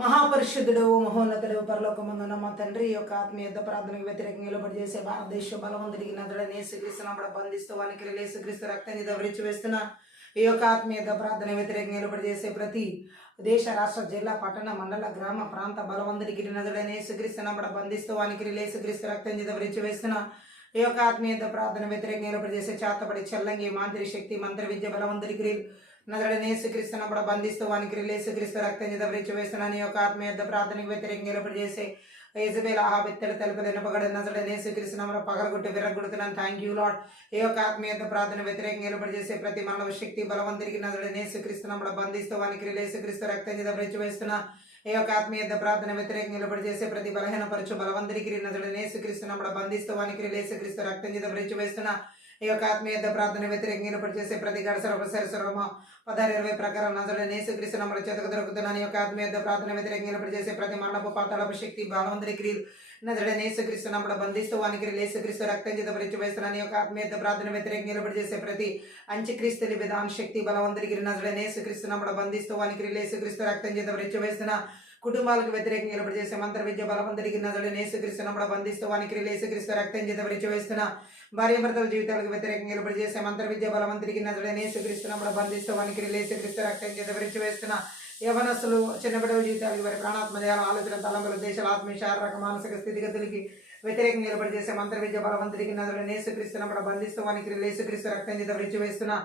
మహాపరిశుద్ధుడు మహోన్నతుడు పరలోకమందున్న మా తండ్రి యొక్క ఆత్మీయత ప్రార్థనకు వ్యతిరేకంగా నిలబడి చేసే భారతదేశ బలవంతుడికి నదుడని యేసుక్రీస్తునామడ బంధిస్తూ వానికి యేసుక్రీస్తు రక్తం విరిచి వేస్తున్న ఈ యొక్క ఆత్మీయత ప్రార్థన వ్యతిరేకంగా నిలబడి చేసే ప్రతి దేశ రాష్ట్ర జిల్లా పట్టణ మండల గ్రామ ప్రాంత బలవంతుడికి నదుడని యేసుక్రీస్తునామడ బంధిస్తూ వానికి యేసుక్రీస్తు రక్తం విరిచి వేస్తున్న ఈ యొక్క ఆత్మీయత ప్రార్థన వ్యతిరేకంగా నిలబడి చేసే చేతపడి చెల్లంగి మాంత్రి శక్తి మంత్ర విద్య బలవంతుడికి నజరుడైన యేసుక్రీస్తును బంధిస్తూ వానికి యేసుక్రీస్తు రక్తం విరిచి వేస్తున్నాను. ఈ యొక్క ఆత్మీయత ప్రార్థనకు వ్యతిరేకంగా నిలబడి చేసే యెజబెల్ ఆహాబెత్తెల తలుపులు ఎనపగడ నజరుడైన యేసుక్రీస్తును పగలగొట్టి విరగొడుతున్నాను. Thank you lord. ఈ యొక్క ఆత్మీయత ప్రార్థన వ్యతిరేకంగా నిలబడి చేసే ప్రతి మానవ శక్తి బలవంతుడికి నజరుడైన యేసుక్రీస్తును బంధిస్తూ వానికి యేసుక్రీస్తు రక్తం విరిచి వేస్తున్నా. ఈ యొక్క ఆత్మీయత ప్రార్థన వ్యతిరేకంగా నిలబడి చేసే ప్రతి బలహీనపరచు బలవంతుడికి నజరుడైన యేసుక్రీస్తును బంధిస్తూ వానికి యేసుక్రీస్తు రక్తం విరిచి వేస్తున్నా. ఈ యొక్క ఆత్మీయత ప్రార్థన వ్యతిరేకంగా నిలబడి చేసే ప్రతి గడసరమ 16-20 ప్రకారం నజరుడైన యేసుక్రీస్తు నామమున చేతకు దొరుకుతున్నాను. ఈ యొక్క ఆత్మీయత ప్రార్థన వ్యతిరేకంగా నిలబడి చేసే ప్రతి మరణపు పాతాళపు శక్తి బలవంతుడికి నజరుడైన యేసుక్రీస్తు నామమున బంధిస్తూ వానికి యేసుక్రీస్తు రక్తం విరిచి వేస్తున్నాను. ఈ యొక్క ఆత్మీయత ప్రార్థన వ్యతిరేకంగా నిలబడి చేసే ప్రతి అంత్యక్రీస్తు విధాన శక్తి బలవంతుడికి నజరుడైన యేసుక్రీస్తు నామమున బంధిస్తూ వానికి యేసుక్రీస్తు రక్తం విరిచి వేస్తున్నా. కుటుంబాలకు వ్యతిరేకంగా నిలబడి చేసే మంత్ర విద్య బలవంతుడికి నజరుడైన యేసుక్రీస్తు నామమున బంధిస్తూ వానికి యేసుక్రీస్తు రక్తం విరిచి వేస్తున్నా. భార్యాభర్తల జీవితాలకు వ్యతిరేకంగా నిలబడి చేసే మంత్ర విద్య బలవంతుడికి నజరుడైన యేసుక్రీస్తు నామమున బంధిస్తూ వానికి యేసుక్రీస్తు రక్తం విరిచి వేస్తున్నా. యవనస్తులు చిన్నబిడ్డల జీవితాలకు వారి ప్రాణాత్మజాల ఆలోచన తలంపుల దేశాల ఆత్మీయ శారీరక మానసిక స్థితిగతులకి వ్యతిరేకంగా నిలబడి చేసే మంత్ర విద్య బలవంతుడికి నజరుడైన యేసుక్రీస్తు నామమున బంధిస్తూ వానికి యేసుక్రీస్తు రక్తం విరిచి వేస్తున్నా.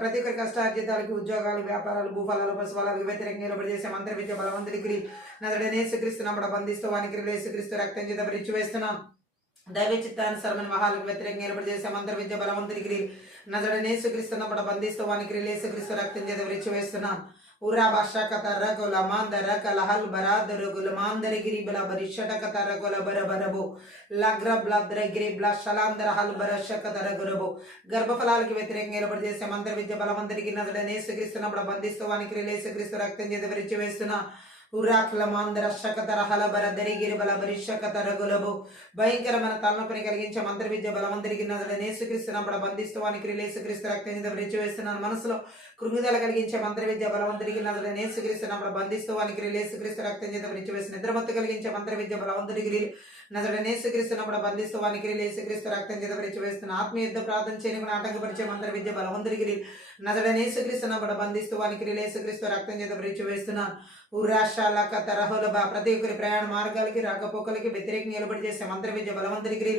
ప్రతి ఒక్కరి కష్టార్జితాలకి ఉద్యోగాలు వ్యాపారాలు భూఫలాలు పశుఫలాలకు వ్యతిరేకంగా నిలబడి చేసే మంత్ర విద్య బలవంతుడికి నజరుడైన యేసుక్రీస్తు నామమున బంధిస్తూ వానికి యేసుక్రీస్తు రక్తం విరిచి వేస్తున్నాం. దైవ చిత్తానుసారమైన మహాలకు వ్యతిరేకంగా నిలబడి చేసే మంత్ర విద్య బలవంతుడికి నజరుడైన యేసుక్రీస్తు నామమున బంధిస్తూ వానికి యేసుక్రీస్తు రక్తం విరిచి వేస్తున్నాం. ఉరా భాషకత రకుల మాందర కలహల్ బరాదరు గులమాందరి గిరి బల బరిషటకత రకుల బరబరబు లగ్రబ్ లద్రగిరి బ్ల షలాందర హల్ బరషకత రగురబు గర్భఫలాలకు వ్యతిరేకంగా నిలబడి చేసే మంత్ర విద్య బలవంతుడికి నజరుడైన యేసుక్రీస్తు నామమున బంధిస్తూ వానికి యేసుక్రీస్తు రక్తం విరిచి వేస్తున్నా. ఉరాక్లమాందర శకతర హలబర దరిగిరి బల బరిషకతర గులబు భయంకరమైన తలనొప్పిని కలిగించే మంత్ర విద్య బలవంతుడికి నజరుడైన యేసుక్రీస్తు నామమున బంధిస్తూ వానికి యేసుక్రీస్తు రక్తం విరిచి వేస్తున్నాను. మనసులో కృంగుదల కలిగించే మంత్ర విద్య బలవంతుడికి నజరుడైన యేసుక్రీస్తు నామమున బంధిస్తూ వానికి యేసుక్రీస్తు రక్తం విరిచి వేసిన నిద్రమత్తు కలిగించే మంత్ర విద్య బలవంతుడికి నజరుడైన యేసుక్రీస్తు నామమున బంధిస్తూ వానికి యేసుక్రీస్తు రక్తం విరిచి వేస్తున్న ఆత్మీయ యుద్ధ ప్రార్థన చేయని ఆటంకపరిచే మంత్ర విద్య బలవంతుడికి నజరుడైన యేసుక్రీస్తు నామమున బంధిస్తూ వానికి యేసుక్రీస్తు రక్తం విరిచి వేస్తున్నాను. ఉరాశాలక తరహులబా ప్రతి ఒక్కరి ప్రయాణ మార్గాలకి రాకపోకలకి వ్యతిరేకంగా నిలబడి చేసే మంత్ర విద్య బలవంతుడికి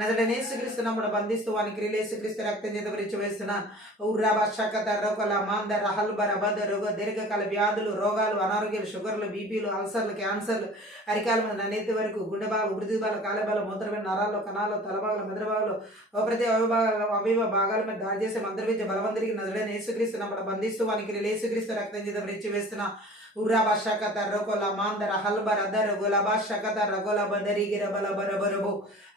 నజరుడైన యేసుక్రీస్తు నామమున బంధిస్తూ వానికి యేసుక్రీస్తు రక్తం విరిచి వేస్తున్నాను. ఉర్రాభాషక తర్రకుల మాందర హల్బర బద రోగ దీర్ఘకాల వ్యాధులు రోగాలు అనారోగ్యాలు షుగర్లు బీపీలు అల్సర్లు క్యాన్సర్లు అరికాల మీద నన్నెత్తి వరకు గుండె భాగం వృద్ధి భాగాలు కాలభాగం మూత్రమైన నరాల్లో కణాల్లో తలభాగాలు మెదడుభాగాలు ప్రతి అవయవ భాగాల మీద దాడి చేసే మంత్ర విద్య బలవంతుడికి నజరుడైన యేసుక్రీస్తు నామమున బంధిస్తూ వానికి యేసుక్రీస్తు రక్తం విరిచి వేస్తున్నా. ఉరాభాషకత రొకొల మాందర హల్బర దర గులభాషకత రగొలబ దరిగిర బల బరబరబు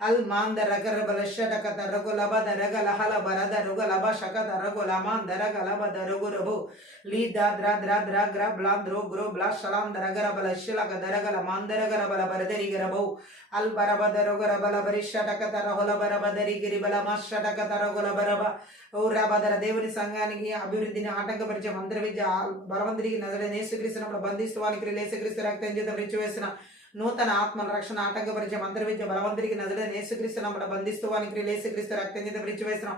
అల్ మాందర గరబల షటకత రగొలబ దరగల హలబర దరుగలభ శకత రగొల మాందర గలబ దరుగురబు లీ ద్ర ద్ర ద్ర గ్ర బ్లాంద్రో గ్రో బ్లా షలాందర గరబల శిలక దరగల మాందర గరబల బరదరిగిరబు అల్ బరబ దరుగర బల బరి షటకత రహొల బరబ దరిగిరి బల మా షటకత రగొల బరబ ఊరాబదర దేవుని సంఘానికి అభివృద్ధిని ఆటంకపరిచే మంత్ర విద్య బలవంతుడికి నజరుడైన యేసుక్రీస్తు నామమున బంధిస్తూ వానికి యేసుక్రీస్తు రక్తం విరిచి వేసిన నూతన ఆత్మల రక్షణ ఆటంకపరిచే మంత్ర విద్య బలవంతుడికి నజరుడైన యేసుక్రీస్తు నామమున బంధిస్తూ వానికి యేసుక్రీస్తు రక్తం విరిచి వేసిన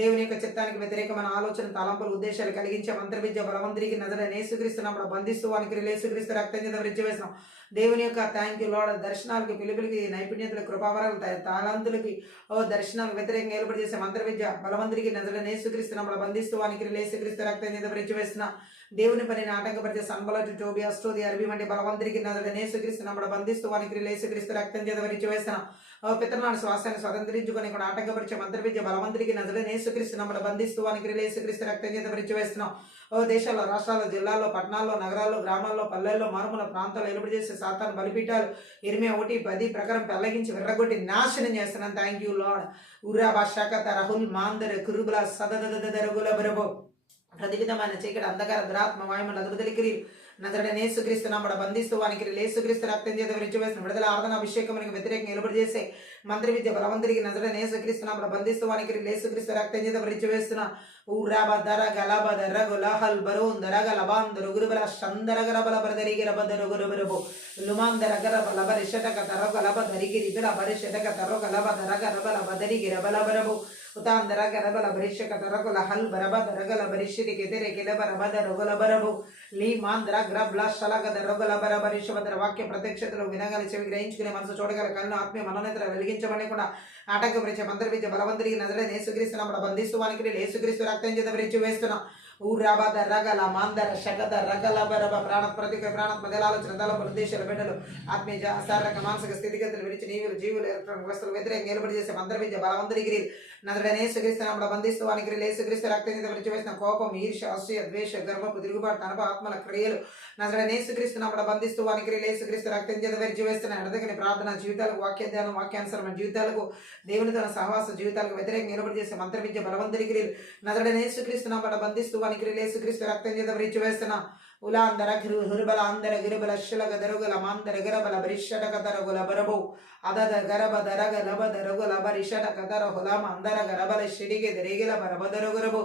దేవుని యొక్క చిత్తానికి వ్యతిరేకమైన ఆలోచన తలంపులు ఉద్దేశాలు కలిగించే మంత్ర విద్య బలవంతుడికి నజరుడైన యేసుక్రీస్తు నామమున బంధిస్తూ వానికి యేసుక్రీస్తు రక్తం విరిచి వేసిన దేవుని యొక్క థ్యాంక్ యూ లార్డ్. దర్శనాలకి పిలుపులకి నైపుణ్యతలకు కృపావరాలు తాళంతులకి దర్శనాలకు వ్యతిరేకంగా నిలబడి చేసే మంత్ర విద్య బలవంతుడికి నజరుడైన యేసుక్రీస్తు నామమున బంధిస్తూ వానికి యేసుక్రీస్తు రక్తం విరిచి వేసిన దేవుని పనిని ఆటంకపరిచే సంబలటు టోబి అష్టోది అరబి వంటి బలవంతుడికి నజరుడైన యేసుక్రీస్తు నామమున బంధిస్తూ వానికి యేసుక్రీస్తు రక్తం విరిచి వేసిన పితృనాడు శ్వాసాన్ని స్వతంత్రించుకొని కూడా ఆటంకపరిచే మంత్ర విద్య బలవంతుడికి నజరుడైన యేసుక్రీస్తు నామమున బంధిస్తూ వానికి యేసుక్రీస్తు రక్తం విరిచి వేస్తున్నాం. దేశాల్లో రాష్ట్రాల్లో జిల్లాల్లో పట్టణాల్లో నగరాల్లో గ్రామాల్లో పల్లెల్లో మారుమూల ప్రాంతాల్లో నిలబడి చేసే సాతాను బలిపీఠాలు 8:10 ప్రకారం పెళ్లగించి విర్రగొట్టి నాశనం చేస్తున్నాను. Thank you lord. ఉరా భాషకత రహుల్ మాందర కురుబుల సదదరగుల బరబో ప్రతి విధమైన చీకటి అంధకార దురాత్మ వాయుమల అదుగుదలికి నజరుడైన యేసుక్రీస్తు నామమున బంధిస్తూ వానికి యేసుక్రీస్తు రక్తం చేత విరిచివేసిన విడుదల ఆరాధన అభిషేకమునకు వ్యతిరేకంగా నిలబడి చేసే మంత్ర విద్య బలవంతుడికి నజరుడైన యేసుక్రీస్తు నామమున బంధిస్తూ వానికి యేసుక్రీస్తు రక్తం చేత విరిచివేస్తున్న ఊరాబ దర గలబ దర గులహల్ బరోన్ దర గలబాన్ దరుగురుబల షందర గరబల బరదరి గరబ దరుగురుబరబు లుమాన్ దర గరబ లబ రిషటక దర గలబ దరికి రిగల బరిషటక దర గలబ దర గరబల బదరి గిరబల బరబు ఉతాన్ దర గరబల బరిషక దర గులహల్ బరబ దరగల బరిషిరి కెదెరె కెలబ రబ దరుగుల బరబు లీ మాంద్ర గ్రబ్ల శలగ దరుగుల బరబ రిషవదర వాక్య ప్రత్యక్షతలో వినగల చెవి గ్రహించుకునే మనసు చూడగల కళ్ళు ఆత్మీయ మనోనేత్ర వెలిగించబడకుండా ఆటంకపరిచే మంత్రవిద్య బలవంతుడికి నజరుడైన యేసుక్రీస్తు నామమున బంధిస్తూ వానికి యేసుక్రీస్తు రక్తం చేత విరిచివేస్తున్న ఊరాబాద రగల మాందర శగద రగల బరబ ప్రతి ప్రాణాత్మ ఆలోచన తలపులు ఉద్దేశాలు బిడ్డలు ఆత్మీయ శారీరక మానసిక స్థితిగతులు విడిచి జీవులు ఎలక్ట్రానిక్ వస్తువులు వ్యతిరేకంగా నిలబడి చేసే మంత్ర విద్య బలవంతుడికి నజరుడైన యేసుక్రీస్తు నామమున బంధిస్తూ వానికి యేసుక్రీస్తు రక్తం చేత విరిచివేసిన కోపం, ఈర్ష్య, అసూయ, ద్వేష, గర్వపు, తిరుగుబాటు, తనప ఆత్మల క్రియలు నజరుడైన యేసుక్రీస్తు నామమున బంధిస్తూ వానికి యేసుక్రీస్తు రక్తం చేత విరిచివేస్తున్న ఎడతగని ప్రార్థన జీవితాలకు, వాక్య ధ్యానం, వాక్యానుసరమైన జీవితాలకు, దేవునితో సహవాస జీవితాలకు వ్యతిరేకంగా నిలబడి చేసే మంత్ర విద్య బలవంతుడికి నజరుడైన యేసుక్రీస్తు నామమున బంధిస్తూ వానికి యేసుక్రీస్తు రక్తం చేత విరిచివేస్తున్న ఉలాందర గిరుబల అందర గిరుబల శిలగ దరుగుల మాందర గరబల బరిషటక దరుగుల బరబు అదద గరబ దరగ లబ దరుగుల బరిషటక దర హులమ అందర గరబల షిడిగే దరిగిల బరబ దరుగురబు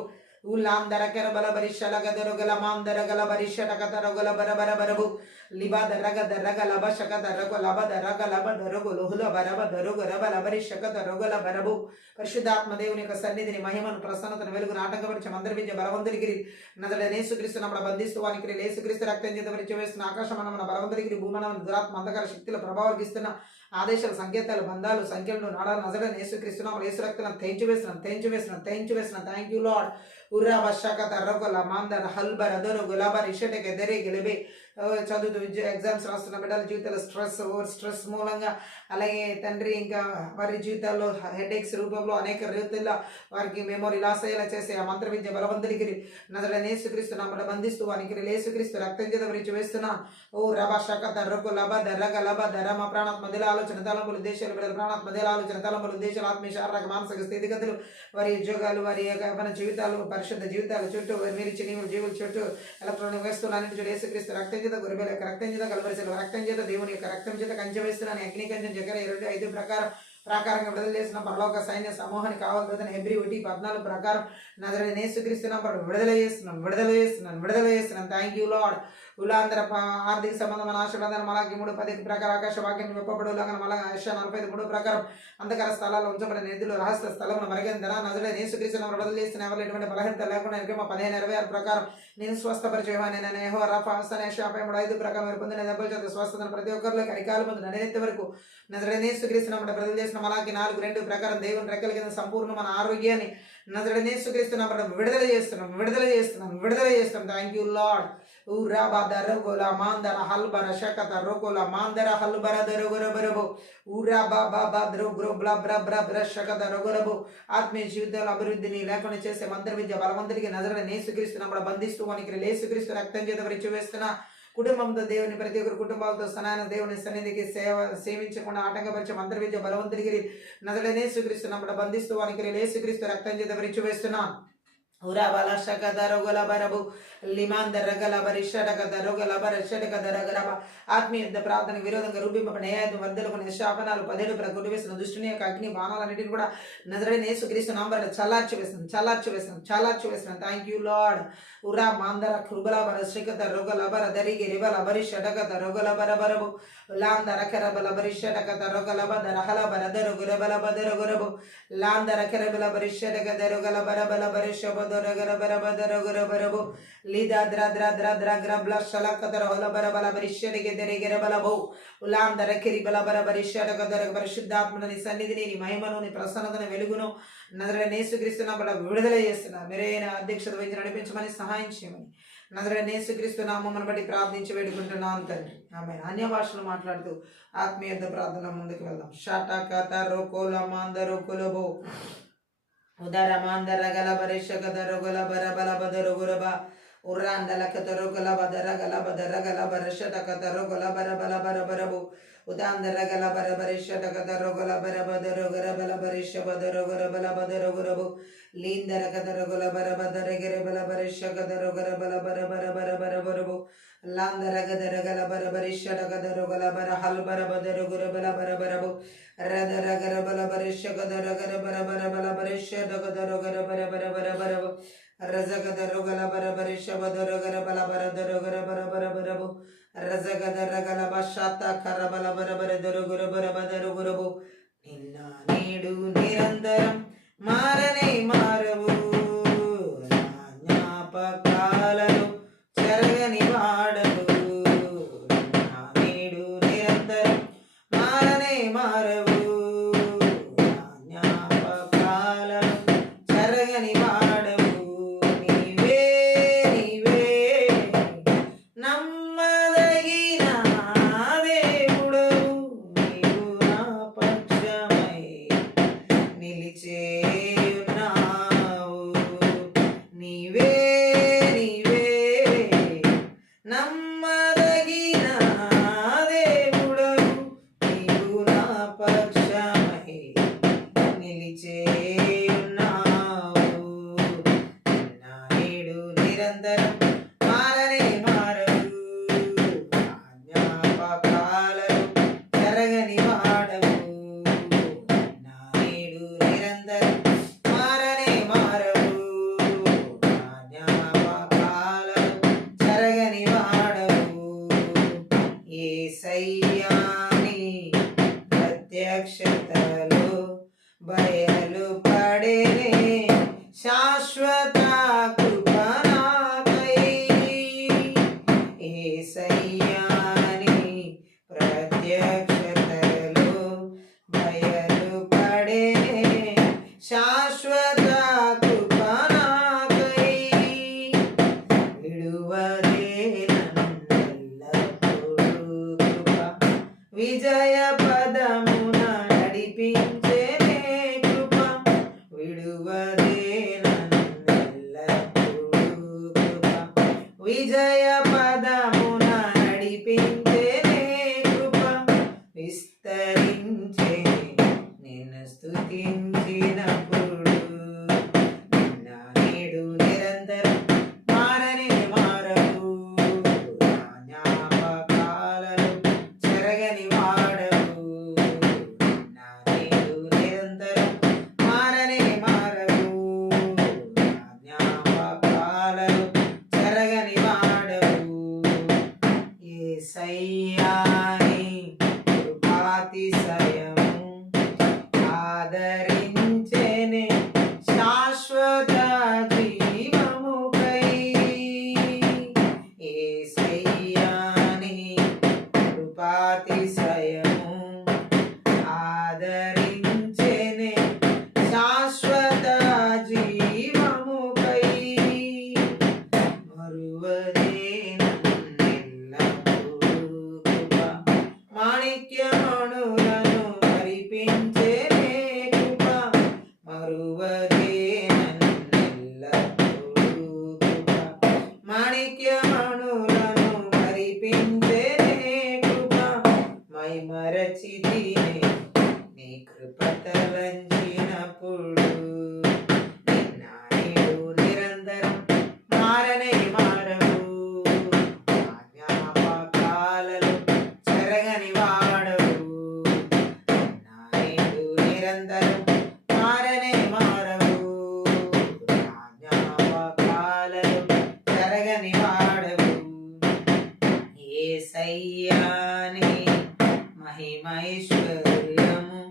ఉల్లాందర కెరబల బరిషలగ దరుగుల మాందర గల బరిషటక దరుగుల బరబర బరబు లిబా దరగ దరగ లబ శక దరగు లబ దరగ లబ దరుగు లుహుల బరబ దరుగు రబ లబరి శక దరుగుల బరబు పరిశుద్ధాత్మ దేవుని యొక్క సన్నిధిని, మహిమను, ప్రసన్నతను, వెలుగును ఆటంకపరిచే మంత్ర విద్య బలవంతుడికి నజరుడైన యేసుక్రీస్తు నామమున బంధిస్తూ వానికి యేసుక్రీస్తు రక్తం చేత విరిచివేస్తున్న ఆకాశమనమున బలవంతుడికి భూమనమున దురాత్మ అంధకార శక్తుల ప్రభావాలు ఆదేశాలు, సంకేతాలు, బంధాలు, సంఖ్యలను నాడాలు నజరుడైన యేసుక్రీస్తు నామమున యేసు రక్తం తెంచివేస్తున్నాం. Thank you lord. ఉర్రా బషకత రొగల మాందర హల్బర దొరు గులాబ రిషటెక దెరే గెలిబే చదువుతూ ఎగ్జామ్స్ రాస్తున్న బిడ్డల జీవితాల్లో స్ట్రెస్ మూలంగా, అలాగే తండ్రి ఇంకా వారి జీవితాల్లో హెడేక్స్ రూపంలో అనేక రీతుల్లో వారికి మెమొరీ లాస్ అయ్యేలా చేసే ఆ మంత్ర విద్య బలవంతుడికి నజరుడైన యేసుక్రీస్తు నామమున బంధిస్తూ వానికి యేసుక్రీస్తు రక్తం చేత విరిచివేస్తున్నా. ఓ రబ శకత రొగు లబ దరగ లబ దర మా ప్రాణాత్మ ఆలోచన తలంపులు ఉద్దేశాలు బిడ్డల ప్రాణాత్మ ఆలోచన తలంపులు ఉద్దేశాలు ఆత్మీయ శారీరక మానసిక స్థితిగతులు, వారి ఉద్యోగాలు, వారి మన జీవితాలు, పరిశుద్ధ జీవితాల చుట్టూ నిలిచి నీవులు జీవుల చుట్టూ ఎలక్ట్రానిక్ వస్తువులు అన్నింటి చుట్టూ యేసుక్రీస్తు రక్తం చేత, గొర్రెల యొక్క రక్తం చేత, కలువరిశిల రక్తం చేత, దేవుని యొక్క రక్తం చేత కంచె వేస్తున్నాను. అగ్ని కంచెం జకర్యా 2:5 ప్రకారంగా విడుదల చేసిన పరలోక సైన్య సమూహానికి కావాల్సిన హెబ్రీ 1:14 ప్రకారం నజరుడైన యేసుక్రీస్తు నామమున విడుదల చేస్తున్నాను. Thank you lord. ఉలాంధ్ర ఆర్థిక సంబంధమైన ఆశీర్వాదాలు మలాకి 3:10 ప్రకారం ఆకాశ వాక్యం విప్పబడు ఉల్లంఘన మళ్ళా యెషయా 45:3 ప్రకారం అంధకార స్థలాల్లో ఉంచబడిన నిధులు రహస్య స్థలమును మరిగేందున నజరుడైన యేసుక్రీస్తు నామమున విడుదల చేస్తున్న ఎవరు ఎటువంటి బలహీనత లేకుండా నిర్గమ 15:26 ప్రకారం నేను స్వస్థపరిచేవాడిని. నేను యెహోవా రాఫా యెషయా 53:5 ప్రకారం మీరు పొందిన దెబ్బల చేత స్వస్థతను ప్రతి ఒక్కరిలోకి అరికాలు ముందు నడినెత్తి వరకు నజరుడైన యేసుక్రీస్తు నామమున విడుదల చేసిన మలాకి 4:2 ప్రకారం దేవుని రెక్కల కింద సంపూర్ణ మన ఆరోగ్యాన్ని నజరుడైన యేసుక్రీస్తు నామమున విడుదల చేస్తున్నాం. Thank you lord. ఊరాబా దరగోల మాందర హల్బర శకత రోకోల మాందర హల్బర దరగొరబరబు ఊరాబా బాబా ద్రోగ్రో బ్ల బ్ర బ్ర బ్ర శకత రొగరబు ఆత్మీయ జీవితంలో అభివృద్ధిని లేకుండా చేసే మంత్ర విద్య బలవంతుడికి నజరుడైన యేసుక్రీస్తు నామమున బంధిస్తూ వానికి యేసుక్రీస్తు రక్తం చేత విరిచివేస్తున్న కుటుంబంతో దేవుని ప్రతి ఒక్కరు కుటుంబాలతో సనాయన దేవుని సన్నిధికి సేవించకుండా ఆటంకపరిచే మంత్ర విద్య బలవంతుడికి నజరుడైన యేసుక్రీస్తు నామమున బంధిస్తూ వానికి యేసుక్రీస్తు రక్తం చేత విరిచివేస్తున్నా. ఉరాబల శకద రొగల బరబు లిమాందర రగల బరిషటక దరొగల బరషటక దరగరబ ఆత్మీయ యుద్ధ ప్రార్థనకు విరోధంగా రూపింపబడిన న్యాయాధి వర్ధలకు నిశాపనాలు 17 ప్రకటి వేసిన దుష్టుని యొక్క అగ్ని బాణాలన్నిటిని కూడా నజరుడైన యేసుక్రీస్తు నామమున చల్లార్చి వేస్తున్నాం. Thank you lord. ఉరా మాందర కృబల బర శ్రీకత రొగల బర దరిగి రిబల బరిషటక దరొగల బరబరబు లాందర కెరబల బరిషటక దరొగల బదరహల బరదరు గురబల బదరు గురబు లాందర కెరబల బరిషటక దరొగల బరబల బరిషబ దరగర బరబదర గురబరబు లీదా ద్ర ద్ర ద్ర ద్ర గ్రబ్ల శలకదర హొల బరబల బరిషటకి దరిగిర బలబు ఉలాందర కెరిబల బర బరిషటక దర పరిశుద్ధాత్మని సన్నిధిని నీ మహిమను నీ ప్రసన్నతను వెలుగును నజరుడైన యేసుక్రీస్తు నామమున విడుదల చేస్తున్నారు. మీరైన అధ్యక్షత వహించి నడిపించమని సహాయం చేయమని నజరుడైన యేసుక్రీస్తు నామమును బట్టి ప్రార్థించి వేడుకుంటున్నాను తండ్రి. ఆమేన్. అన్య భాషలు మాట్లాడుతూ ఆత్మీయ ప్రార్థన ముందుకు వెళ్దాం. షాటాక రోకోల మాందరో కులబో ఉదర మాందర గల బరిషక దరగల బరబల బదరు గురబ ఉర్రాండలక తరగల బదర గల బదర గల బరషటక తరగల బరబల బరబరబు ఉదాందర గల బరబరిష గదర గల బరబదర గర బల బరిష బదర గర బల బదర గురబు లీందర గదర గల బరబదర గర బల బరిష గదర గర బల బర బర బర బర బరబు లాందర గదర గల బరబరిష గదర గల బర హల్ బర బదర గుర బల బర బరబు రదర గర బల బరిష గదర గర బర బర బల బరిష గదర గర బర బర బర బరబు రజగదర గల బరబరిష బదర గర బల బరదర గర బర బర బరబు రజగదర గల బషాత కర బల బర బర దరు గుర బర బదర గురబు నిన్న నేడు నిరంతరం మారనే మారవు నా జ్ఞాపకాలలో చెరగని వాడవు నిన్న నేడు నిరంతరం మారనే మారవు నా జ్ఞాపకాలలో చెరగని వాడవు నీవే నీవే నమ్మదగిన దేవుడవు నీవు నా పక్షమై నిలిచేయున్నావు నీవే నీవే నమ్మదగిన దేవుడవు నీవు నా పక్షమై నిలిచేయున్నావు నిన్న నేడు నిరంతరం మారనే మారవు నా జ్ఞాపకాలలో చెరగని వాడవు నిన్న నేడు నిరంతరం మారనే మారవు నా జ్ఞాపకాలలో చెరగని వాడవు యేసయ్యా నీ ప్రత్యక్షతలో బయలు పడేనే శాశ్వత కృప నాకై యేసయ్యా నీ ప్రత్యక్షతలో బయలు పడేనే శాశ్వత కృప నాకై విడువదే నన్నెల్లప్పుడూ కృప విజయ పదమున నడిపించేనే కృప విడువదే నన్నెల్లప్పుడూ కృప విజయ పదమున నడిపించేనే కృప విస్తరించే నిన్ను స్తుతించినప్పుడు నిన్న నేడు నిరంతరం మారనే మారవు నా జ్ఞాపకాలలో చెరగని వాడవు నిన్న నేడు నిరంతరం మారనే మారవు నా జ్ఞాపకాలలో చెరగని వాడవు యేసయ్యా నీ కృపాతిశయము ఆదరించెనే శాశ్వత జీవముకై యేసయ్యా నీ కృపాతిశయము ఆదరించెనే శాశ్వత జీవముకై మరువదే నన్నెల్లప్పుడూ కృప మాణిక్యమణులను మరిపించేనే కృప మరువదే నన్నెల్లప్పుడూ కృప మాణిక్యమణులను మరిపించేనే కృప మైమరచితినే నీ కృప తలంచినప్పుడు నిన్న నేడు నిరంతరం మారనే మారవు నా జ్ఞాపకాలలో చెరగని వాడవు నిన్న నేడు నిరంతరం మారనే మారవు నా జ్ఞాపకాలలో చెరగని వాడవు యేసయ్యా నీ మహిమైశ్వర్యము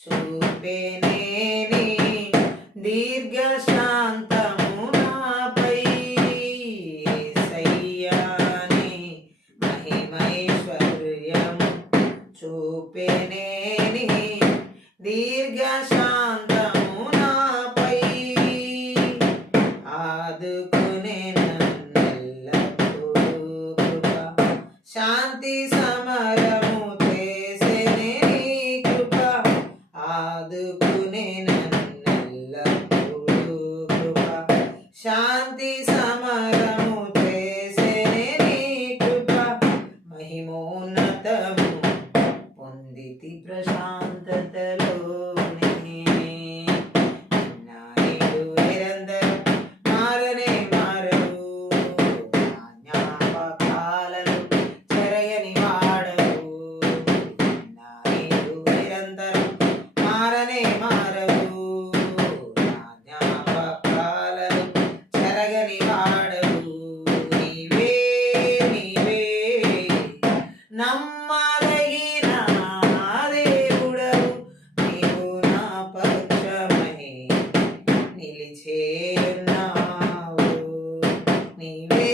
చూపెనే నీ దీర్ఘశాంతము నాపై యేసయ్యా నీ మహిమైశ్వర్యము చూపెనే నీ దీర్ఘశాంతము నాపై ఆదుకునే నన్నెల్లప్పుడూ కృప శాంతి సమరము చేసేనే నీ కృప ఆదుకునే నన్నెల్లప్పుడూ కృప శాంతి సమరము చేసేనే నీ కృప మహిమోన్నతము నిలిచేయున్నావు. నీవే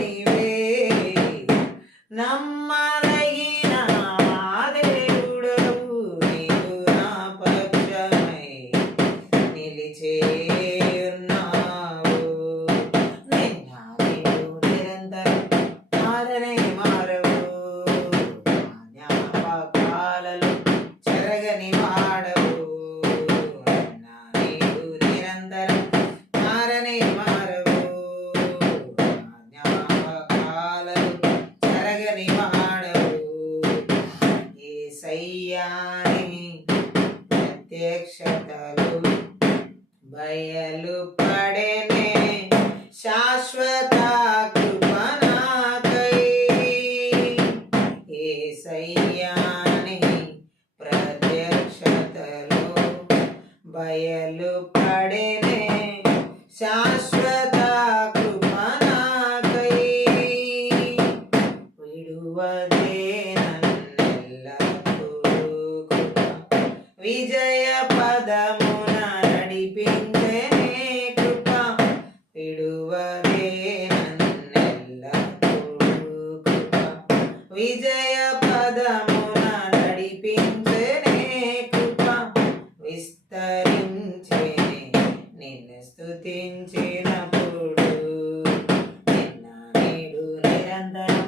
నీవే నమ్మదగిన దేవుడవు, నీవు నా పక్షమై నిలిచేయున్నావు. నిన్న నీవు నిరంతరం మారనే మారవు, నా జ్ఞాపకాలలో చెరగని వాడవు. నిన్న నీవు నిరంతరం మారనే మారవు, నా జ్ఞాపకాలలో చెరగని వాడవు. యేసయ్యాని ప్రత్యక్షతలు బయలు పడెనే, శాశ్వత కృప నాకై. యేసయ్యాని ప్రత్యక్షతలు బయలు పడెనే, శాశ్వత కృప నాకై. విడువదే నన్నెల్లప్పుడూ కృప, విజయ పదమున నడిపించెనే కృప. విడువదే నన్నెల్లప్పుడూ కృప, విజయ పదమున నడిపించెనే కృప. విస్తరించెనే నిన్ను స్తుతించినప్పుడు, నిన్న నేడు నిరంతరం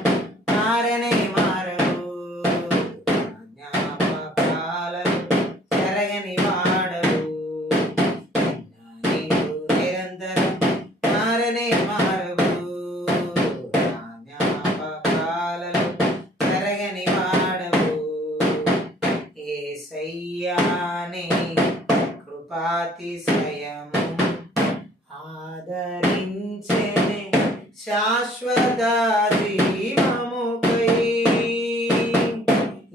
మారనే మారవు, నా జ్ఞాపకాలలో చెరగని వాడవు. నిన్న నీవు నిరంతరం మారనే మారవు, నా జ్ఞాపకాలలో చెరగని వాడవు. యేసయ్యాని కృపాతిశయము ఆదరించెనే, శాశ్వత జీవముకై.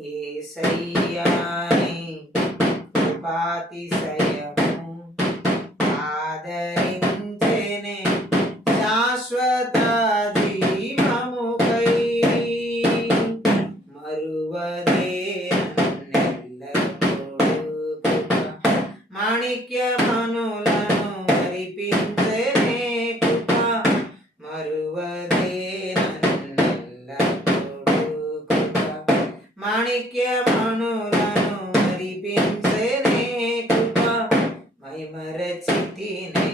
యేసయ్యాని కృపాతిశయము ఆదరించెనే, శాశ్వత జీవముకై. మరువదే నన్నెల్లప్పుడూ కృప, మాణిక్యమణులను మరిపించెనే కృప. మరువదే నన్నెల్లప్పుడూ కృప, మాణిక్యమణులను మరిపించెనే కృప. మైమరచితినే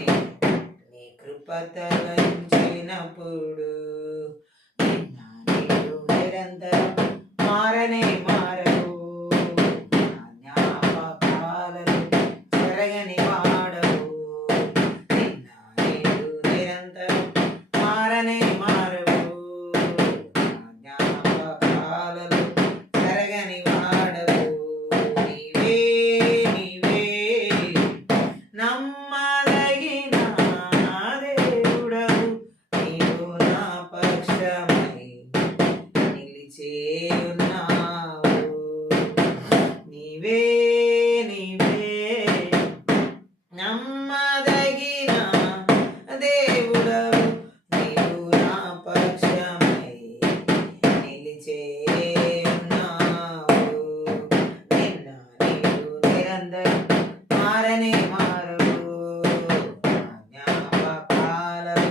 నీ కృప తలంచినప్పుడు, నిన్న నీవు నిరంతరం మారనే మారవు, నా జ్ఞాపకాలలో చెరగని వాడవు. నిన్న నీవు నిరంతరం మారనే మారవు, నా జ్ఞాపకాలలో చెరగని వాడవు. నీవే నీవే నమ్మదగిన దేవుడవు, నీవు నా పక్షమై నిలిచేయున్నావు. నీవే నీవే నమ్మదగిన దేవుడవు, నీవు నా పక్షమై నిలిచేయున్నావు. నిన్న నీవు నిరంతరం మారనే మారవు, నా జ్ఞాపకాలలో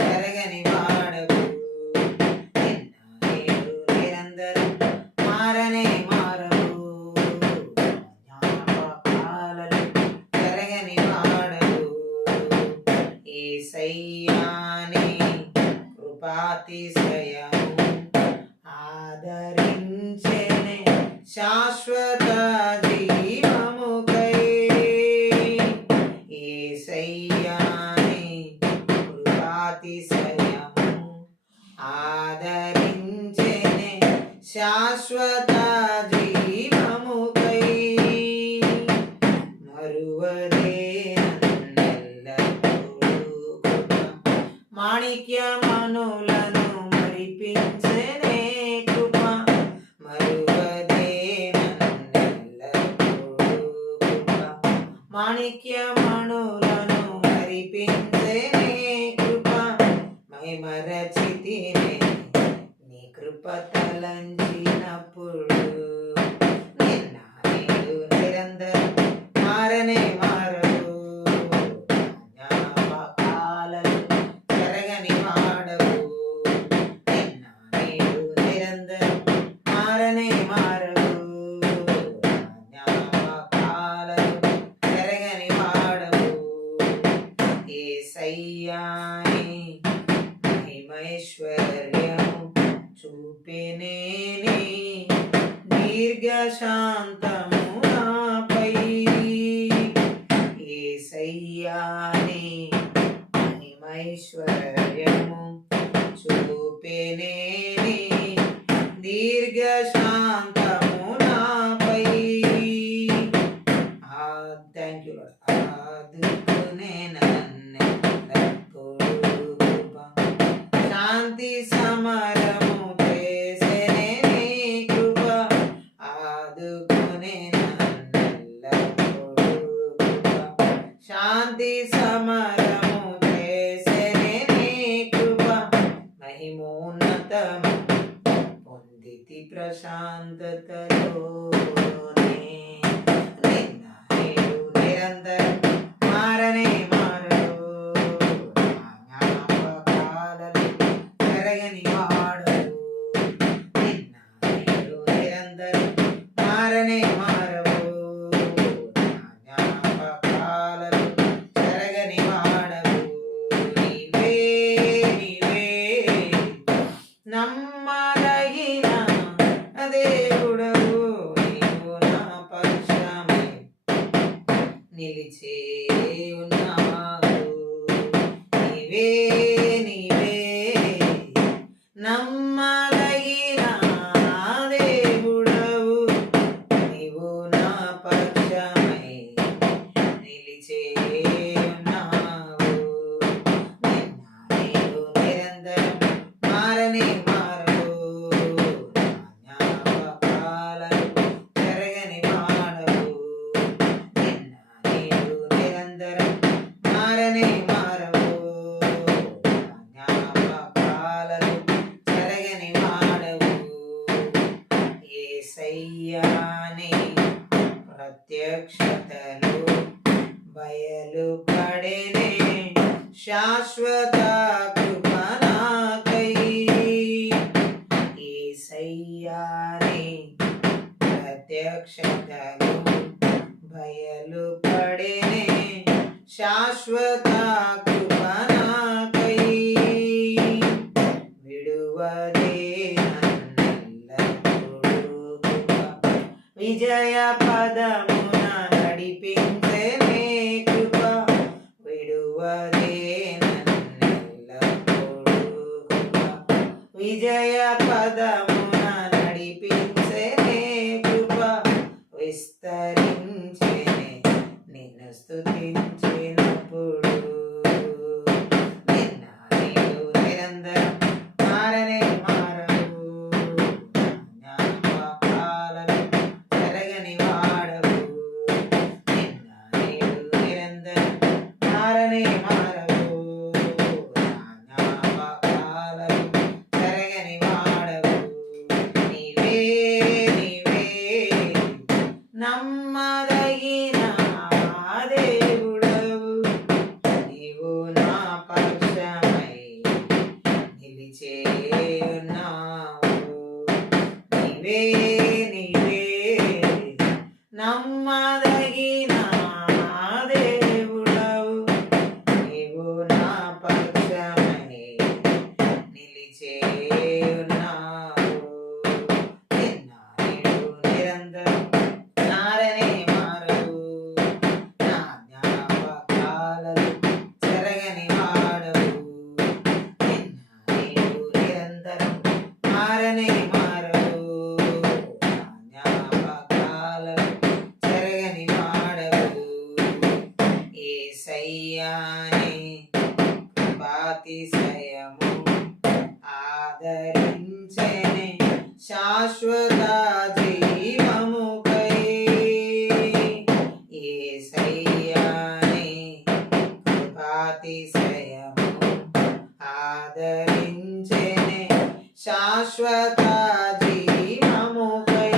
చెరగని వాడవు. నిన్న నీవు నిరంతరం మారనే మారవు, నా జ్ఞాపకాలలో చెరగని వాడవు. యేసయ్యాని కృపాతిశయము ఆదరించెనే, శాశ్వత జీవముకై. యేసయ్యాని కృపాతిశయము ఆదరించెనే, శాశ్వత జీవముకై. మరువదే నన్నెల్లప్పుడూ కృప, మాణిక్యమణులను మరిపించెనే కృప. మరువదే నన్నెల్లప్పుడూ కృప, మాణిక్యమణులను మరిపించెనే కృప. మైమరచితినే నీ కృప తలంచినప్పుడు, నిన్న నీవు నిరంతరం మారనే మారవు, నా యేసయ్యాని మహిమైశ్వర్యము చూపెనేని దీర్ఘశాంతము నాపై. యేసయ్యాని మహిమైశ్వర్యము చూపెనేని దీర్ఘశాంతము నాపై. Thank you lord. ఆదుకునే నన్నెల్లప్పుడూ శాంతి సమరము చేసెనే నీ కృప. ఆదుకునే నన్నెల్లప్పుడూ శాంతి సమరము చేసెనే నీ కృప. మహిమోన్నతము పొందితి ప్రశాంతతలోనే. నిన్న నేడు నిరంతరం మారనే మారడు. నా జ్ఞాపకాలలో చెరగని వాడవు. నిన్న నేడు నిరంతరం మారనే మారవు. నా జ్ఞాపకాలలో చెరగని వాడవు. నీవే నీవే నమ్మదగిన దేవుడవు. నీవు నా పక్షమై నిలిచే ఉన్నావు. నీవే నీవే నమ్మదగిన దేవుడవు. నీవు నా పక్షమై నిలిచే ఉన్నావు. నిన్న నేడు నిరంతరం మారనే మారవు. నా జ్ఞాపకాలను చెరగని వాడవు. నిన్న నేడు నిరంతరం మారనే మారవు. నా జ్ఞాపకాలను చెరగని వాడవు. యేసయ్యాని ప్రత్యక్షతలు బయలుపడెనే శాశ్వత కృప నాకై. యేసయ్యాని ప్రత్యక్షతలు బయలుపడెనే శాశ్వత కృప నాకై. విడువదే నన్నెల్లప్పుడూ కృప. విజయ పదమున నడిపించెనే కృప. విడువదే నన్నెల్లప్పుడూ కృప. విజయ పదమున నడిపించెనే కృప. విస్తరించెనే నిన్ను స్తుతించినప్పుడు. నిన్న నేడు నిరంతరం మారనే మారవు. నా జ్ఞాపకాలను చెరగని వాడవు. నిన్న నేడు నిరంతరం మారనే మారవు. నా జ్ఞాపకాలను చెరగని వాడవు. నీవే నీవే నమ్మదగిన దేవుడవు. నీవు నా పక్షమై నిలిచే ఉన్నావు. నీవే నీవే నమ్మదగిన దేవుడవు. నీవు నా పక్షమై నిలిచే ఉన్నావు. నిన్న నేడు నిరంతరం మారనే మారవు. నా జ్ఞాపకాలను చెరగని వాడవు. నిన్న నేడు నిరంతరం మారనే మారవు. నా జ్ఞాపకాలను చెరగని వాడవు. యేసయ్యాని కృపాతిశయము ఆదరించెనే శాశ్వత జీవముకై. యేసయ్యాని కృపాతిశయము ఆదరించెనే శాశ్వత జీవముకై.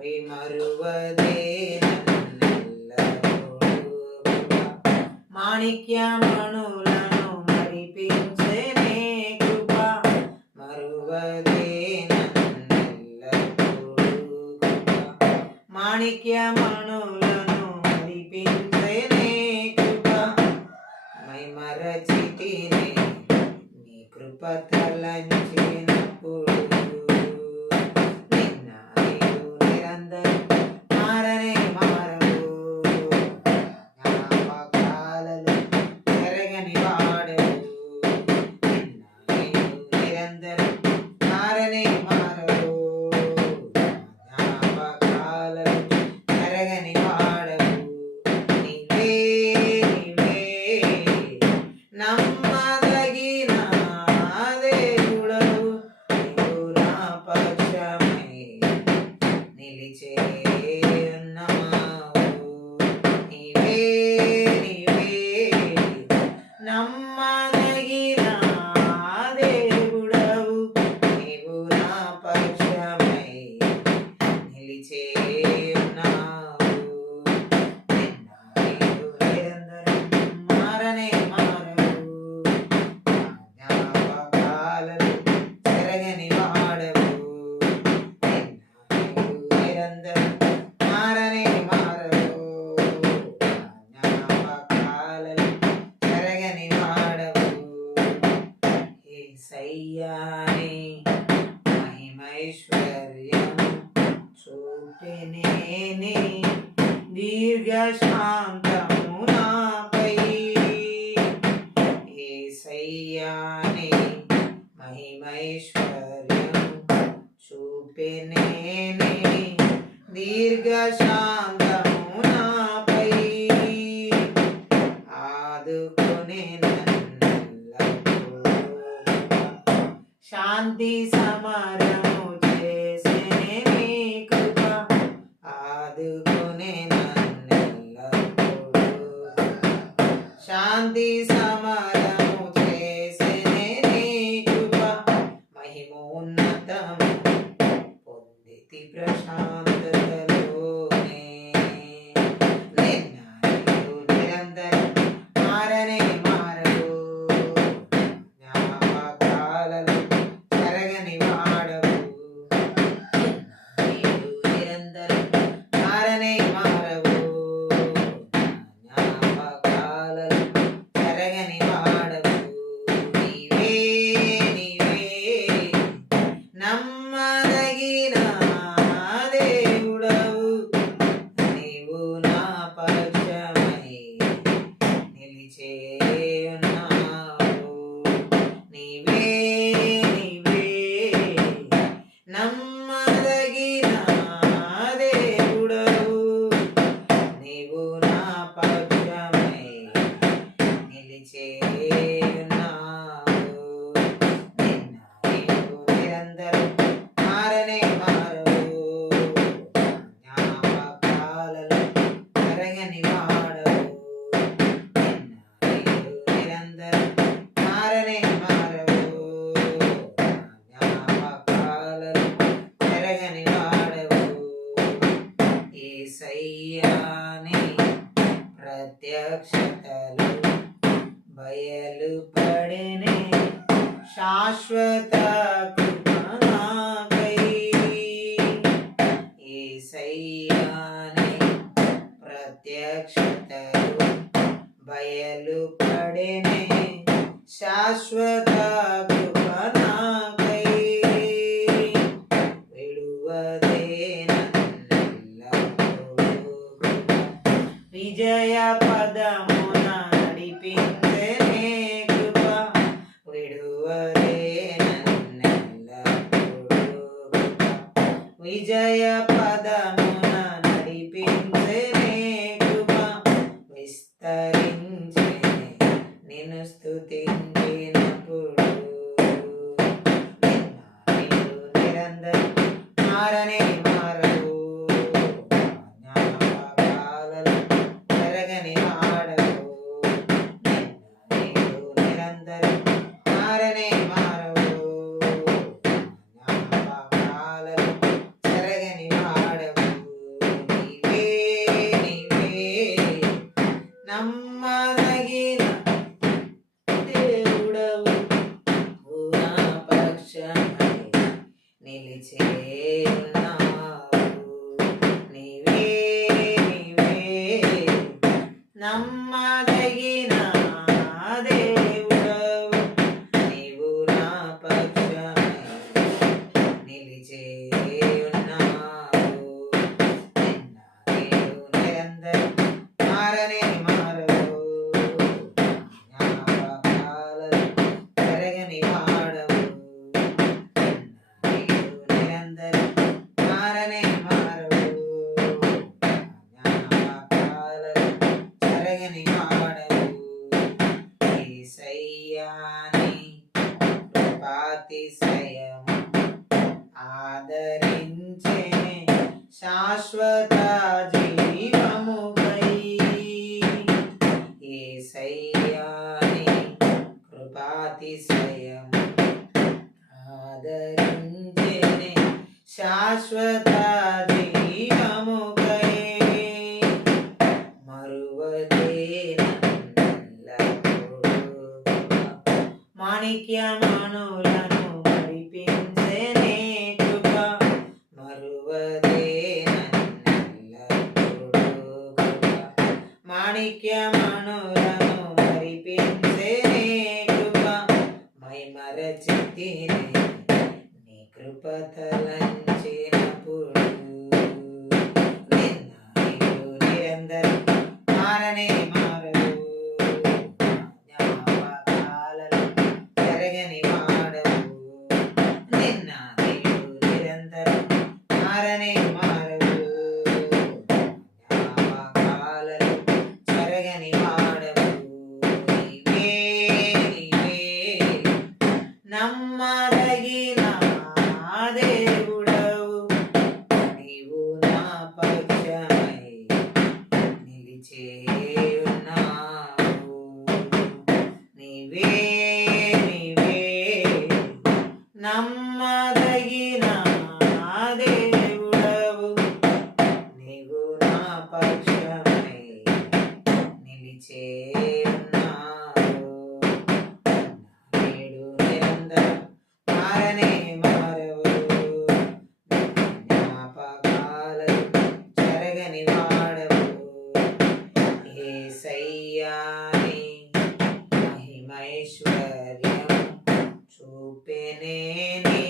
విమరువదే నన్నెల్లప్పుడూ మాణిక్యమణులను మరిపించెనే కృప. మరువదే నన్నెల్లప్పుడూ కృప. మాణిక్యమణులను మరిపించెనే కృప. మైమరచితిని నీ కృప తలంచినప్పుడు నిన్న నీవు నిరంతరం మారనే మారవు జ్ఞాపకాలలో ఎరగని వాడవు నిన్న నీవు నిరంతరం మారనే మారవు జ్ఞాపకాలలో ఎరగని వాడవు నీవే నమ్మదగిన దేవుడవు నీవు నా పక్షమై నిలిచే ఉన్నావు నీవే నమ్మదగిన దేవుడవు నీవు నా పక్షమై నిలిచే ఉన్నావు నిన్న నీవు నిరంతరం మారనే జ్ఞాపకాలను చెరగని వాడవు నిరంతరం మారనే మారవు జ్ఞాపకాలను చెరగని వాడవు యేసయ్యాని మహిమైశ్వర్యం చూపెనేని దీర్ఘశాంతము నాపై యేసయ్యాని మహిమైశ్వర్యం చూపెనేని దీర్ఘశాంతము నాపై ఆదుకునే నన్నెల్లప్పుడూ శాంతి సమరము చేసేనే నీ కృప ఆదుకునే నన్నెల్లప్పుడూ శాంతి సమరము చేసేనే నీ కృప మహిమోన్నతము పొందితి ప్రశాంతతలోనే నిన్న నీవు నిరంతరం మారనే మారవు జ్ఞాపకాలలో చెరగని వాడవు నీవు నిరంతరం మారనే మారవు జ్ఞాపకాలలో చెరగని వాడవు నీవే నమ్మదగిన దేవుడవు నీవు నా పక్షమై నిలిచే ఉన్నావు నీవే నమ్మదగిన దేవుడవు నీవు నా పక్షమై నిలిచే ఉన్నావు నిన్న నీవు నిరంతరం మారనే మారవు జ్ఞాపకాలలో చెరగని వాడవు నిన్న నీవు నిరంతరం మారనే మారవు జ్ఞాపకాలలో చెరగని వాడవు యేసయ్యాని ప్రత్యక్షతలు బయలుపడినే శాశ్వత కృప నాకై యేసయ్యాని ప్రత్యక్షతలు బయలుపడినే శాశ్వత కృప నాకై విడువదే నన్నెల్లప్పుడూ విజయ పదమున నడిపించనే కృప విడువదే నన్నెల్లప్పుడూ విజయ పదమున నడిపించనే కృప విస్తరించనే నిన్ను స్తుతించినప్పుడు నిన్న నీవు నిరంతరం మారనే మారవు జ్ఞాపకాలలో చెరగని వాడవు నిన్న నీవు నిరంతరం మారనే మారవు జ్ఞాపకాలలో చెరగని వాడవు నీవే నమ్మదగిన దేవుడవు నా పక్షమై నిలిచే ఉన్నావు యేసయ్యాని కృపాతిశయం ఆదరించెనే శాశ్వత జీవముకై మరువదే నన్నెల్లప్పుడూ మాణిక్యమణులను మరిపించెనే కృప మరువదే నన్నెల్లప్పుడూ కృప మాణిక్యమణులను మరిపించెనే కృప మైమరచితిని నీ కృప తలంచినప్పుడు నిన్న నీవు నిరంతరం మారనే మారవు జ్ఞాపకాలలో జరగని వాడవు నిన్న నీవు నిరంతరం మారనే మారవు జ్ఞాపకాలలో జరగని వాడవు నీవే నీవే నమ్మదగిన దేవుడవు నీవు నా పక్షమై నిలిచే ఉన్నావు నీవే నీవే నమ్మదగిన దేవుడవు నీవు నా పక్షమై నిలిచే ఉన్నావు నేడు నిరంతరం మారనే మారవు జ్ఞాపకాలలో జరగని వాడవు యేసయ్యాని మహిమైశ్వర్యం చూపెనేని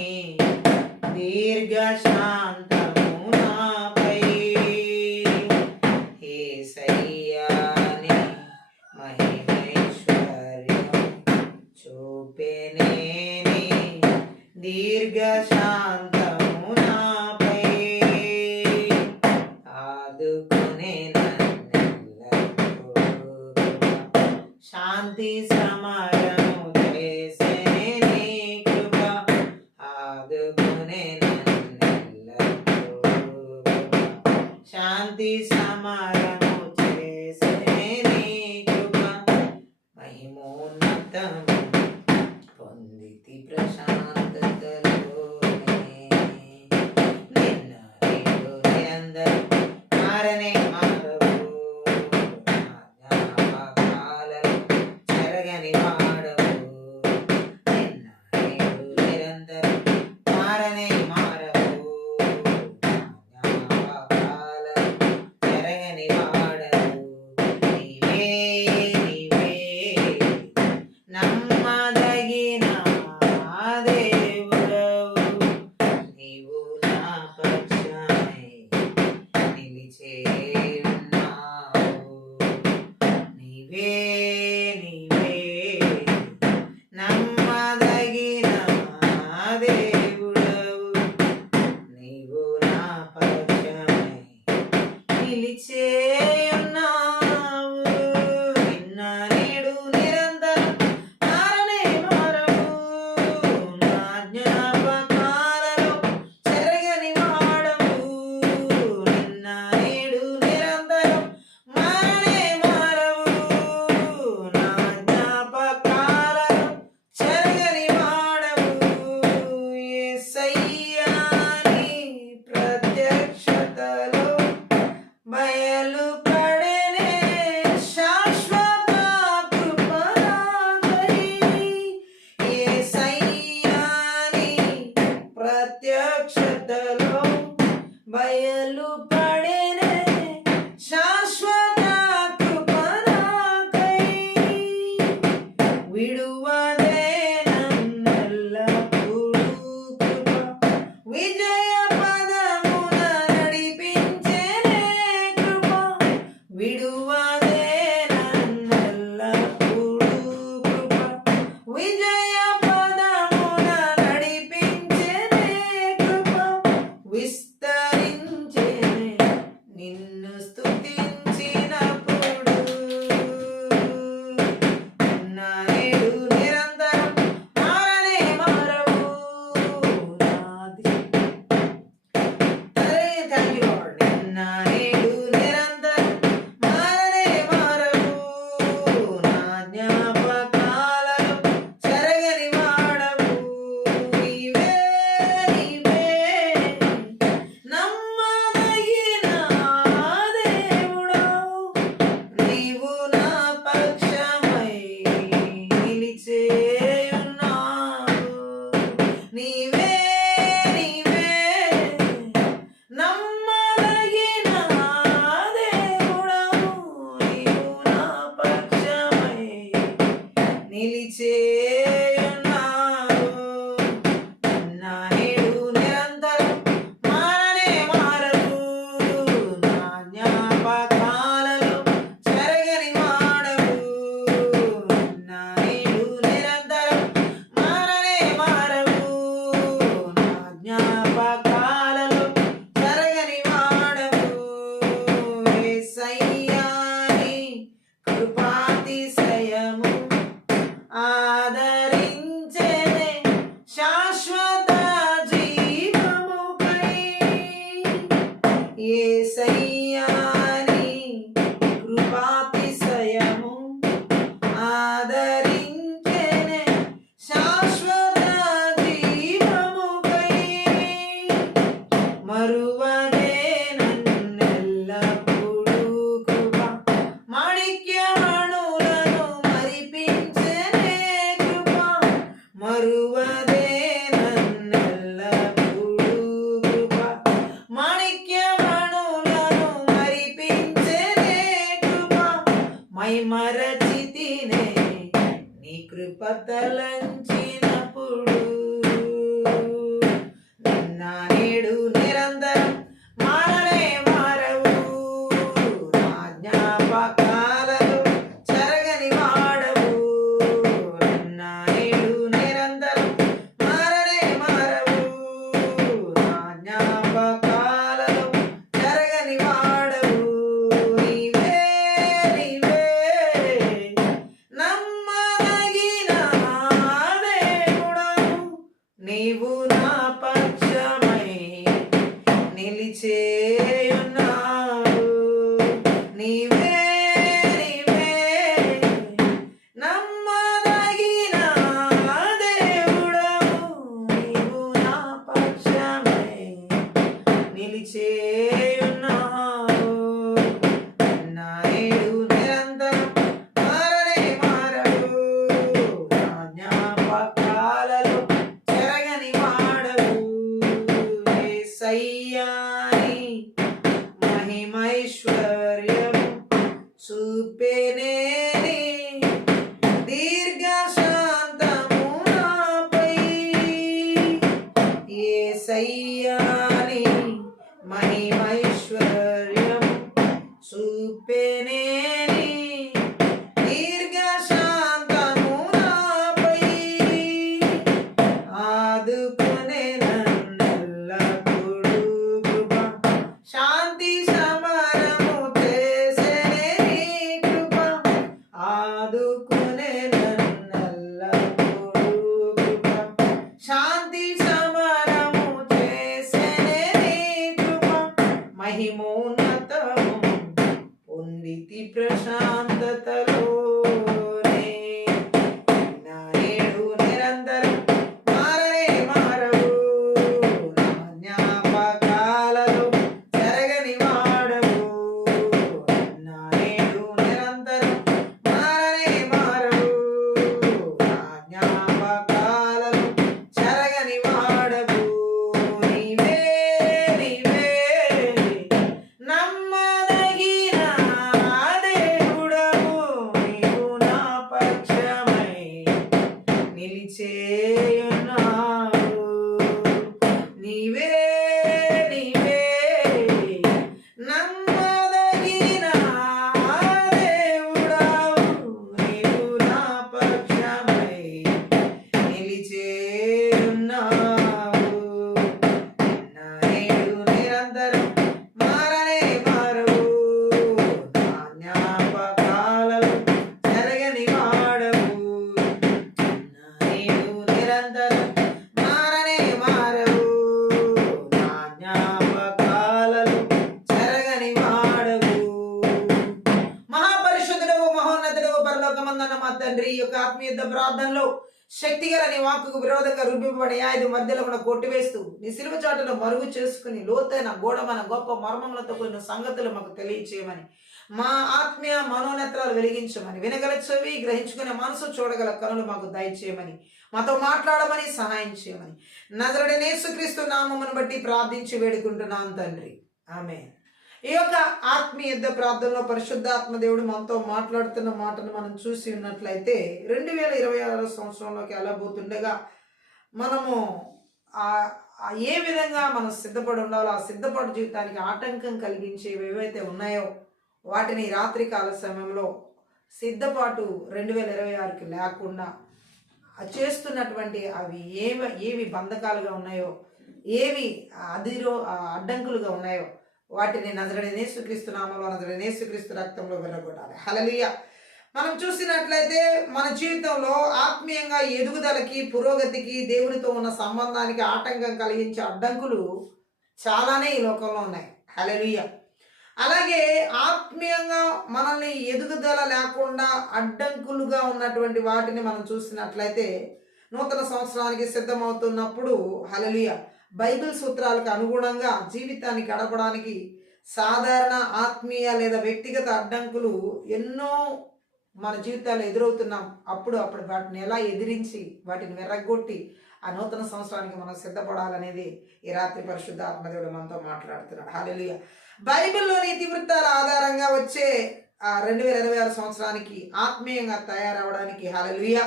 దీర్ఘశాంతము నాపై యేసయ్యాని మహిమైశ్వర్యం చూపెనేని దీర్ఘశాంతము నాపై ఆదుకునే నన్నెల్లప్పుడూ శాంతి సమరము చేసెనే నీ కృప ఆదుకునే నన్నెల్లప్పుడూ శాంతి సమరము చేసెనే నీ కృప మహిమోన్నతము పొందితి ప్రశాంతతలోనే నిన్న నీవు నిరంతరం మారనే మారవు జ్ఞాపకాలలో జరగని వాడవు నిన్న నీవు నిరంతరం మారనే మారవు జ్ఞాపకాలలో జరగని వాడవు నీవే నీవే నమ్మ నిలిచేయున్నావు. నా నేడు నిరంతరం మారనే మారవు. నా జ్ఞాపకాలలో చెరగని వాడవు. నా నేడు నిరంతరం మారనే మారవు. నా జ్ఞాపకాలలో చెరగని వాడవు. యేసయ్యా నీ కృపాతిశయము ఆదరించెనే శాశ్వత జీవముకై. యేసయ్యా నీ కృపాతిశయము ఆదరించెనే శాశ్వత జీవముకై. మరువనే నన్నెల్లప్పుడూ కృప మాణిక్యమణులను మరిపించెనే కృప. మరువదే నన్నెల్లప్పుడూ కృప మాణిక్యమణులను మరిపించెనే కృప. మైమరచితినే నీ కృప తలంచినప్పుడు. నా నేడు నిరంతరం మారనే మారవు. నా జ్ఞాపకాలలో చెరగని వాడవు. నా నేడు నిరంతరం మారనే మారవు. నా జ్ఞాపకాలలో చెరగని వాడవు. నీవే నీవే నమ్మదగిన దేవుడవు. నీవు నా పక్షమై నిలిచేయున్నావు. నీవే నీవే నమ్మదగిన దేవుడవు. నీవు నా పక్షమై నిలిచేయున్నావు. నా నేడు నిరంతరం మారనే మారవు. నా జ్ఞాపకాలలో చెరగని వాడవు. యేసయ్యా నీ మహిమైశ్వర్యము చూపెనే నీ దీర్ఘశాంతము నాపై. యేసయ్యా నీ మహిమైశ్వర్యము చూపెనే నీ దీర్ఘశాంతము నాపై. ఆదుకునే నన్నెల్లప్పుడూ కృప శాంతి సమరము చేసెనే నీ కృప. ఆదుకునే నన్నెల్లప్పుడూ కృప శాంతి సమరము చేసెనే నీ కృప. మహిమోన్నతము పొందితి ప్రశాంతతలోనే. నా నేడు నిరంతరం మారనే మారవు. నా జ్ఞాపకాలలో చెరగని వాడవు. నా నేడు నిరంతరం మారనే మారవు. నా జ్ఞాపకాలలో చెరగని వాడవు. నీవే నీవే నమ్మదగిన దేవుడవు. నీవు నా పక్షమై నిలిచేయున్నావు. నీవే నీవే నమ్మదగిన దేవుడవు. నీవు నా పక్షమై నిలిచేయున్నావు. నా నేడు నిరంతరం మారనే మారవు. నా జ్ఞాపకాలలో చెరగని వాడవు. నా నేడు నిరంతరం మారనే మారవు. నా జ్ఞాపకాలలో చెరగని వాడవు. మహాపరిశుద్ధుడవు మహోన్నతుడవు పరలోకమందున్న మా తండ్రి, ఈ యొక్క ఆత్మీయ ప్రార్థనలో శక్తిగల నీ వాక్కుకు విరోధంగా రూపింపబడి ఐదు మధ్యలో కూడా కొట్టివేస్తూ నీ సిలువ చాటును మరుగు చేసుకుని లోతైన గూఢమైన గొప్ప మర్మములతో కూడిన సంగతులు మాకు తెలియచేయమని, మా ఆత్మీయ మనోనేత్రాలు వెలిగించమని, వినగల చెవి, గ్రహించుకునే మనసు, చూడగల కనులు మాకు దయచేయమని, మాతో మాట్లాడమని సహాయం చేయమని నజరుడైన యేసుక్రీస్తు నామమును బట్టి ప్రార్థించి వేడుకుంటున్నాను తండ్రి. ఆమేన్. ఈ యొక్క ఆత్మీయ యుద్ధ ప్రార్థనలో పరిశుద్ధాత్మ దేవుడు మనతో మాట్లాడుతున్న మాటను మనం చూసి ఉన్నట్లయితే 2026 సంవత్సరంలోకి వెళ్ళబోతుండగా మనము ఏ విధంగా మనం సిద్ధపడి ఉండాలో ఆ సిద్ధపాటు జీవితానికి ఆటంకం కలిగించేవి ఏవైతే ఉన్నాయో వాటిని రాత్రికాల సమయంలో సిద్ధపాటు 2026కి లేకుండా చేస్తున్నటువంటి అవి ఏవి బంధకాలుగా ఉన్నాయో, ఏవి అడ్డంకులుగా ఉన్నాయో వాటిని నజరేయుడైన యేసుక్రీస్తు నామములో, నజరేయుడైన యేసుక్రీస్తు రక్తంలో విరగొట్టాలి. హల్లెలూయా. మనం చూసినట్లయితే మన జీవితంలో ఆత్మీయంగా ఎదుగుదలకి, పురోగతికి, దేవునితో ఉన్న సంబంధానికి ఆటంకం కలిగించే అడ్డంకులు చాలానే ఈ లోకంలో ఉన్నాయి. హల్లెలూయా. అలాగే ఆత్మీయంగా మనల్ని ఎదుగుదల లేకుండా అడ్డంకులుగా ఉన్నటువంటి వాటిని మనం చూసినట్లయితే నూతన సంవత్సరానికి సిద్ధమవుతున్నప్పుడు హల్లెలూయా బైబిల్ సూత్రాలకు అనుగుణంగా జీవితాన్ని గడపడానికి సాధారణ ఆత్మీయ లేదా వ్యక్తిగత అడ్డంకులు ఎన్నో మన జీవితాల్లో ఎదురవుతున్నాం. అప్పుడు వాటిని ఎలా ఎదిరించి వాటిని వెర్రగొట్టి ఆ నూతన సంవత్సరానికి మనం సిద్ధపడాలనేది ఈ రాత్రి పరిశుద్ధ ఆత్మదేవుడు మనతో మాట్లాడుతున్నాడు. హల్లెలూయా. బైబిల్లోని ఇతివృత్తాల ఆధారంగా వచ్చే 2026 సంవత్సరానికి ఆత్మీయంగా తయారవడానికి హల్లెలూయా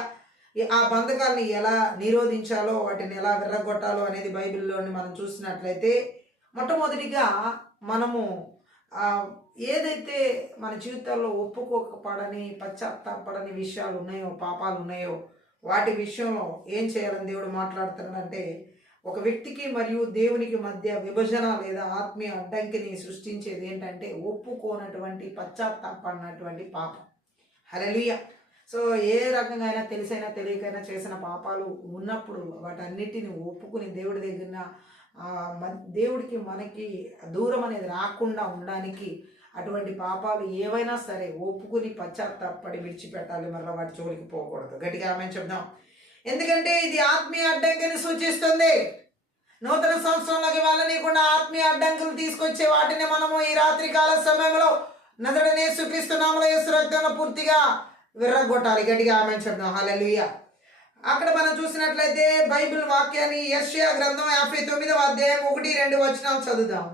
ఆ బంధకాలని ఎలా నిరోధించాలో, వాటిని ఎలా విర్రగొట్టాలో అనేది బైబిల్లోని మనం చూసినట్లయితే మొట్టమొదటిగా మనము ఏదైతే మన జీవితాల్లో ఒప్పుకోకపడని, పశ్చాత్తాపడని విషయాలు ఉన్నాయో, పాపాలు ఉన్నాయో వాటి విషయంలో ఏం చేయాలని దేవుడు మాట్లాడుతున్నాడంటే, ఒక వ్యక్తికి మరియు దేవునికి మధ్య విభజన లేదా ఆత్మీయ అడ్డంకిని సృష్టించేది ఏంటంటే ఒప్పుకోనటువంటి, పశ్చాత్తాపడినటువంటి పాపం. హల్లెలూయా. సో ఏ రకంగా అయినా తెలిసైనా తెలియకైనా చేసిన పాపాలు ఉన్నప్పుడు వాటన్నిటిని ఒప్పుకుని దేవుడి దగ్గర దేవుడికి మనకి దూరం అనేది రాకుండా ఉండడానికి అటువంటి పాపాలు ఏవైనా సరే ఒప్పుకుని పశ్చాత్తాపడి విడిచిపెట్టాలి. మరలా వాటి జోలికి పోకూడదు. గట్టిగా ఆమేన్ చెప్దాం. ఎందుకంటే ఇది ఆత్మీయ అడ్డంకిని సూచిస్తుంది. నూతన సంవత్సరంలోకి వెళ్ళనీయకుండా ఆత్మీయ అడ్డంకులు తీసుకొచ్చే వాటిని మనము ఈ రాత్రి కాల సమయంలో నజరేయుడైన యేసుక్రీస్తు నామములో, యేసు రక్తంలో పూర్తిగా విర్రగొట్టాలి. గట్టిగా ఆమేన్ చెప్దాం. హల్లెలూయా. అక్కడ మనం చూసినట్లయితే బైబిల్ వాక్యాన్ని యెషయా గ్రంథం 59వ అధ్యాయం 1-2 వచనాలు చదువుదాం.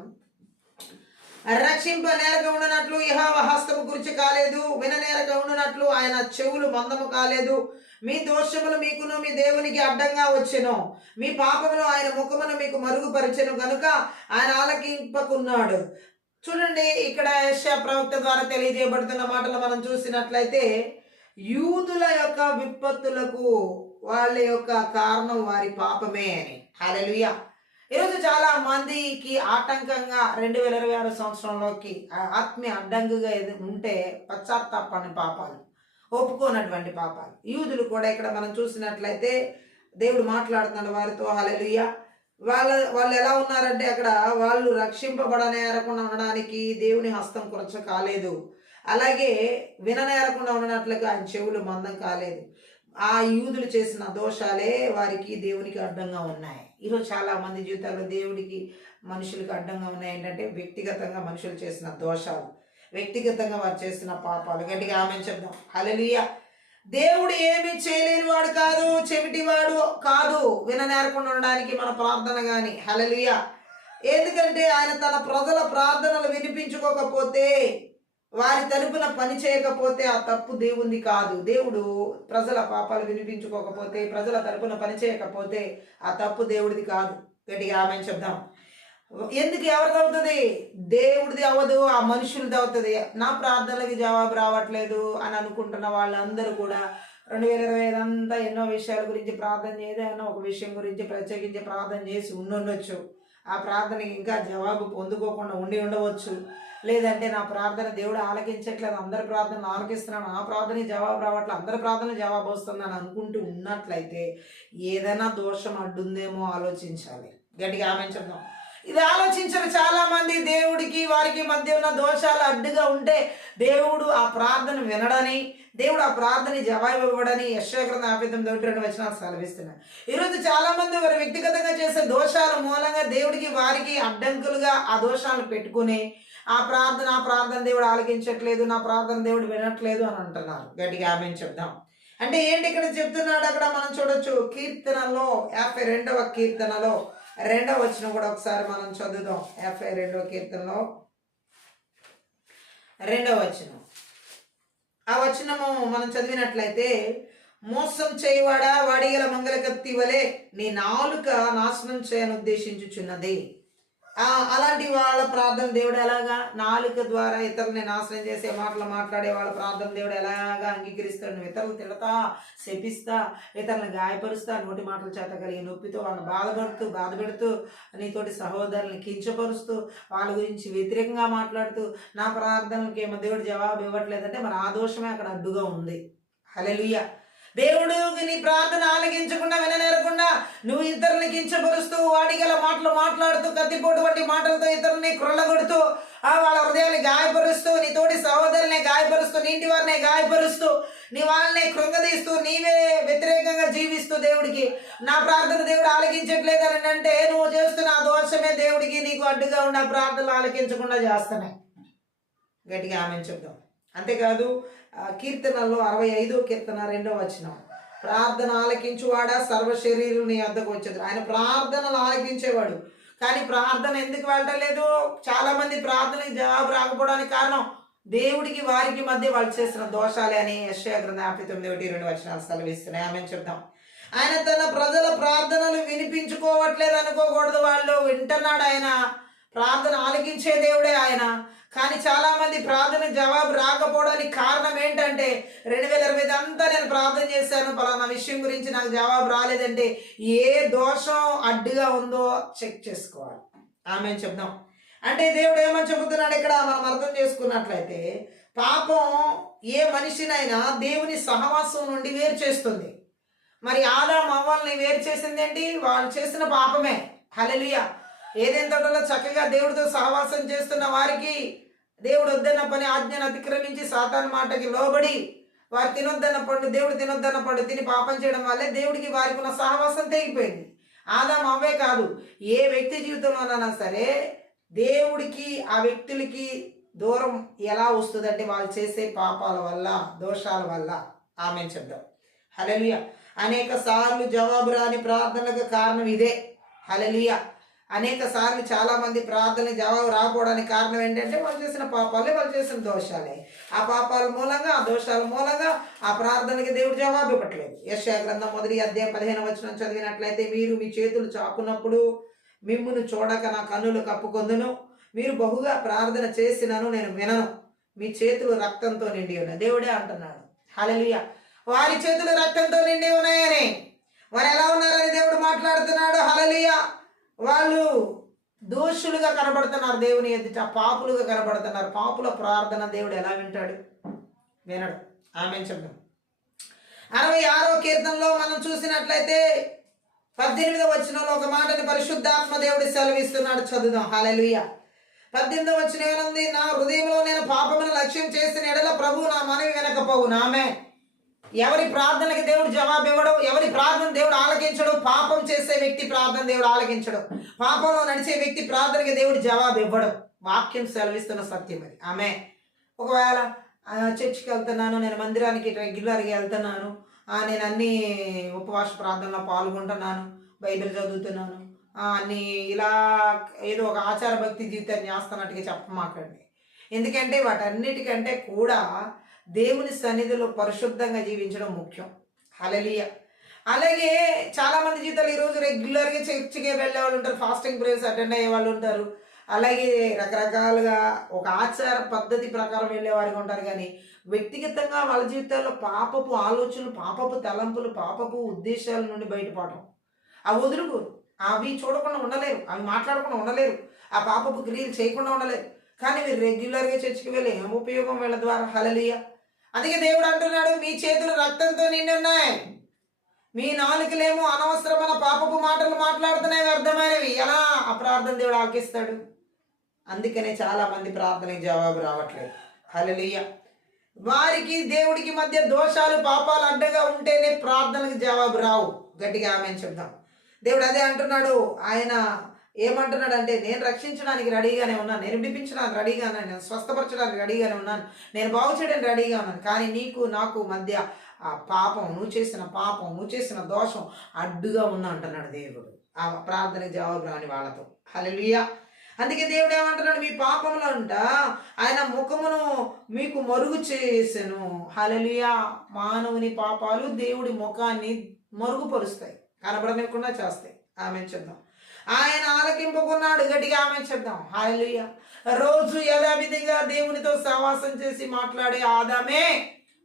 రక్షింప నేరక ఉండునట్లు యెహోవా హస్తము గురించి కాలేదు, విననేరక ఉండునట్లు ఆయన చెవులు మందము కాలేదు. మీ దోషములు మీకును మీ దేవునికి అడ్డంగా వచ్చెను, మీ పాపములు ఆయన ముఖమును మీకు మరుగుపరిచెను గనుక ఆయన ఆలకింపకున్నాడు. చూడండి, ఇక్కడ యెషయా ప్రవక్త ద్వారా తెలియజేయబడుతున్న మాటలు మనం చూసినట్లయితే యూదుల యొక్క విపత్తులకు వాళ్ళ యొక్క కారణం వారి పాపమే అని. హల్లెలూయా. ఈరోజు చాలా మందికి ఆటంకంగా 2026 సంవత్సరంలోకి ఆత్మీయ అడ్డంకుగా ఉంటే పశ్చాత్తాపని పాపాలు, ఒప్పుకోనటువంటి పాపాలు. యూదులు కూడా ఇక్కడ మనం చూసినట్లయితే దేవుడు మాట్లాడుతున్నాడు వారితో. హల్లెలూయా. వాళ్ళు ఎలా ఉన్నారంటే అక్కడ వాళ్ళు రక్షింపబడనేరకుండా ఉండడానికి దేవుని హస్తం కొరచ కాలేదు, అలాగే విననేరకుండా ఉండనట్లుగా ఆయన చెవులు మందం కాలేదు. ఆ యూదులు చేసిన దోషాలే వారికి దేవునికి అడ్డంగా ఉన్నాయి. ఈరోజు చాలా మంది జీవితాల్లో దేవుడికి మనుషులకు అడ్డంగా ఉన్నాయి ఏంటంటే వ్యక్తిగతంగా మనుషులు చేసిన దోషాలు, వ్యక్తిగతంగా వారు చేసిన పాపాలు. గట్టిగా ఆమేన్ చెప్దాం. హల్లెలూయా. దేవుడు ఏమీ చేయలేని వాడు కాదు, చెవిటివాడు కాదు విననేరకుండా ఉండడానికి మన ప్రార్థన కానీ. హల్లెలూయా. ఎందుకంటే ఆయన తన ప్రజల ప్రార్థనలు వినిపించుకోకపోతే, వారి తరపున పని చేయకపోతే ఆ తప్పు దేవుంది కాదు. దేవుడు ప్రజల పాపాలు వినిపించుకోకపోతే, ప్రజల తరపున పని చేయకపోతే ఆ తప్పు దేవుడిది కాదు. గట్టిగా ఆమేన్ చెప్దాం. ఎందుకు ఎవరిది అవుతుంది? దేవుడిది అవ్వదు, ఆ మనుషులది అవుతుంది. నా ప్రార్థనలకి జవాబు రావట్లేదు అని అనుకుంటున్న వాళ్ళందరూ కూడా 2025 అంతా ఎన్నో విషయాల గురించి ప్రార్థన ఏదైనా ఒక విషయం గురించి ప్రత్యేకించి ప్రార్థన చేసి ఉండొచ్చు. ఆ ప్రార్థనకి ఇంకా జవాబు పొందుకోకుండా ఉండవచ్చు. లేదంటే నా ప్రార్థన దేవుడు ఆలకించట్లేదు, అందరి ప్రార్థనలు ఆలకిస్తున్నాను, ఆ ప్రార్థనకి జవాబు రావట్లేదు, అందరి ప్రార్థన జవాబు వస్తుందని అనుకుంటూ ఉన్నట్లయితే ఏదైనా దోషం అడ్డుందేమో ఆలోచించాలి. గట్టిగా ఆమేన్ చెప్దాం. ఇది ఆలోచించరు చాలా మంది. దేవుడికి వారికి మధ్య ఉన్న దోషాలు అడ్డుగా ఉంటే దేవుడు ఆ ప్రార్థన వినడని, దేవుడు ఆ ప్రార్థన జవాబు ఇవ్వడని యెషయా గ్రంథం 59:2 వచనాలు సెలవిస్తున్నాడు. ఈరోజు చాలా మంది వారు వ్యక్తిగతంగా చేసే దోషాల మూలంగా దేవుడికి వారికి అడ్డంకులుగా ఆ దోషాలను పెట్టుకుని ఆ ప్రార్థన దేవుడు ఆలకించట్లేదు, నా ప్రార్థన దేవుడు వినట్లేదు అని అంటున్నారు. గట్టిగా ఆమేన్ చెప్దాం. అంటే ఏంటి ఇక్కడ చెప్తున్నాడు? అక్కడ మనం చూడొచ్చు కీర్తనలో 52వ కీర్తనలో 2వ వచనం కూడా ఒకసారి మనం చదువుదాం. 52వ కీర్తనలో 2వ వచనం. ఆ వచనము మనం చదివినట్లయితే, మోసం చేయవాడా, వాడిగల మంగళ కత్తి వలె నీ నాలుక నాశనం చేయను ఉద్దేశించుచున్నది. అలాంటి వాళ్ళ ప్రార్థన దేవుడు ఎలాగా, నాలుక ద్వారా ఇతరులని నాశనం చేసే మాటలు మాట్లాడే వాళ్ళ ప్రార్థన దేవుడు ఎలాగా అంగీకరిస్తాడు? నువ్వు ఇతరులు తిడతా, శపిస్తా, ఇతరులను గాయపరుస్తా, నోటి మాటల చేత కలిగి నొప్పితో వాళ్ళని బాధపెడుతూ నీతోటి సహోదరులను కించపరుస్తూ వాళ్ళ గురించి వ్యతిరేకంగా మాట్లాడుతూ నా ప్రార్థనలకి ఏమో దేవుడు జవాబు ఇవ్వట్లేదంటే మరి ఆ దోషమే అక్కడ అడ్డుగా ఉంది. హల్లెలూయా. దేవుడు నీ ప్రార్థన ఆలకించకుండా విననేరకుండా నువ్వు ఇతరుని కించపరుస్తూ వాడిగల మాటలు మాట్లాడుతూ కత్తిపోటు వంటి మాటలతో ఇతరుని క్రొల్లగొడుతూ వాళ్ళ హృదయాన్ని గాయపరుస్తూ నీ తోటి సహోదరుని గాయపరుస్తూ నీ ఇంటి వారిని గాయపరుస్తూ నీ వాళ్ళని కృంగదీస్తూ నీవే వ్యతిరేకంగా జీవిస్తూ దేవుడికి నా ప్రార్థన దేవుడు ఆలకించట్లేదని అంటే నువ్వు చేస్తున్న ఆ దోషమే దేవుడికి నీకు అడ్డుగా ఉన్న ప్రార్థనలు ఆలకించకుండా చేస్తున్నాయి. గట్టిగా ఆమెను చెప్దాం. అంతేకాదు కీర్తనల్లో 65వ కీర్తన 2వ వచనం, ప్రార్థన ఆలకించువాడా సర్వ శరీరులు నీ వద్దకు వచ్చేది. ఆయన ప్రార్థనలు ఆలకించేవాడు, కానీ ప్రార్థన ఎందుకు వెళ్ళలేదు? చాలా మంది ప్రార్థనకి జవాబు రాకపోవడానికి కారణం దేవుడికి వారికి మధ్య వాళ్ళు చేసిన దోషాలే అని యెషయా గ్రంథం 59:2 సెలవిస్తున్నాయి. ఆమె చెప్తాం. ఆయన తన ప్రజల ప్రార్థనలు వినిపించుకోవట్లేదు అనుకోకూడదు. వాళ్ళు వింటున్నాడు, ఆయన ప్రార్థన ఆలకించే దేవుడే ఆయన. కానీ చాలా మంది ప్రార్థన జవాబు రాకపోవడానికి కారణం ఏంటంటే 2020 అంతా నేను ప్రార్థన చేశాను, పలానా విషయం గురించి నాకు జవాబు రాలేదంటే ఏ దోషం అడ్డుగా ఉందో చెక్ చేసుకోవాలి. ఆమె చెప్దాం. అంటే దేవుడు ఏమని చెబుతున్నాడు ఇక్కడ మనం అర్థం చేసుకున్నట్లయితే, పాపం ఏ మనిషినైనా దేవుని సహవాసం నుండి వేరు చేస్తుంది. మరి ఆదాము అవ్వల్ని వేరు చేసింది ఏంటి? వాళ్ళు చేసిన పాపమే. హల్లెలూయా. ఏదైనా తోటలో చక్కగా దేవుడితో సహవాసం చేస్తున్న వారికి దేవుడు వద్దన్న పని ఆజ్ఞను అతిక్రమించి సాతాను మాటకి లోబడి వారు తినొద్దన్న పండు, దేవుడు తినొద్దన్న పండు తిని పాపం చేయడం వల్లే దేవుడికి వారికి ఉన్న సహవాసం తెగిపోయింది. ఆదాము అవ్వే కాదు, ఏ వ్యక్తి జీవితంలోనైనా సరే దేవుడికి ఆ వ్యక్తులకి దూరం ఎలా వస్తుందంటే వాళ్ళు చేసే పాపాల వల్ల, దోషాల వల్ల. ఆమె చెప్దాం. హల్లెలూయా. అనేక సార్లు జవాబు రాని ప్రార్థనలకు కారణం ఇదే. హల్లెలూయా. అనేక సార్లు చాలా మంది ప్రార్థన జవాబు రాకపోవడానికి కారణం ఏంటంటే వాళ్ళు చేసిన పాపాలే, వాళ్ళు చేసిన దోషాలే. ఆ పాపాల మూలంగా, ఆ దోషాల మూలంగా ఆ ప్రార్థనకి దేవుడు జవాబు ఇవ్వట్లేదు. యెషయా గ్రంథం 1:15 వచనం చదివినట్లయితే, మీరు మీ చేతులు చాపునప్పుడు మిమ్మును చూడక నా కన్నులు కప్పుకొందును, మీరు బహుగా ప్రార్థన చేసినను నేను వినను, మీ చేతులు రక్తంతో నిండి ఉన్నాయి. దేవుడే అంటున్నాడు. హల్లెలూయా. వారి చేతులు రక్తంతో నిండి ఉన్నాయని, వారు ఎలా ఉన్నారని దేవుడు మాట్లాడుతున్నాడు. హల్లెలూయా. వాళ్ళు దోషులుగా కనబడుతున్నారు, దేవుని ఎదుట పాపులుగా కనబడుతున్నారు. పాపుల ప్రార్థన దేవుడు ఎలా వింటాడు? వినడు. ఆమె చెప్తాం. 66వ కీర్తనలో మనం చూసినట్లయితే 18వ వచనంలో ఒక మాటని పరిశుద్ధాత్మ దేవుడు సెలవిస్తున్నాడు. చదువుదాం. హల్లెలూయా. 18వ వచనం ఏముంది? నా హృదయంలో నేను పాపమును లక్ష్యం చేసిన ఎడల ప్రభువు నా మనవి వినకపోవును. ఆమె ఎవరి ప్రార్థనకి దేవుడు జవాబు ఇవ్వడం, ఎవరి ప్రార్థన దేవుడు ఆలకించడం? పాపం చేసే వ్యక్తి ప్రార్థన దేవుడు ఆలకించడం, పాపంలో నడిచే వ్యక్తి ప్రార్థనకి దేవుడు జవాబు ఇవ్వడం. వాక్యం సెలవిస్తున్న సత్యం అది. ఆమె ఒకవేళ చర్చికి వెళ్తున్నాను, నేను మందిరానికి రెగ్యులర్గా వెళ్తున్నాను, నేను అన్ని ఉపవాస ప్రార్థనలో పాల్గొంటున్నాను, బైబిల్ చదువుతున్నాను, అన్ని ఇలా ఏదో ఒక ఆచార భక్తి జీవితాన్ని చేస్తున్నట్టుగా చెప్పమాకండి. ఎందుకంటే వాటన్నిటికంటే కూడా దేవుని సన్నిధిలో పరిశుద్ధంగా జీవించడం ముఖ్యం. హల్లెలూయా. అలాగే చాలా మంది జీవితాలు ఈరోజు రెగ్యులర్గా చర్చికి వెళ్ళే వాళ్ళు ఉంటారు, ఫాస్టింగ్ ప్రేయర్స్ అటెండ్ అయ్యే వాళ్ళు ఉంటారు, అలాగే రకరకాలుగా ఒక ఆచార పద్ధతి ప్రకారం వెళ్ళే వారికి ఉంటారు. కానీ వ్యక్తిగతంగా వాళ్ళ జీవితాల్లో పాపపు ఆలోచనలు, పాపపు తలంపులు, పాపపు ఉద్దేశాల నుండి బయటపడడం, అవి వదులుకోరు. అవి చూడకుండా ఉండలేరు, అవి మాట్లాడకుండా ఉండలేరు, ఆ పాపపు క్రియలు చేయకుండా ఉండలేరు. కానీ మీరు రెగ్యులర్గా చర్చికి వెళ్ళి ఏం ఉపయోగం వీళ్ళ ద్వారా? హల్లెలూయా. అందుకే దేవుడు అంటున్నాడు, మీ చేతులు రక్తంతో నిండి ఉన్నాయి, మీ నాలుకలేమో అనవసరమైన పాపపు మాటలు మాట్లాడుతున్నాయి, వ్యర్థమైనవి. ఎలా ఆ ప్రార్థన దేవుడు ఆలకిస్తాడు? అందుకనే చాలా మంది ప్రార్థనకి జవాబు రావట్లేదు. హల్లెలూయా. వారికి దేవుడికి మధ్య దోషాలు, పాపాలు అడ్డగా ఉంటేనే ప్రార్థనకి జవాబు రావు. గట్టిగా ఆమె చెప్దాం. దేవుడు అదే అంటున్నాడు. ఆయన ఏమంటున్నాడు అంటే, నేను రక్షించడానికి రెడీగానే ఉన్నాను, నేను విడిపించడానికి రెడీగానే ఉన్నాను, నేను స్వస్థపరచడానికి రెడీగానే ఉన్నాను, నేను బాగు చేయడానికి రెడీగా ఉన్నాను. కానీ నీకు నాకు మధ్య ఆ పాపం, నువ్వు చేసిన పాపం, నువ్వు చేసిన దోషం అడ్డుగా ఉన్నా అంటున్నాడు దేవుడు ఆ ప్రార్థనకి జవాబు రాని వాళ్ళతో. హల్లెలూయా. అందుకే దేవుడు ఏమంటున్నాడు, మీ పాపములో అంట ఆయన ముఖమును మీకు మరుగు చేసెను. హల్లెలూయా. మానవుని పాపాలు దేవుడి ముఖాన్ని మరుగుపరుస్తాయి, కనబడనివ్వకుండా చేస్తాయి. ఆమె చెప్దాం. ఆయన ఆలకింపుకున్నాడు. గట్టిగా ఆమె చెప్దాం. హల్లెలూయా. రోజు యథావిధిగా దేవునితో సహవాసం చేసి మాట్లాడే ఆదామే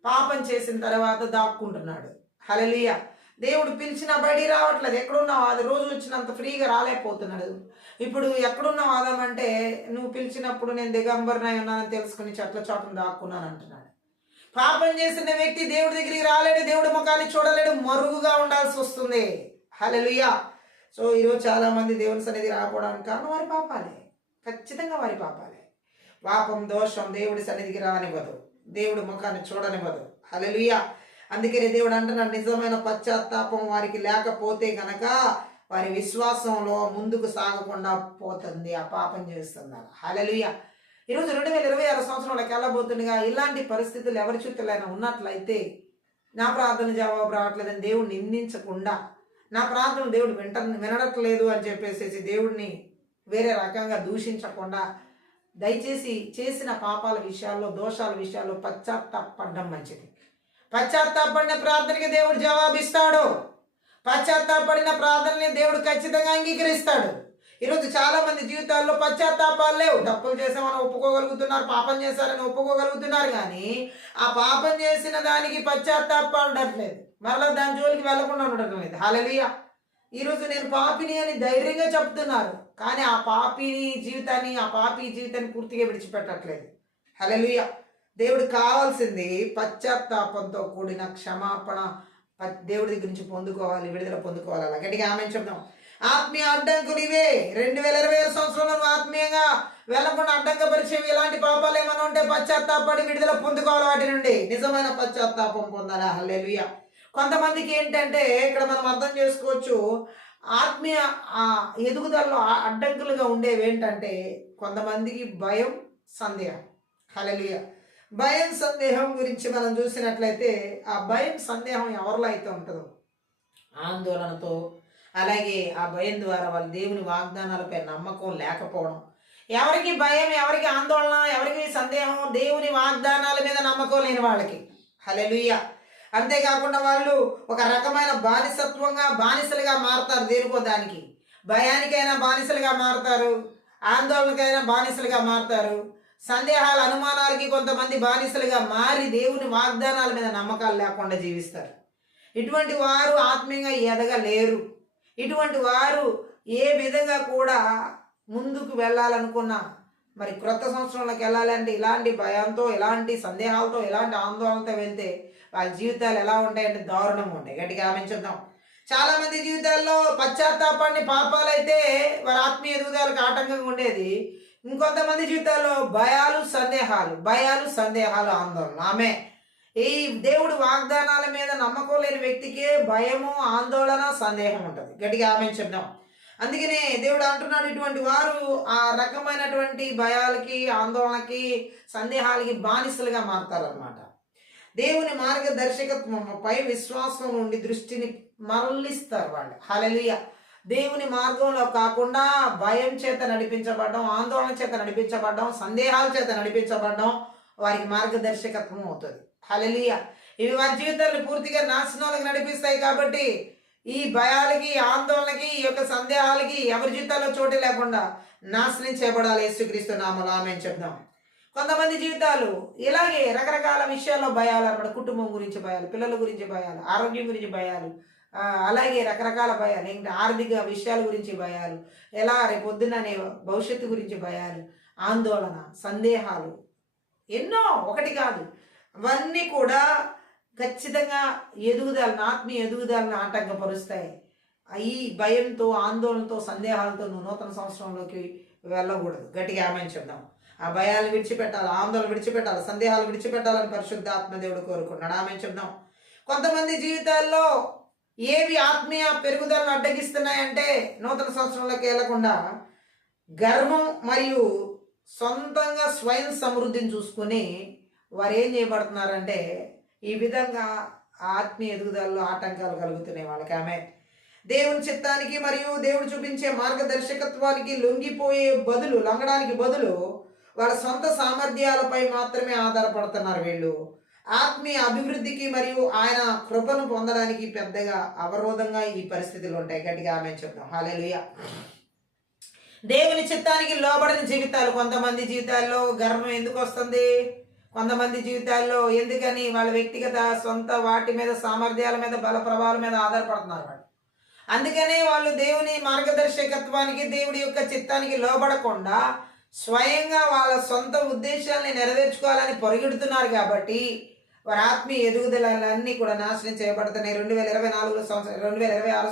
పాపం చేసిన తర్వాత దాక్కుంటున్నాడు. హల్లెలూయా. దేవుడు పిలిచినా బయటికి రావట్లేదు. ఎక్కడున్నావు? అది రోజు వచ్చినంత ఫ్రీగా రాలేకపోతున్నాడు. ఇప్పుడు ఎక్కడున్నావు ఆదాం అంటే, నువ్వు పిలిచినప్పుడు నేను దిగంబరనై ఉన్నానని తెలుసుకుని చెట్ల చాటును దాక్కున్నాను అంటున్నాడు. పాపం చేసిన వ్యక్తి దేవుడి దగ్గరికి రాలేడు, దేవుడి ముఖాన్ని చూడలేడు, మరుగుగా ఉండాల్సి వస్తుంది. హల్లెలూయా. సో ఈరోజు చాలా మంది దేవుని సన్నిధి రాకపోవడానికి కారణం వారి పాపాలే. ఖచ్చితంగా వారి పాపాలే. పాపం, దోషం దేవుడి సన్నిధికి రానివ్వదు, దేవుడి ముఖాన్ని చూడనివ్వదు. హల్లెలూయా. అందుకనే దేవుడు అంటున్నాడు, నిజమైన పశ్చాత్తాపం వారికి లేకపోతే గనక వారి విశ్వాసంలో ముందుకు సాగకుండా పోతుంది, ఆ పాపం చేస్తున్నారు. హల్లెలూయా. ఈరోజు 2026 సంవత్సరంలోకి వెళ్ళబోతుండగా ఇలాంటి పరిస్థితులు ఎవరి చుట్టూలైనా ఉన్నట్లయితే, నా ప్రార్థన జవాబు రావట్లేదని దేవుడు నిందించకుండా, నా ప్రార్థన దేవుడు వినడట్లేదు అని చెప్పేసి దేవుడిని వేరే రకంగా దూషించకుండా, దయచేసి చేసిన పాపాల విషయాల్లో, దోషాల విషయాల్లో పశ్చాత్తాపడడం మంచిది. పశ్చాత్తాపడిన ప్రార్థనకి దేవుడు జవాబిస్తాడు. పశ్చాత్తాపడిన ప్రార్థనని దేవుడు ఖచ్చితంగా అంగీకరిస్తాడు. ఈరోజు చాలా మంది జీవితాల్లో పశ్చాత్తాపాలు లేవు. తప్పులు చేసామని ఒప్పుకోగలుగుతున్నారు, పాపం చేశారని ఒప్పుకోగలుగుతున్నారు, కానీ ఆ పాపం చేసిన దానికి పశ్చాత్తాపడట్లేదు, మరలా దాని జోలికి వెళ్లకుండా ఉండటం లేదు. హల్లెలూయా. ఈరోజు నేను పాపిని అని ధైర్యంగా చెప్తున్నారు, కానీ ఆ పాపి జీవితాన్ని పూర్తిగా విడిచిపెట్టట్లేదు. హల్లెలూయా. దేవుడు కావాల్సింది పశ్చాత్తాపంతో కూడిన క్షమాపణ దేవుడి దగ్గర నుంచి పొందుకోవాలి, విడుదల పొందుకోవాలి. అలా గట్టిగా ఆమె చెప్దాం. ఆత్మీయ అడ్డంకులు ఇవే. 2026 సంవత్సరంలో ఆత్మీయంగా వెళ్లకుండా అడ్డంకపరిచేవి ఇలాంటి పాపాలు ఏమైనా ఉంటే పశ్చాత్తాపడి విడుదల పొందుకోవాలి, వాటి నుండి నిజమైన పశ్చాత్తాపం పొందాలి. హల్లెలూయా. కొంతమందికి ఏంటంటే ఇక్కడ మనం అర్థం చేసుకోవచ్చు, ఆత్మీయ ఎదుగుదలలో అడ్డంకులుగా ఉండేవి ఏంటంటే, కొంతమందికి భయం, సందేహం. హల్లెలూయా. భయం, సందేహం గురించి మనం చూసినట్లయితే, ఆ భయం, సందేహం ఎవరిలో అయితే ఉంటుందో ఆందోళనతో, అలాగే ఆ భయం ద్వారా వాళ్ళ దేవుని వాగ్దానాలపై నమ్మకం లేకపోవడం. ఎవరికి భయం, ఎవరికి ఆందోళన, ఎవరికి సందేహం, దేవుని వాగ్దానాల మీద నమ్మకం లేని వాళ్ళకి. హల్లెలూయా. అంతేకాకుండా వాళ్ళు ఒక రకమైన బానిసలుగా మారుతారు. దేనికో దానికి, భయానికైనా బానిసలుగా మారుతారు, ఆందోళనకైనా బానిసలుగా మారుతారు, సందేహాల అనుమానాలకి కొంతమంది బానిసలుగా మారి దేవుని వాగ్దానాల మీద నమ్మకాలు లేకుండా జీవిస్తారు. ఇటువంటి వారు ఆత్మీయంగా ఎదగలేరు. ఇటువంటి వారు ఏ విధంగా కూడా ముందుకు వెళ్ళాలనుకున్నా, మరి క్రొత్త సంవత్సరంలోకి వెళ్ళాలంటే ఇలాంటి భయంతో, ఇలాంటి సందేహాలతో, ఇలాంటి ఆందోళనతో వెళ్తే వాళ్ళ జీవితాలు ఎలా ఉంటాయంటే దారుణంగా ఉంటాయి. గట్టిగా ఆమెంచుద్దాం. చాలా మంది జీవితాల్లో పశ్చాత్తాపాన్ని పాపాలైతే వారి ఆత్మీయ ఎదుగుదలకు ఆటంకంగా ఉండేది. ఇంకొంతమంది జీవితాల్లో భయాలు, సందేహాలు, ఆందోళన. ఆమె ఈ దేవుడు వాగ్దానాల మీద నమ్మకం లేని వ్యక్తికే భయము, ఆందోళన, సందేహం ఉంటుంది. గట్టిగా ఆమె చెప్దాం. అందుకనే దేవుడు అంటున్నాడు, ఇటువంటి వారు ఆ రకమైనటువంటి భయాలకి, ఆందోళనకి, సందేహాలకి బానిసలుగా మారుతారన్నమాట. దేవుని మార్గదర్శకత్వంపై విశ్వాసం నుండి దృష్టిని మరలిస్తారు వాళ్ళు. హల్లెలూయా. దేవుని మార్గంలో కాకుండా భయం చేత నడిపించబడడం, ఆందోళన చేత నడిపించబడడం, సందేహాల చేత నడిపించబడడం వారికి మార్గదర్శకత్వం అవుతుంది. హల్లెలూయా. ఇవి వారి జీవితాలను పూర్తిగా నాశనాలకు నడిపిస్తాయి. కాబట్టి ఈ భయాలకి, ఆందోళనకి, ఈ యొక్క సందేహాలకి ఎవరి జీవితాల్లో చోటు లేకుండా నాశనం చేయబడాలి. యేసుక్రీస్తు నామములో ఆమేన్ చెప్దాం. కొంతమంది జీవితాలు ఇలాగే రకరకాల విషయాల్లో భయాలు అన్నమాట. కుటుంబం గురించి భయాలు, పిల్లల గురించి భయాలు, ఆరోగ్యం గురించి భయాలు, అలాగే రకరకాల భయాలు, ఇంకా ఆర్థిక విషయాల గురించి భయాలు, ఎలా రేపొద్దున అనే భవిష్యత్తు గురించి భయాలు, ఆందోళన, సందేహాలు, ఎన్నో, ఒకటి కాదు. అవన్నీ కూడా ఖచ్చితంగా ఆత్మీయ ఎదుగుదలను ఆటంకపరుస్తాయి. ఈ భయంతో, ఆందోళనతో, సందేహాలతో నువ్వు నూతన సంవత్సరంలోకి వెళ్ళకూడదు. గట్టిగా ఆమేన్ చెప్దాం. ఆ భయాలు విడిచిపెట్టాలి, ఆందోళన విడిచిపెట్టాలి, సందేహాలు విడిచిపెట్టాలని పరిశుద్ధ ఆత్మదేవుడు కోరుకున్నాడు. ఆమేన్ చెప్దాం. కొంతమంది జీవితాల్లో ఏవి ఆత్మీయ పెరుగుదలను అడ్డగిస్తున్నాయంటే, నూతన సంవత్సరంలోకి వెళ్లకుండా గర్వం మరియు సొంతంగా స్వయం సమృద్ధిని చూసుకుని వారు ఏం చేయబడుతున్నారంటే, ఈ విధంగా ఆత్మీయ ఎదుగుదలలో ఆటంకాలు కలుగుతున్నాయి వాళ్ళకి. ఆమె దేవుని చిత్తానికి మరియు దేవుడు చూపించే మార్గదర్శకత్వానికి లొంగడానికి బదులు వాళ్ళ సొంత సామర్థ్యాలపై మాత్రమే ఆధారపడుతున్నారు వీళ్ళు. ఆత్మీయ అభివృద్ధికి మరియు ఆయన కృపను పొందడానికి పెద్దగా అవరోధంగా ఈ పరిస్థితులు ఉంటాయి. గట్టిగా ఆమేన్ చెప్దాం. హల్లెలూయా. దేవుని చిత్తానికి లోబడని జీవితాలు, కొంతమంది జీవితాల్లో గర్వం ఎందుకు వస్తుంది, కొంతమంది జీవితాల్లో ఎందుకని వాళ్ళ వ్యక్తిగత సొంత వాటి మీద, సామర్థ్యాల మీద, బల ప్రభావాల మీద ఆధారపడుతున్నారు వాళ్ళు. అందుకనే వాళ్ళు దేవుని మార్గదర్శకత్వానికి, దేవుడి యొక్క చిత్తానికి లోబడకుండా స్వయంగా వాళ్ళ సొంత ఉద్దేశాలని నెరవేర్చుకోవాలని పరిగెడుతున్నారు. కాబట్టి వారి ఆత్మీయ ఎదుగుదలన్నీ కూడా నాశనం చేయబడుతున్నాయి. 2026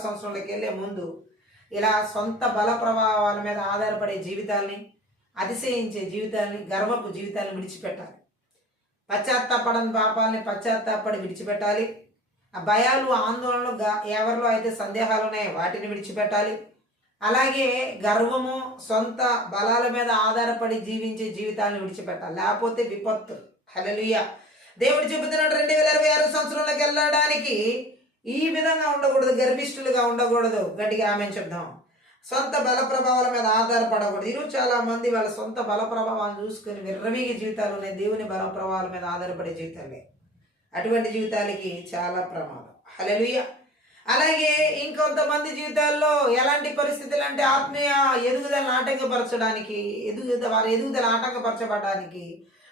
సంవత్సరంలోకి వెళ్ళే ముందు ఇలా సొంత బల ప్రభావాల మీద ఆధారపడే జీవితాల్ని, అతిశయించే జీవితాల్ని, గర్వపు జీవితాలను విడిచిపెట్టాలి. పశ్చాత్తాపడని పాపాలని పశ్చాత్తాపడి విడిచిపెట్టాలి. ఆ భయాలు, ఆందోళనలు, ఎవరిలో అయితే సందేహాలు ఉన్నాయో వాటిని విడిచిపెట్టాలి. అలాగే గర్వము, సొంత బలాల మీద ఆధారపడి జీవించే జీవితాలను విడిచిపెట్టాలి. లేకపోతే విపత్తు. హల్లెలూయా. దేవుడు చెబుతున్నాడు 2026 సంవత్సరంలోకి వెళ్ళడానికి ఈ విధంగా ఉండకూడదు, గర్విష్ఠులుగా ఉండకూడదు. గట్టిగా ఆమేన్ చెప్దాం. సొంత బల ప్రభావాల మీద ఆధారపడకూడదు. ఈరోజు చాలా మంది వాళ్ళ సొంత బల ప్రభావాలను చూసుకొని విర్రవీగే జీవితాలు ఉన్నాయి. దేవుని బల ప్రభావాల మీద ఆధారపడే జీవితాలే. అటువంటి జీవితాలకి చాలా ప్రమాదం. హల్లెలూయా. అలాగే ఇంకొంతమంది జీవితాల్లో ఎలాంటి పరిస్థితులు అంటే ఆత్మీయ ఎదుగుదలను ఆటంకపరచడానికి, వారి ఎదుగుదల ఆటంకపరచబడడానికి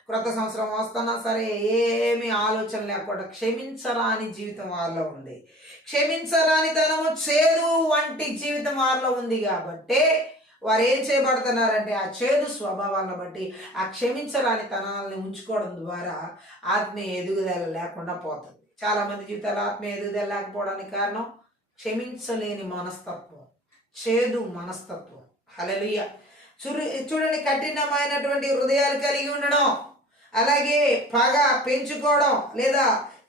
క్రొత్త సంవత్సరం వస్తున్నా సరే ఏమీ ఆలోచన లేకుండా క్షమించరాని జీవితం వారిలో ఉంది. క్షమించరాని తనము చేదు వంటి జీవితం వారిలో ఉంది. కాబట్టి వారు ఏం చేయబడుతున్నారంటే ఆ చేదు స్వభావాలను బట్టి ఆ క్షమించరాని తనాలని ఉంచుకోవడం ద్వారా ఆత్మీయ ఎదుగుదల లేకుండా పోతుంది. చాలామంది జీవితాలు ఆత్మీయ ఎదుగుదల లేకపోవడానికి కారణం క్షమించలేని మనస్తత్వం, చేదు మనస్తత్వం. హల్లెలూయా. చూడండి, కఠినమైనటువంటి హృదయాలు కలిగి ఉండడం, అలాగే పగ పెంచుకోవడం లేదా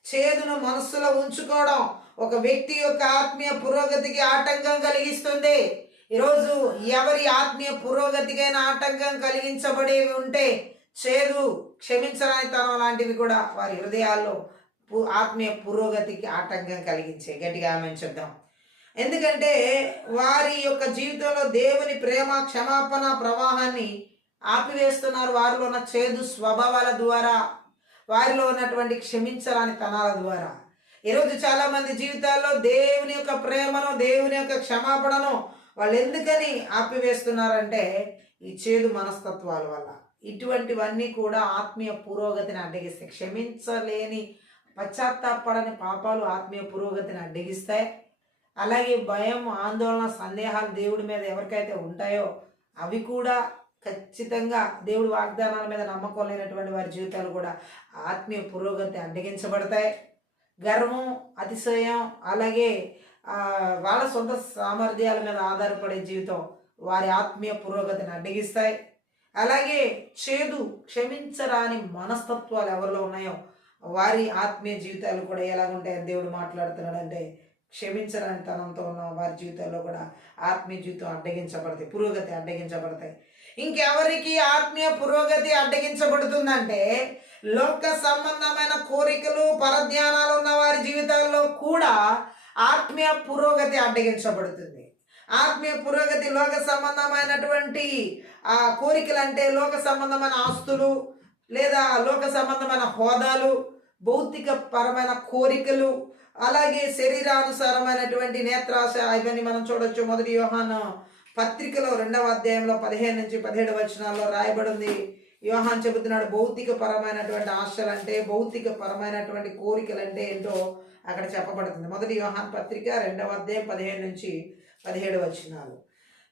చేదును మనస్సులో ఉంచుకోవడం ఒక వ్యక్తి యొక్క ఆత్మీయ పురోగతికి ఆటంకం కలిగిస్తుంది. ఈరోజు ఎవరి ఆత్మీయ పురోగతికైనా ఆటంకం కలిగించబడి ఉంటే చేదు, క్షమించరాని తనం లాంటివి కూడా వారి హృదయాల్లో ఆత్మీయ పురోగతికి ఆటంకం కలిగించే. గట్టిగా ఆమేన్ చెప్దాం. ఎందుకంటే వారి యొక్క జీవితంలో దేవుని ప్రేమ, క్షమాపణ ప్రవాహాన్ని ఆపివేస్తున్నారు. వారిలో ఉన్న చేదు స్వభావాల ద్వారా, వారిలో ఉన్నటువంటి క్షమించరాని తనాల ద్వారా. ఈరోజు చాలా మంది జీవితాల్లో దేవుని యొక్క ప్రేమను, దేవుని యొక్క క్షమాపణను వాళ్ళు ఎందుకని ఆపివేస్తున్నారంటే ఈ చేదు మనస్తత్వాల వల్ల. ఇటువంటివన్నీ కూడా ఆత్మీయ పురోగతిని అడ్డగిస్తాయి. క్షమించలేని, పశ్చాత్తాపడని పాపాలు ఆత్మీయ పురోగతిని అడ్డగిస్తాయి. అలాగే భయం, ఆందోళన, సందేహాలు దేవుడి మీద ఎవరికైతే ఉంటాయో అవి కూడా ఖచ్చితంగా దేవుడి వాగ్దానాల మీద నమ్మకం లేనటువంటి వారి జీవితాలు కూడా ఆత్మీయ పురోగతి అడ్డగించబడతాయి. గర్వం, అతిశయం, అలాగే వాళ్ళ సొంత సామర్థ్యాల మీద ఆధారపడే జీవితం వారి ఆత్మీయ పురోగతిని అడ్డగిస్తాయి. అలాగే చేదు, క్షమించరాని మనస్తత్వాలు ఎవరిలో ఉన్నాయో వారి ఆత్మీయ జీవితాలు కూడా ఎలాగుంటాయని దేవుడు మాట్లాడుతున్నాడంటే క్షమించరాని తనంతో ఉన్న వారి జీవితాల్లో కూడా ఆత్మీయ జీవితం అడ్డగించబడతాయి, పురోగతి అడ్డగించబడతాయి. ఇంకెవరికి ఆత్మీయ పురోగతి అడ్డగించబడుతుందంటే లోక సంబంధమైన కోరికలు, పరధ్యానాలు ఉన్న వారి జీవితాల్లో కూడా ఆత్మీయ పురోగతి అడ్డగించబడుతుంది. ఆత్మీయ పురోగతి లోక సంబంధమైనటువంటి కోరికలు అంటే లోక సంబంధమైన ఆస్తులు లేదా లోక సంబంధమైన హోదాలు, భౌతిక పరమైన కోరికలు, అలాగే శరీరానుసారమైనటువంటి నేత్రాశ, ఇవన్నీ మనం చూడొచ్చు. 1 యోహాను పత్రికలో 2వ అధ్యాయంలో 15 నుంచి 17 వచనాల్లో రాయబడింది. యోహాన్ చెబుతున్నాడు భౌతిక పరమైనటువంటి ఆశలు అంటే, భౌతిక పరమైనటువంటి కోరికలు అంటే ఏంటో అక్కడ చెప్పబడుతుంది. 1 యోహాన్ పత్రిక 2వ అధ్యాయం 15 నుంచి 17 వచనాలు.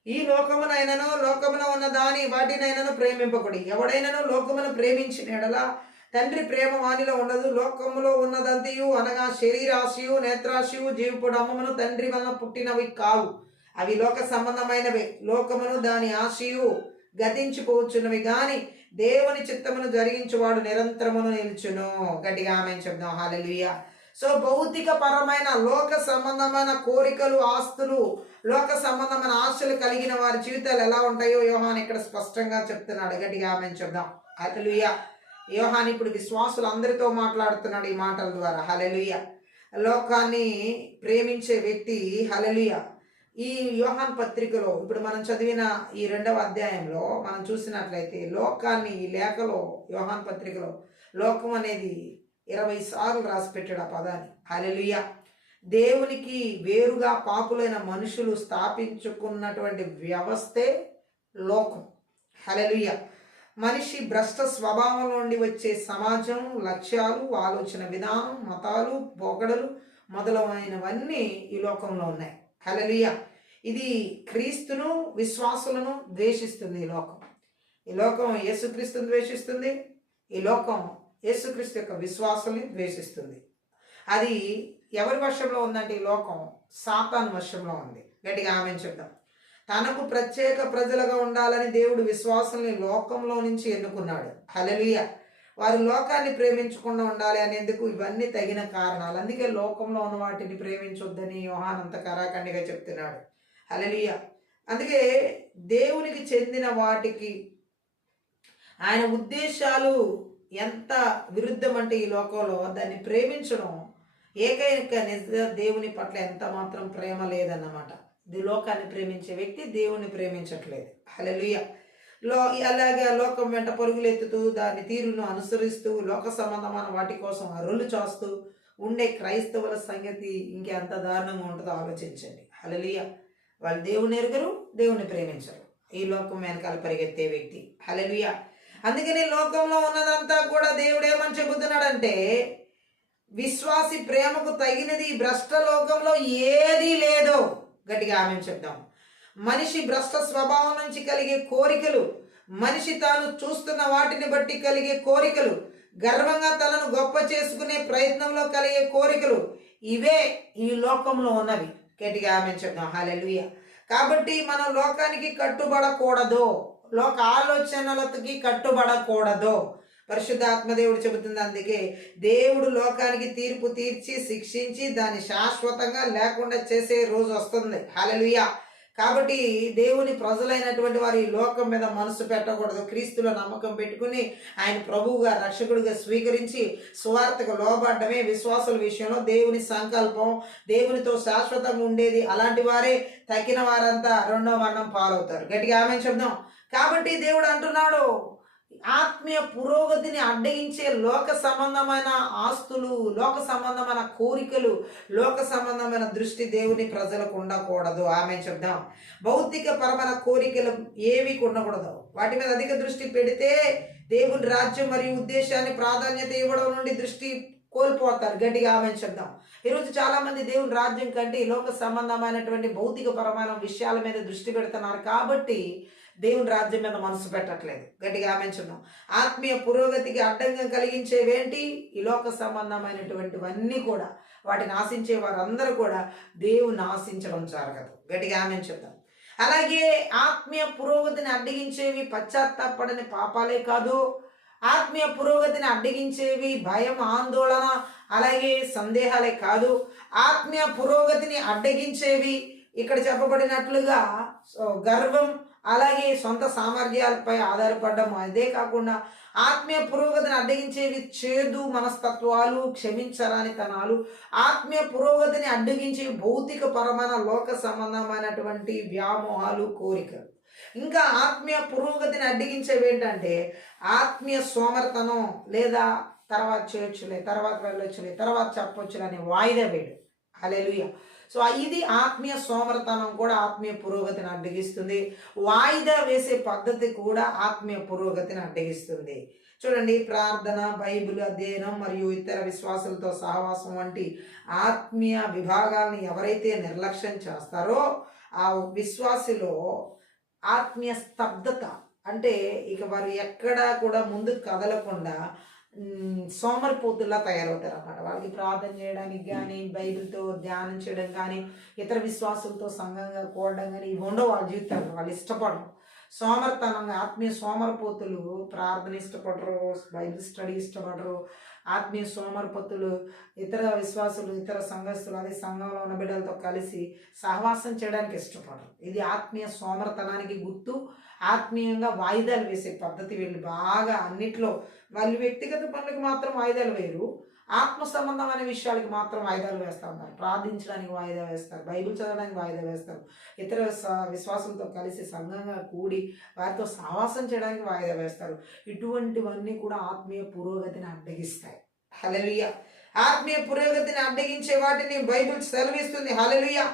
ఈ లోకమునైనను లోకమున ఉన్న దాని వాటినైనను ప్రేమింపకుడి. ఎవడైనను లోకమును ప్రేమించిన ఎడల తండ్రి ప్రేమ వానిలో ఉండదు. లోకములో ఉన్నదంతయు అనగా శరీరాశయు, నేత్రాశయు, జీవపు డమ్మమును తండ్రి వలన పుట్టినవి కావు. అవి లోక సంబంధమైనవి. లోకమును దాని ఆశయు గతించిపోవచ్చున్నవి గాని దేవుని చిత్తమును జరిగించువాడు నిరంతరమును నిలుచును. గట్టిగా ఆమేన్ చెప్దాం. హల్లెలూయా. సో భౌతిక పరమైన లోక సంబంధమైన కోరికలు, ఆస్తులు, లోక సంబంధమైన ఆశలు కలిగిన వారి జీవితాలు ఎలా ఉంటాయో యోహాన్ ఇక్కడ స్పష్టంగా చెప్తున్నాడు. గట్టిగా ఆమేన్ చెప్దాం. హల్లెలూయా. యోహాన్ ఇప్పుడు విశ్వాసులు అందరితో మాట్లాడుతున్నాడు ఈ మాటల ద్వారా. హల్లెలూయా. లోకాన్ని ప్రేమించే వ్యక్తి హల్లెలూయా. ఈ యోహాన్ పత్రికలో ఇప్పుడు మనం చదివిన ఈ 2వ అధ్యాయంలో మనం చూసినట్లయితే లోకాన్ని ఈ లేఖలో యోహాన్ పత్రికలో లోకం అనేది 20 సార్లు రాసి పెట్టాడు ఆ పదాన్ని. హల్లెలూయా. దేవునికి వేరుగా పాపులైన మనుషులు స్థాపించుకున్నటువంటి వ్యవస్థే లోకం. హల్లెలూయా. మనిషి భ్రష్ట స్వభావం నుండి వచ్చే సమాజం, లక్ష్యాలు, ఆలోచన విధానం, మతాలు, పోకడలు మొదలైనవన్నీ ఈ లోకంలో ఉన్నాయి. హల్లెలూయా. ఇది క్రీస్తును విశ్వాసులను ద్వేషిస్తుంది. ఈ లోకం యేసుక్రీస్తుని ద్వేషిస్తుంది. ఈ లోకం యేసుక్రీస్తు యొక్క విశ్వాసుల్ని ద్వేషిస్తుంది. అది ఎవరి వశంలో ఉందంటే ఈ లోకం సాతాను వశంలో ఉంది. గట్టిగా ఆమేన్ చెప్దాం. తనకు ప్రత్యేక ప్రజలుగా ఉండాలని దేవుడు విశ్వాసుల్ని లోకంలో నుంచి ఎన్నుకున్నాడు. హల్లెలూయా. వారు లోకాన్ని ప్రేమించకుండా ఉండాలి అనేందుకు ఇవన్నీ తగిన కారణాలు. అందుకే లోకంలో ఉన్న వాటిని ప్రేమించొద్దని యోహాను అంత కరాఖండిగా చెప్తున్నాడు. హల్లెలూయా. అందుకే దేవునికి చెందిన వాటికి ఆయన ఉద్దేశాలు ఎంత విరుద్ధం అంటే ఈ లోకంలో దాన్ని ప్రేమించడం ఏకైక నిజ దేవుని పట్ల ఎంత మాత్రం ప్రేమ లేదన్నమాట. లోకాన్ని ప్రేమించే వ్యక్తి దేవుణ్ణి ప్రేమించట్లేదు. హల్లెలూయా. అలాగే లోకం వెంట పరుగులెత్తుతూ దాని తీరును అనుసరిస్తూ లోక సంబంధమైన వాటి కోసం అరులు చాస్తూ ఉండే క్రైస్తవుల సంగతి ఇంకెంత దారుణంగా ఉంటుందో ఆలోచించండి. హల్లెలూయా. వాళ్ళు దేవుని ఎరుగరు, దేవుని ప్రేమించరు. ఈ లోకం వెనకాల పరిగెత్తే వ్యక్తి. హల్లెలూయా. అందుకని లోకంలో ఉన్నదంతా కూడా దేవుడు ఏమని చెబుతున్నాడంటే విశ్వాసి ప్రేమకు తగినది భ్రష్ట లోకంలో ఏదీ లేదో. గట్టిగా ఆమేన్ చెప్దాం. మనిషి భ్రష్ట స్వభావం నుంచి కలిగే కోరికలు, మనిషి తాను చూస్తున్న వాటిని బట్టి కలిగే కోరికలు, గర్వంగా తనను గొప్ప చేసుకునే ప్రయత్నంలో కలిగే కోరికలు, ఇవే ఈ లోకంలో ఉన్నవి. గట్టిగా ఆమేన్ చెప్దాం. హల్లెలూయా. కాబట్టి మనం లోకానికి కట్టుబడకూడదు, లోక ఆలోచనలకి కట్టుబడకూడదు. పరిశుద్ధాత్మదేవుడు చెబుతుంది. అందుకే దేవుడు లోకానికి తీర్పు తీర్చి శిక్షించి దాన్ని శాశ్వతంగా లేకుండా చేసే రోజు వస్తుంది. హల్లెలూయా. కాబట్టి దేవుని ప్రజలైనటువంటి వారు ఈ లోకం మీద మనసు పెట్టకూడదు. క్రీస్తులో నమ్మకం పెట్టుకుని ఆయన ప్రభువుగా రక్షకుడిగా స్వీకరించి సువార్తకు లోబడ్డమే విశ్వాసుల విషయంలో దేవుని సంకల్పం. దేవునితో శాశ్వతంగా ఉండేది. అలాంటి వారే తక్కిన వారంతా రెండో మరణం పాలవుతారు. గట్టిగా ఆమేన్ చెప్దాం. కాబట్టి దేవుడు అంటున్నాడు ఆత్మీయ పురోగతిని అడ్డగించే లోక సంబంధమైన ఆస్తులు, లోక సంబంధమైన కోరికలు, లోక సంబంధమైన దృష్టి దేవుని ప్రజలకు ఉండకూడదు. ఆమేన్ చెప్దాం. భౌతిక పరమైన కోరికలు ఏవి ఉండకూడదు. వాటి మీద అధిక దృష్టి పెడితే దేవుని రాజ్యం మరియు ఉద్దేశాన్ని ప్రాధాన్యత ఇవ్వడం నుండి దృష్టి కోల్పోతారు. గట్టిగా ఆమేన్ చెప్దాం. ఈరోజు చాలా మంది దేవుని రాజ్యం కంటే లోక సంబంధమైనటువంటి భౌతిక పరమైన విషయాల మీద దృష్టి పెడుతున్నారు. కాబట్టి దేవుని రాజ్యం మీద మనసు పెట్టట్లేదు. గట్టిగా ఆమేన్ చెప్దాం. ఆత్మీయ పురోగతికి అడ్డంగా కలిగించేవేంటి? ఈ లోక సంబంధమైనటువంటివన్నీ కూడా వాటిని ఆశించే వారందరూ కూడా దేవుని ఆశించడం జరగదు. గట్టిగా ఆమేన్ చెప్దాం. అలాగే ఆత్మీయ పురోగతిని అడ్డగించేవి పశ్చాత్తాపడని పాపాలే కాదు, ఆత్మీయ పురోగతిని అడ్డగించేవి భయం, ఆందోళన, అలాగే సందేహాలే కాదు. ఆత్మీయ పురోగతిని అడ్డగించేవి ఇక్కడ చెప్పబడినట్లుగా గర్వం, అలాగే సొంత సామర్థ్యాలపై ఆధారపడడం. అదే కాకుండా ఆత్మీయ పురోగతిని అడ్డగించేవి చేదు మనస్తత్వాలు, క్షమించరానితనాలు. ఆత్మీయ పురోగతిని అడ్డగించేవి భౌతిక పరమైన లోక సంబంధమైనటువంటి వ్యామోహాలు, కోరికలు. ఇంకా ఆత్మీయ పురోగతిని అడ్డగించేవి ఏంటంటే ఆత్మీయ సోమర్తనం, లేదా తర్వాత చేయొచ్చులే, తర్వాత వెళ్ళొచ్చులే, తర్వాత చెప్పొచ్చులే అనే వాయిదా వేయడం. హల్లెలూయా. సో ఇది ఆత్మీయ సోమరతనం కూడా ఆత్మీయ పురోగతిని అడ్డగిస్తుంది. వాయిదా వేసే పద్ధతి కూడా ఆత్మీయ పురోగతిని అడ్డగిస్తుంది. చూడండి, ప్రార్థన, బైబిల్ అధ్యయనం మరియు ఇతర విశ్వాసులతో సహవాసం వంటి ఆత్మీయ విభాగాలను ఎవరైతే నిర్లక్ష్యం చేస్తారో ఆ విశ్వాసిలో ఆత్మీయ స్తబ్దత, అంటే ఇక వారు ఎక్కడా కూడా ముందుకు కదలకుండా సోమరిపోతుల్లా తయారవుతారు అన్నమాట. వాళ్ళకి ప్రార్థన చేయడానికి కానీ, బైబిల్తో ధ్యానం చేయడం కానీ, ఇతర విశ్వాసులతో సంఘంగా కూడడం కానీ ఇవి ఉండవు వాళ్ళ జీవితాలు. వాళ్ళు ఇష్టపడరు. సోమర్తనంగా ఆత్మీయ సోమరపోతులు ప్రార్థన ఇష్టపడరు, బైబిల్ స్టడీ ఇష్టపడరు. ఆత్మీయ సోమరపోతులు ఇతర విశ్వాసులు, ఇతర సంఘస్థులు, అదే సంఘంలో ఉన్న బిడ్డలతో కలిసి సహవాసం చేయడానికి ఇష్టపడరు. ఇది ఆత్మీయ సోమరతనానికి గుర్తు. ఆత్మీయంగా వాయిదాలు వేసే పద్ధతి వీళ్ళు బాగా అన్నిట్లో. వాళ్ళు వ్యక్తిగత పనులకు మాత్రం వాయిదాలు వేయరు, ఆత్మ సంబంధమైన విషయాలకి మాత్రం వాయిదాలు వేస్తూ ఉంటారు. ప్రార్థించడానికి వాయిదా వేస్తారు, బైబిల్ చదవడానికి వాయిదా వేస్తారు, ఇతర విశ్వాసులతో కలిసి సంఘంగా కూడి వారితో సహవాసం చేయడానికి వాయిదా వేస్తారు. ఇటువంటివన్నీ కూడా ఆత్మీయ పురోగతిని అడ్డగిస్తాయి. హల్లెలూయా. ఆత్మీయ పురోగతిని అడ్డగించే వాటిని బైబిల్ సెలవిస్తుంది. హల్లెలూయా.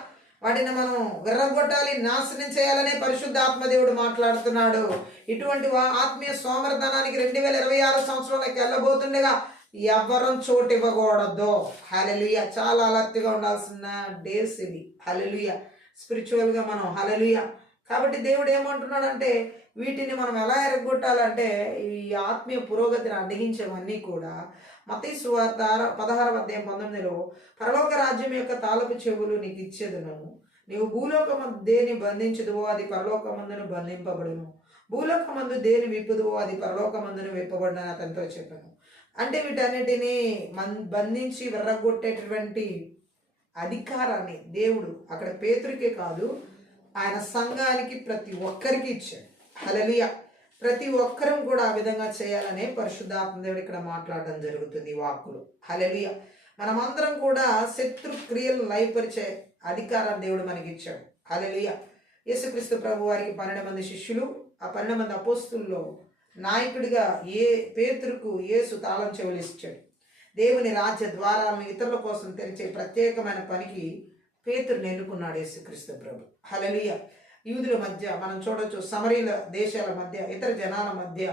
వాటిని మనం విర్రగొట్టాలి, నాశనం చేయాలనే పరిశుద్ధ ఆత్మదేవుడు మాట్లాడుతున్నాడు. ఇటువంటి ఆత్మీయ సోమరతనానికి 2026 సంవత్సరంలోకి వెళ్ళబోతుండగా ఎవ్వరం చోటు ఇవ్వకూడదు. హల్లెలూయా. చాలా అలర్ట్గా ఉండాల్సిన డేస్ ఇవి. హల్లెలూయా. స్పిరిచువల్గా మనం హల్లెలూయా. కాబట్టి దేవుడు ఏమంటున్నాడంటే వీటిని మనం ఎలా ఎరగొట్టాలంటే ఈ ఆత్మీయ పురోగతిని అడ్డగించేవన్నీ కూడా మత్తయి సువార్త 16:19 పరలోక రాజ్యం యొక్క తాళపు చెవులు నీకు ఇచ్చేదను, నీవు భూలోకమందు దేని బంధించదువో అది పరలోకమందును బంధింపబడును, భూలోకమందు దేని విప్పుదువో అది పరలోకమందును విప్పబడునని అతనితో చెప్పాను. అంటే వీటన్నిటినీ బంధించి విర్రగొట్టేటటువంటి అధికారాన్ని దేవుడు అక్కడ పేతురికే కాదు, ఆయన సంఘానికి ప్రతి ఒక్కరికి ఇచ్చాడు. హల్లెలూయా. ప్రతి ఒక్కరం కూడా ఆ విధంగా చేయాలనే పరిశుద్ధాత్మ దేవుడు ఇక్కడ మాట్లాడడం జరుగుతుంది ఈ వాక్కులు. హల్లెలూయా. మనమందరం కూడా శత్రు క్రియలు లయపరిచే అధికారాన్ని దేవుడు మనకి ఇచ్చాడు. హల్లెలూయా. యేసుక్రీస్తు ప్రభు వారికి 12 మంది శిష్యులు, ఆ 12 మంది అపోస్తుల్లో నాయకుడిగా పేతురుకు యేసు తాళం చెవులు ఇచ్చాడు. దేవుని రాజ్య ద్వారాలను ఇతరుల కోసం తెరిచే ప్రత్యేకమైన పనికి పేతురుని ఎన్నుకున్నాడు యేసుక్రీస్తు ప్రభు. హల్లెలూయా. యూదుల మధ్య మనం చూడొచ్చు, సమరీల దేశాల మధ్య, ఇతర జనాల మధ్య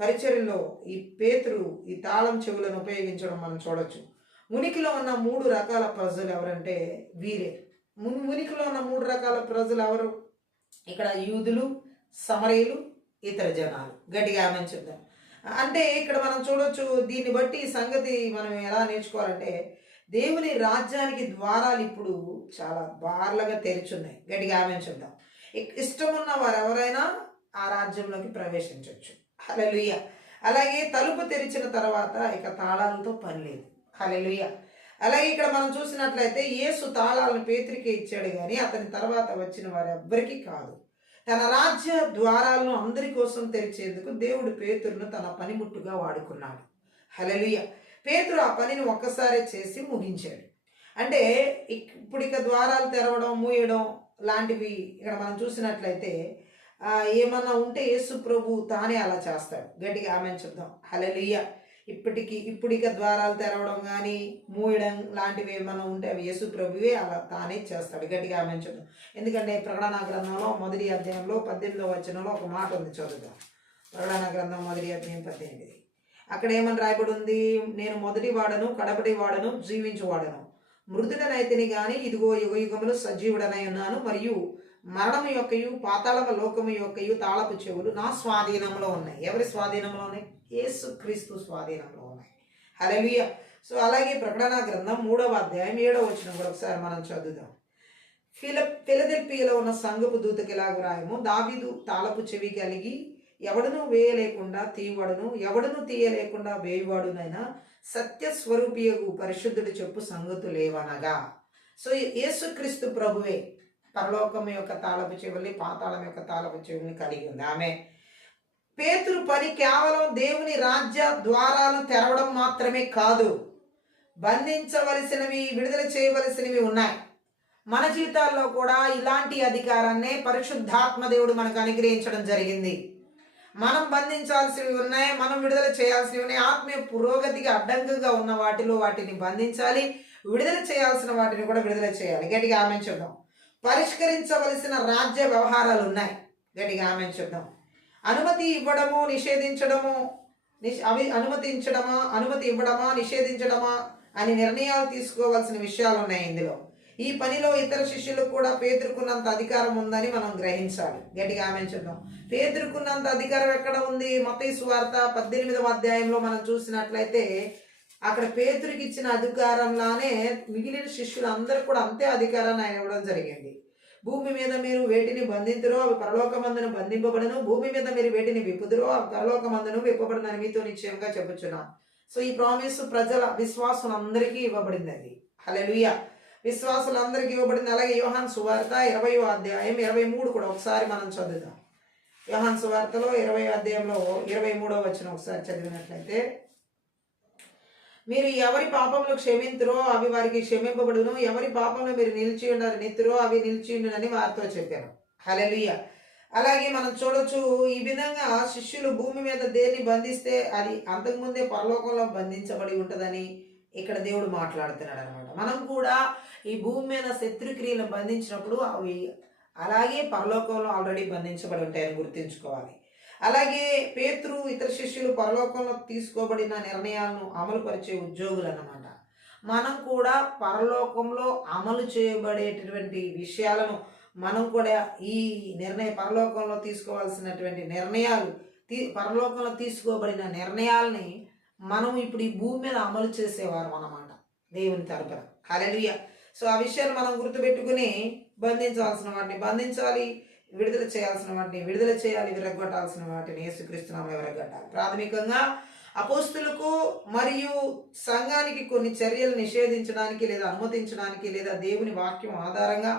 పరిచర్యలో ఈ పేతురు ఈ తాళం చెవులను ఉపయోగించడం మనం చూడొచ్చు. ఉనికిలో ఉన్న 3 రకాల ప్రజలు ఎవరంటే వీరే. ఉనికిలో ఉన్న 3 రకాల ప్రజలు ఎవరు? ఇక్కడ యూదులు, సమరీలు, ఇతర జనాలు. గట్టిగా ఆమేన్ చెప్దాం. అంటే ఇక్కడ మనం చూడొచ్చు, దీన్ని బట్టి ఈ సంగతి మనం ఎలా నేర్చుకోవాలంటే దేవుని రాజ్యానికి ద్వారాలు ఇప్పుడు చాలా బార్లుగా తెరిచున్నాయి. గట్టిగా ఆమేన్ చెప్దాం. ఇష్టం ఉన్న వారు ఎవరైనా ఆ రాజ్యంలోకి ప్రవేశించవచ్చు. హల్లెలూయా. అలాగే తలుపు తెరిచిన తర్వాత ఇక తాళాలతో పని లేదు. హల్లెలూయా. అలాగే ఇక్కడ మనం చూసినట్లయితే యేసు తాళాలను పేతురుకే ఇచ్చాడు కానీ అతని తర్వాత వచ్చిన వారు ఎవ్వరికీ కాదు. తన రాజ్య ద్వారాలను అందరి కోసం తెరిచేందుకు దేవుడు పేతురును తన పనిముట్టుగా వాడుకున్నాడు. హల్లెలూయా. పేతురు ఆ పనిని ఒక్కసారి చేసి ముగించాడు. అంటే ఇప్పుడు ఇక ద్వారాలు తెరవడం, మూయడం లాంటివి ఇక్కడ మనం చూసినట్లయితే ఏమన్నా ఉంటే యేసు ప్రభు తానే అలా చేస్తాడు. గట్టిగా ఆమేన్ చెప్దాం. హల్లెలూయా. ఇప్పుడు ఇక ద్వారాలు తెరవడం కానీ మూయడం లాంటివి ఏమన్నా ఉంటే అవి యేసు ప్రభువే అలా తానే చేస్తాడు. గట్టిగా ఆమేన్ చెప్దాం. ఎందుకంటే ప్రకటన గ్రంథంలో 1వ అధ్యాయంలో 18వ వచనంలో ఒక మాట ఉంది, చదువుదాం. ప్రకటన గ్రంథం 1వ అధ్యాయం 18. అక్కడ ఏమని రాయబడి ఉంది? నేను మొదటి వాడను, కడపటి వాడను, జీవించువాడను, మృదుడనైతిని గాని ఇదిగో యుగయుగములు సజీవుడనై ఉన్నాను, మరియు మరణము యొక్కయు పాతాళమ లోకము యొక్కయు తాళపు చెవులు నా స్వాధీనంలో ఉన్నాయి. ఎవరి స్వాధీనంలో ఉన్నాయి? యేసుక్రీస్తు స్వాధీనంలో ఉన్నాయి. హల్లెలూయా. సో అలాగే ప్రకటన గ్రంథం 3వ అధ్యాయం 7వ వచనం కూడా ఒకసారి మనం చదువుదాం. ఫిలదెల్ఫియాలో ఉన్న సంఘపు దూతకి ఇలాగ రాయము, దావీదు తాళపు చెవి కలిగి ఎవడును వేయలేకుండా తీయవాడును, ఎవడును తీయలేకుండా వేయవాడునైనా సత్యస్వరూపియగు పరిశుద్ధుడు చెప్పు సంగతులేవనగా. సో యేసుక్రీస్తు ప్రభువే పరలోకం యొక్క తాళపు చెవుల్ని, పాతాళం యొక్క తాళపు చెవుల్ని కలిగి ఉంది. ఆమె పేతురు పని కేవలం దేవుని రాజ్య ద్వారాలు తెరవడం మాత్రమే కాదు, బంధించవలసినవి, విడుదల చేయవలసినవి ఉన్నాయి. మన జీవితాల్లో కూడా ఇలాంటి అధికారాన్నే పరిశుద్ధాత్మ దేవుడు మనకు అనుగ్రహించడం జరిగింది. మనం బంధించాల్సినవి ఉన్నాయి, మనం విడుదల చేయాల్సినవి ఉన్నాయి. ఆత్మీయ పురోగతికి అడ్డంకంగా ఉన్న వాటిని బంధించాలి, విడుదల చేయాల్సిన వాటిని కూడా విడుదల చేయాలి. గట్టిగా ఆమేన్ చెప్దాం. పరిష్కరించవలసిన రాజ్య వ్యవహారాలు ఉన్నాయి. గట్టిగా ఆమేన్ చెప్దాం. అనుమతి ఇవ్వడము, నిషేధించడము, అనుమతి ఇవ్వడమా, నిషేధించడమా అని నిర్ణయాలు తీసుకోవాల్సిన విషయాలు ఉన్నాయి ఇందులో. ఈ పనిలో ఇతర శిష్యులకు కూడా పేతురుకున్నంత అధికారం ఉందని మనం గ్రహించాలి. గట్టిగా ఆమేన్ చెప్దాం. పేతురుకున్నంత అధికారం ఎక్కడ ఉంది? మత్తయి సువార్త 18వ అధ్యాయంలో మనం చూసినట్లయితే అక్కడ పేతురుకి ఇచ్చిన అధికారంలానే మిగిలిన శిష్యులందరూ కూడా అంతే అధికారాన్ని ఆయన ఇవ్వడం జరిగింది. భూమి మీద మీరు వేటిని బంధింతురో అవి పరలోకమందును బంధింపబడను, భూమి మీద మీరు వేటిని విప్పుదురో అవి పరలోకమందును విప్పబడనని మీతో నిశ్చయంగా చెప్పుచున్నాను. సో ఈ ప్రామిస్ ప్రజల విశ్వాసులందరికీ ఇవ్వబడింది. అది హల్లెలూయా. విశ్వాసులందరికీ ఇవ్వబడింది. అలాగే యోహాను సువార్త 20వ అధ్యాయం 23 కూడా ఒకసారి మనం చదువుదాం. యోహాను సువార్తలో 20వ అధ్యాయంలో 23వ వచనం ఒకసారి చదివినట్లయితే, మీరు ఎవరి పాపములు క్షమింతురో అవి వారికి క్షమింపబడును, ఎవరి పాపంలో మీరు నిలిచి ఉన్నారు నిత్తురో అవి నిలిచి ఉండునని వారితో చెప్పాను. హల్లెలూయా. అలాగే మనం చూడొచ్చు, ఈ విధంగా శిష్యులు భూమి మీద దేన్ని బంధిస్తే అది అంతకుముందే పరలోకంలో బంధించబడి ఉంటుందని ఇక్కడ దేవుడు మాట్లాడుతున్నాడు అనమాట. మనం కూడా ఈ భూమి మీద శత్రుక్రియలను బంధించినప్పుడు అవి అలాగే పరలోకంలో ఆల్రెడీ బంధించబడి ఉంటాయని గుర్తుంచుకోవాలి. అలాగే పేతురు ఇతర శిష్యులు పరలోకంలో తీసుకోబడిన నిర్ణయాలను అమలు పరిచే ఉద్యోగులు అన్నమాట. మనం కూడా పరలోకంలో అమలు చేయబడేటటువంటి విషయాలను మనం కూడా ఈ పరలోకంలో తీసుకోవాల్సినటువంటి నిర్ణయాలు, పరలోకంలో తీసుకోబడిన నిర్ణయాలని మనం ఇప్పుడు ఈ భూమి మీద అమలు చేసేవారు అన్నమాట దేవుని తరపున. హల్లెలూయా. సో ఆ విషయాలు మనం గుర్తుపెట్టుకుని బంధించాల్సిన వాటిని బంధించాలి, విడుదల చేయాల్సిన వాటిని విడుదల చేయాలి, విరగొట్టాల్సిన వాటిని యేసుక్రీస్తు నామములో విరగొట్టాలి. ప్రాథమికంగా అపోస్తులకు మరియు సంఘానికి కొన్ని చర్యలు నిషేధించడానికి లేదా అనుమతించడానికి లేదా దేవుని వాక్యం ఆధారంగా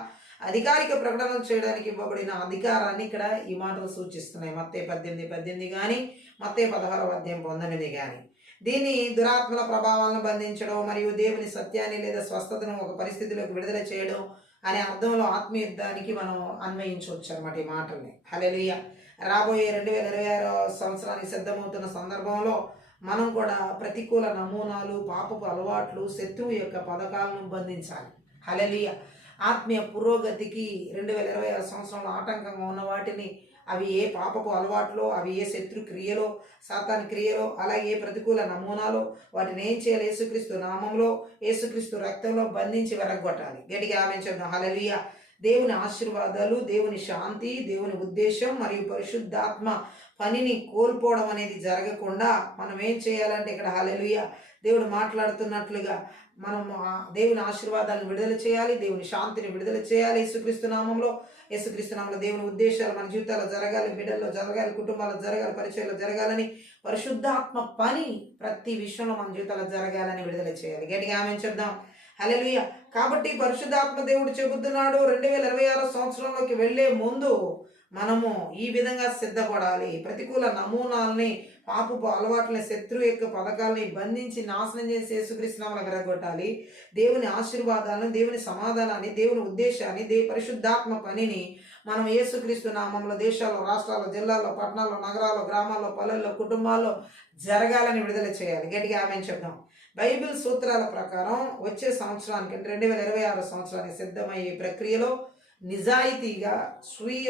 అధికారిక ప్రకటనలు చేయడానికి ఇవ్వబడిన అధికారాన్ని ఇక్కడ ఈ మాటలు సూచిస్తున్నాయి. మత్తయి 18:18 కానీ మత్తయి 16:19 కానీ. దీన్ని దురాత్మల ప్రభావాలను బంధించడం మరియు దేవుని సత్యాన్ని లేదా స్వస్థతను ఒక పరిస్థితిలోకి విడుదల చేయడం అనే అర్థంలో ఆత్మీయ యుద్ధానికి మనం అన్వయించవచ్చు అన్నమాట ఈ మాటల్ని. హల్లెలూయా. రాబోయే 2026 సంవత్సరానికి సిద్ధమవుతున్న సందర్భంలో మనం కూడా ప్రతికూల నమూనాలు, పాపపు అలవాట్లు, శత్రువు యొక్క పథకాలను బంధించాలి. హల్లెలూయా. ఆత్మీయ పురోగతికి 2026 సంవత్సరంలో ఆటంకంగా ఉన్న వాటిని, అవి ఏ పాపపు అలవాట్లో, అవి ఏ శత్రు క్రియలో, సాతాను క్రియలో, అలాగే ఏ ప్రతికూల నమూనాలో, వాటిని ఏం చేయాలి? యేసుక్రీస్తు నామంలో, యేసుక్రీస్తు రక్తంలో బంధించి వెరగొట్టాలి. గట్టిగా ఆమేన్ చెప్దాం. హల్లెలూయా. దేవుని ఆశీర్వాదాలు, దేవుని శాంతి, దేవుని ఉద్దేశం మరియు పరిశుద్ధాత్మ పనిని కోల్పోవడం అనేది జరగకుండా మనం ఏం చేయాలంటే ఇక్కడ హల్లెలూయా దేవుడు మాట్లాడుతున్నట్లుగా మనం దేవుని ఆశీర్వాదాలను విడుదల చేయాలి, దేవుని శాంతిని విడుదల చేయాలి. యేసుక్రీస్తు నామంలో దేవుని ఉద్దేశాలు మన జీవితాల్లో జరగాలి, బిడ్డల్లో జరగాలి, కుటుంబాల్లో జరగాలి, పరిచయాల్లో జరగాలని, పరిశుద్ధాత్మ పని ప్రతి విషయంలో మన జీవితాల్లో జరగాలని విడుదల చేయాలి. గట్టిగా ఆమేన్ చెప్దాం. హల్లెలూయా. కాబట్టి పరిశుద్ధాత్మ దేవుడు చెబుతున్నాడు, 2026 సంవత్సరంలోకి వెళ్లే ముందు మనము ఈ విధంగా సిద్ధపడాలి. ప్రతికూల నమూనాల్ని, పాపపు అలవాట్లని, శత్రువు యొక్క పథకాలని బంధించి నాశనం చేసి యేసుక్రీస్తు నామములో విరగొట్టాలి. దేవుని ఆశీర్వాదాలను, దేవుని సమాధానాన్ని, దేవుని ఉద్దేశాన్ని, పరిశుద్ధాత్మ పనిని మనం యేసుక్రీస్తు నామములో దేశాల్లో, రాష్ట్రాల్లో, జిల్లాల్లో, పట్టణాల్లో, నగరాల్లో, గ్రామాల్లో, పల్లెల్లో, కుటుంబాల్లో జరగాలని విడుదల చేయాలి. గట్టిగా ఆమేన్ చెప్దాం. బైబిల్ సూత్రాల ప్రకారం వచ్చే సంవత్సరానికి అంటే 2026 సంవత్సరానికి సిద్ధమయ్యే ప్రక్రియలో నిజాయితీగా స్వీయ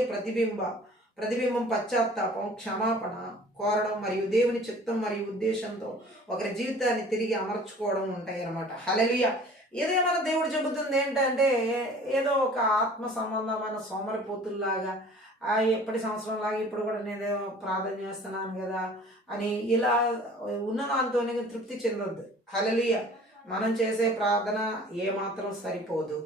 ప్రతిబింబం, పశ్చాత్తాపం, క్షమాపణ కోరడం మరియు దేవుని చిత్తం మరియు ఉద్దేశంతో ఒకరి జీవితాన్ని తిరిగి అమర్చుకోవడం ఉంటాయి అన్నమాట. హల్లెలూయా. ఏదేమైనా దేవుడు చెబుతుంది ఏంటంటే, ఏదో ఒక ఆత్మ సంబంధమైన సోమరిపోతుల్లాగా ఎప్పటి సంవత్సరంలాగా ఇప్పుడు కూడా నేను ప్రార్థన చేస్తున్నాను కదా అని ఇలా ఉన్నదాంతోనే తృప్తి చెందొద్దు. హల్లెలూయా. మనం చేసే ప్రార్థన ఏమాత్రం సరిపోదు.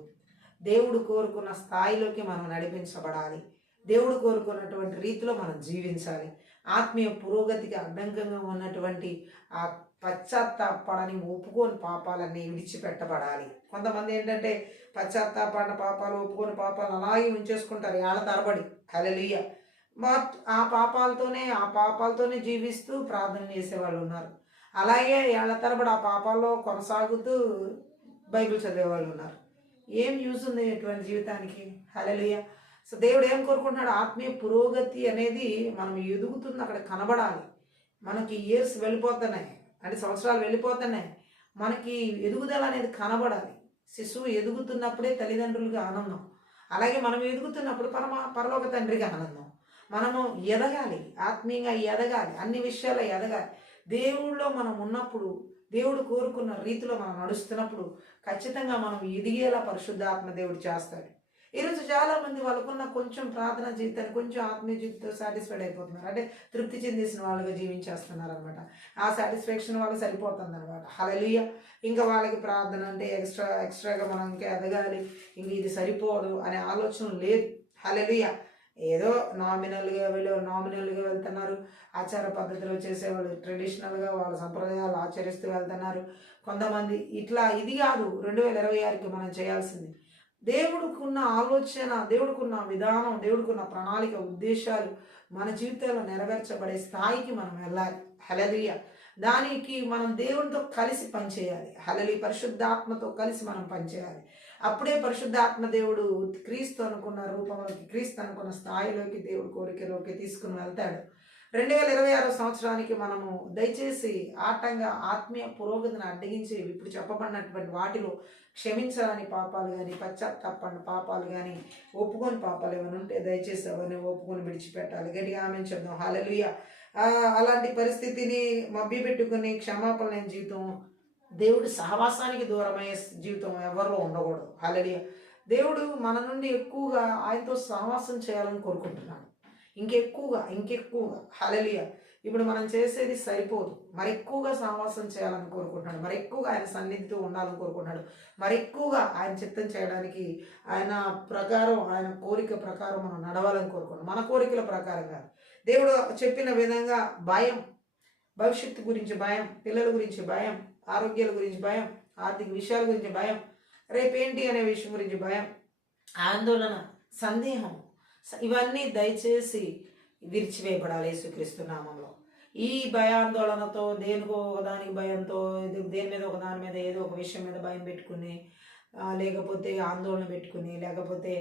దేవుడు కోరుకున్న స్థాయిలోకి మనం నడిపించబడాలి. దేవుడు కోరుకున్నటువంటి రీతిలో మనం జీవించాలి. ఆత్మీయ పురోగతికి అడ్డంకంగా ఉన్నటువంటి ఆ పశ్చాత్తాపాన్ని ఒప్పుకోని పాపాలన్నీ విడిచిపెట్టబడాలి. కొంతమంది ఏంటంటే పశ్చాత్తాపడిన పాపాలు, ఒప్పుకోని పాపాలు అలాగే ఉంచేసుకుంటారు ఏళ్ళ తరబడి. హల్లెలూయా. బట్ ఆ పాపాలతోనే జీవిస్తూ ప్రార్థన చేసేవాళ్ళు ఉన్నారు. అలాగే ఏళ్ల తరబడి ఆ పాపాల్లో కొనసాగుతూ బైబిల్ చదివేవాళ్ళు ఉన్నారు. ఏం యూజ్ ఉంది ఇటువంటి జీవితానికి? హల్లెలూయా. సో దేవుడు ఏం కోరుకుంటున్నాడు? ఆత్మీయ పురోగతి అనేది మనం ఎదుగుతుంది అక్కడ కనబడాలి. మనకి ఇయర్స్ వెళ్ళిపోతున్నాయి అంటే సంవత్సరాలు వెళ్ళిపోతున్నాయి, మనకి ఎదుగుదల అనేది కనబడాలి. శిశువు ఎదుగుతున్నప్పుడే తల్లిదండ్రులకి ఆనందం, అలాగే మనం ఎదుగుతున్నప్పుడు పరలోక తండ్రికి ఆనందం. మనము ఎదగాలి, ఆత్మీయంగా ఎదగాలి, అన్ని విషయాల్లో ఎదగాలి. దేవుళ్ళో మనం ఉన్నప్పుడు, దేవుడు కోరుకున్న రీతిలో మనం నడుస్తున్నప్పుడు ఖచ్చితంగా మనం ఎదిగేలా పరిశుద్ధాత్మ దేవుడు చేస్తాడు. ఈరోజు చాలామంది వాళ్ళకున్న కొంచెం ప్రార్థన జీవితాన్ని, కొంచెం ఆత్మీయ జీవితంతో సాటిస్ఫైడ్ అయిపోతున్నారు, అంటే తృప్తి చెందేసిన వాళ్ళుగా జీవించేస్తున్నారు అనమాట. ఆ సాటిస్ఫాక్షన్ వాళ్ళకి సరిపోతుంది అనమాట. హల్లెలూయా. ఇంకా వాళ్ళకి ప్రార్థన అంటే ఎక్స్ట్రాగా మనం ఇంకా ఎదగాలి, ఇంక ఇది సరిపోదు అనే ఆలోచన లేదు. హల్లెలూయా. ఏదో నామినల్గా వెళ్తున్నారు, ఆచార పద్ధతిలో చేసేవాళ్ళు ట్రెడిషనల్గా వాళ్ళ సంప్రదాయాలు ఆచరిస్తూ వెళ్తున్నారు కొంతమంది. ఇట్లా ఇది కాదు 2026కి మనం చేయాల్సింది. దేవుడికున్న ఆలోచన, దేవుడికున్న విధానం, దేవుడికున్న ప్రణాళిక, ఉద్దేశాలు మన జీవితంలో నెరవేర్చబడే స్థాయికి మనం వెళ్ళాలి. హల్లెలూయా. దానికి మనం దేవునితో కలిసి పనిచేయాలి. హల్లెలూయా. పరిశుద్ధాత్మతో కలిసి మనం పనిచేయాలి. అప్పుడే పరిశుద్ధాత్మ దేవుడు క్రీస్తు అనుకున్న రూపంలోకి, క్రీస్తు అనుకున్న స్థాయిలోకి, దేవుడు కోరికలోకి తీసుకుని వెళ్తాడు. 2026 సంవత్సరానికి మనము దయచేసి ఆత్మీయ పురోగతిని అడ్డగించి ఇప్పుడు చెప్పబడినటువంటి వాటిలో క్షమించని పాపాలు కానీ, పశ్చాత్తాపడిన పాపాలు కానీ, ఒప్పుకొని పాపాలు ఏమైనా ఉంటే దయచేసి అవన్నీ ఒప్పుకొని విడిచిపెట్టాలి. గట్టిగా ఆమె చెప్దాం. హల్లెలూయా. అలాంటి పరిస్థితిని మభ్యపెట్టుకుని క్షమాపణ లేని జీవితం, దేవుడి సహవాసానికి దూరమయ్యే జీవితం ఎవరిలో ఉండకూడదు. హల్లెలూయా. దేవుడు మన నుండి ఎక్కువగా ఆయనతో సహవాసం చేయాలని కోరుకుంటున్నాడు. ఇంకెక్కువగా హల్లెలూయా. ఇప్పుడు మనం చేసేది సరిపోదు, మరి ఎక్కువగా సహవాసం చేయాలని కోరుకుంటున్నాడు, మరి ఎక్కువగా ఆయన సన్నిధితో ఉండాలని కోరుకుంటున్నాడు, మరి ఎక్కువగా ఆయన చిత్తం చేయడానికి, ఆయన ప్రకారం, ఆయన కోరిక ప్రకారం మనం నడవాలని కోరుకుంటున్నాం. మన కోరికల ప్రకారం కాదు. దేవుడు చెప్పిన విధంగా భయం, భవిష్యత్తు గురించి భయం, పిల్లల గురించి భయం, ఆరోగ్యాల గురించి భయం, ఆర్థిక విషయాల గురించి భయం, రేపేంటి అనే విషయం గురించి భయం, ఆందోళన, సందేహం, ఇవన్నీ దయచేసి విరిచివేయబడాలి యేసుక్రీస్తు నామంలో. ఈ భయాందోళనతో, దేనికో ఒకదానికి భయంతో, దేని మీద ఒకదాని మీద ఏదో ఒక విషయం మీద భయం పెట్టుకుని, లేకపోతే ఆందోళన పెట్టుకుని, లేకపోతే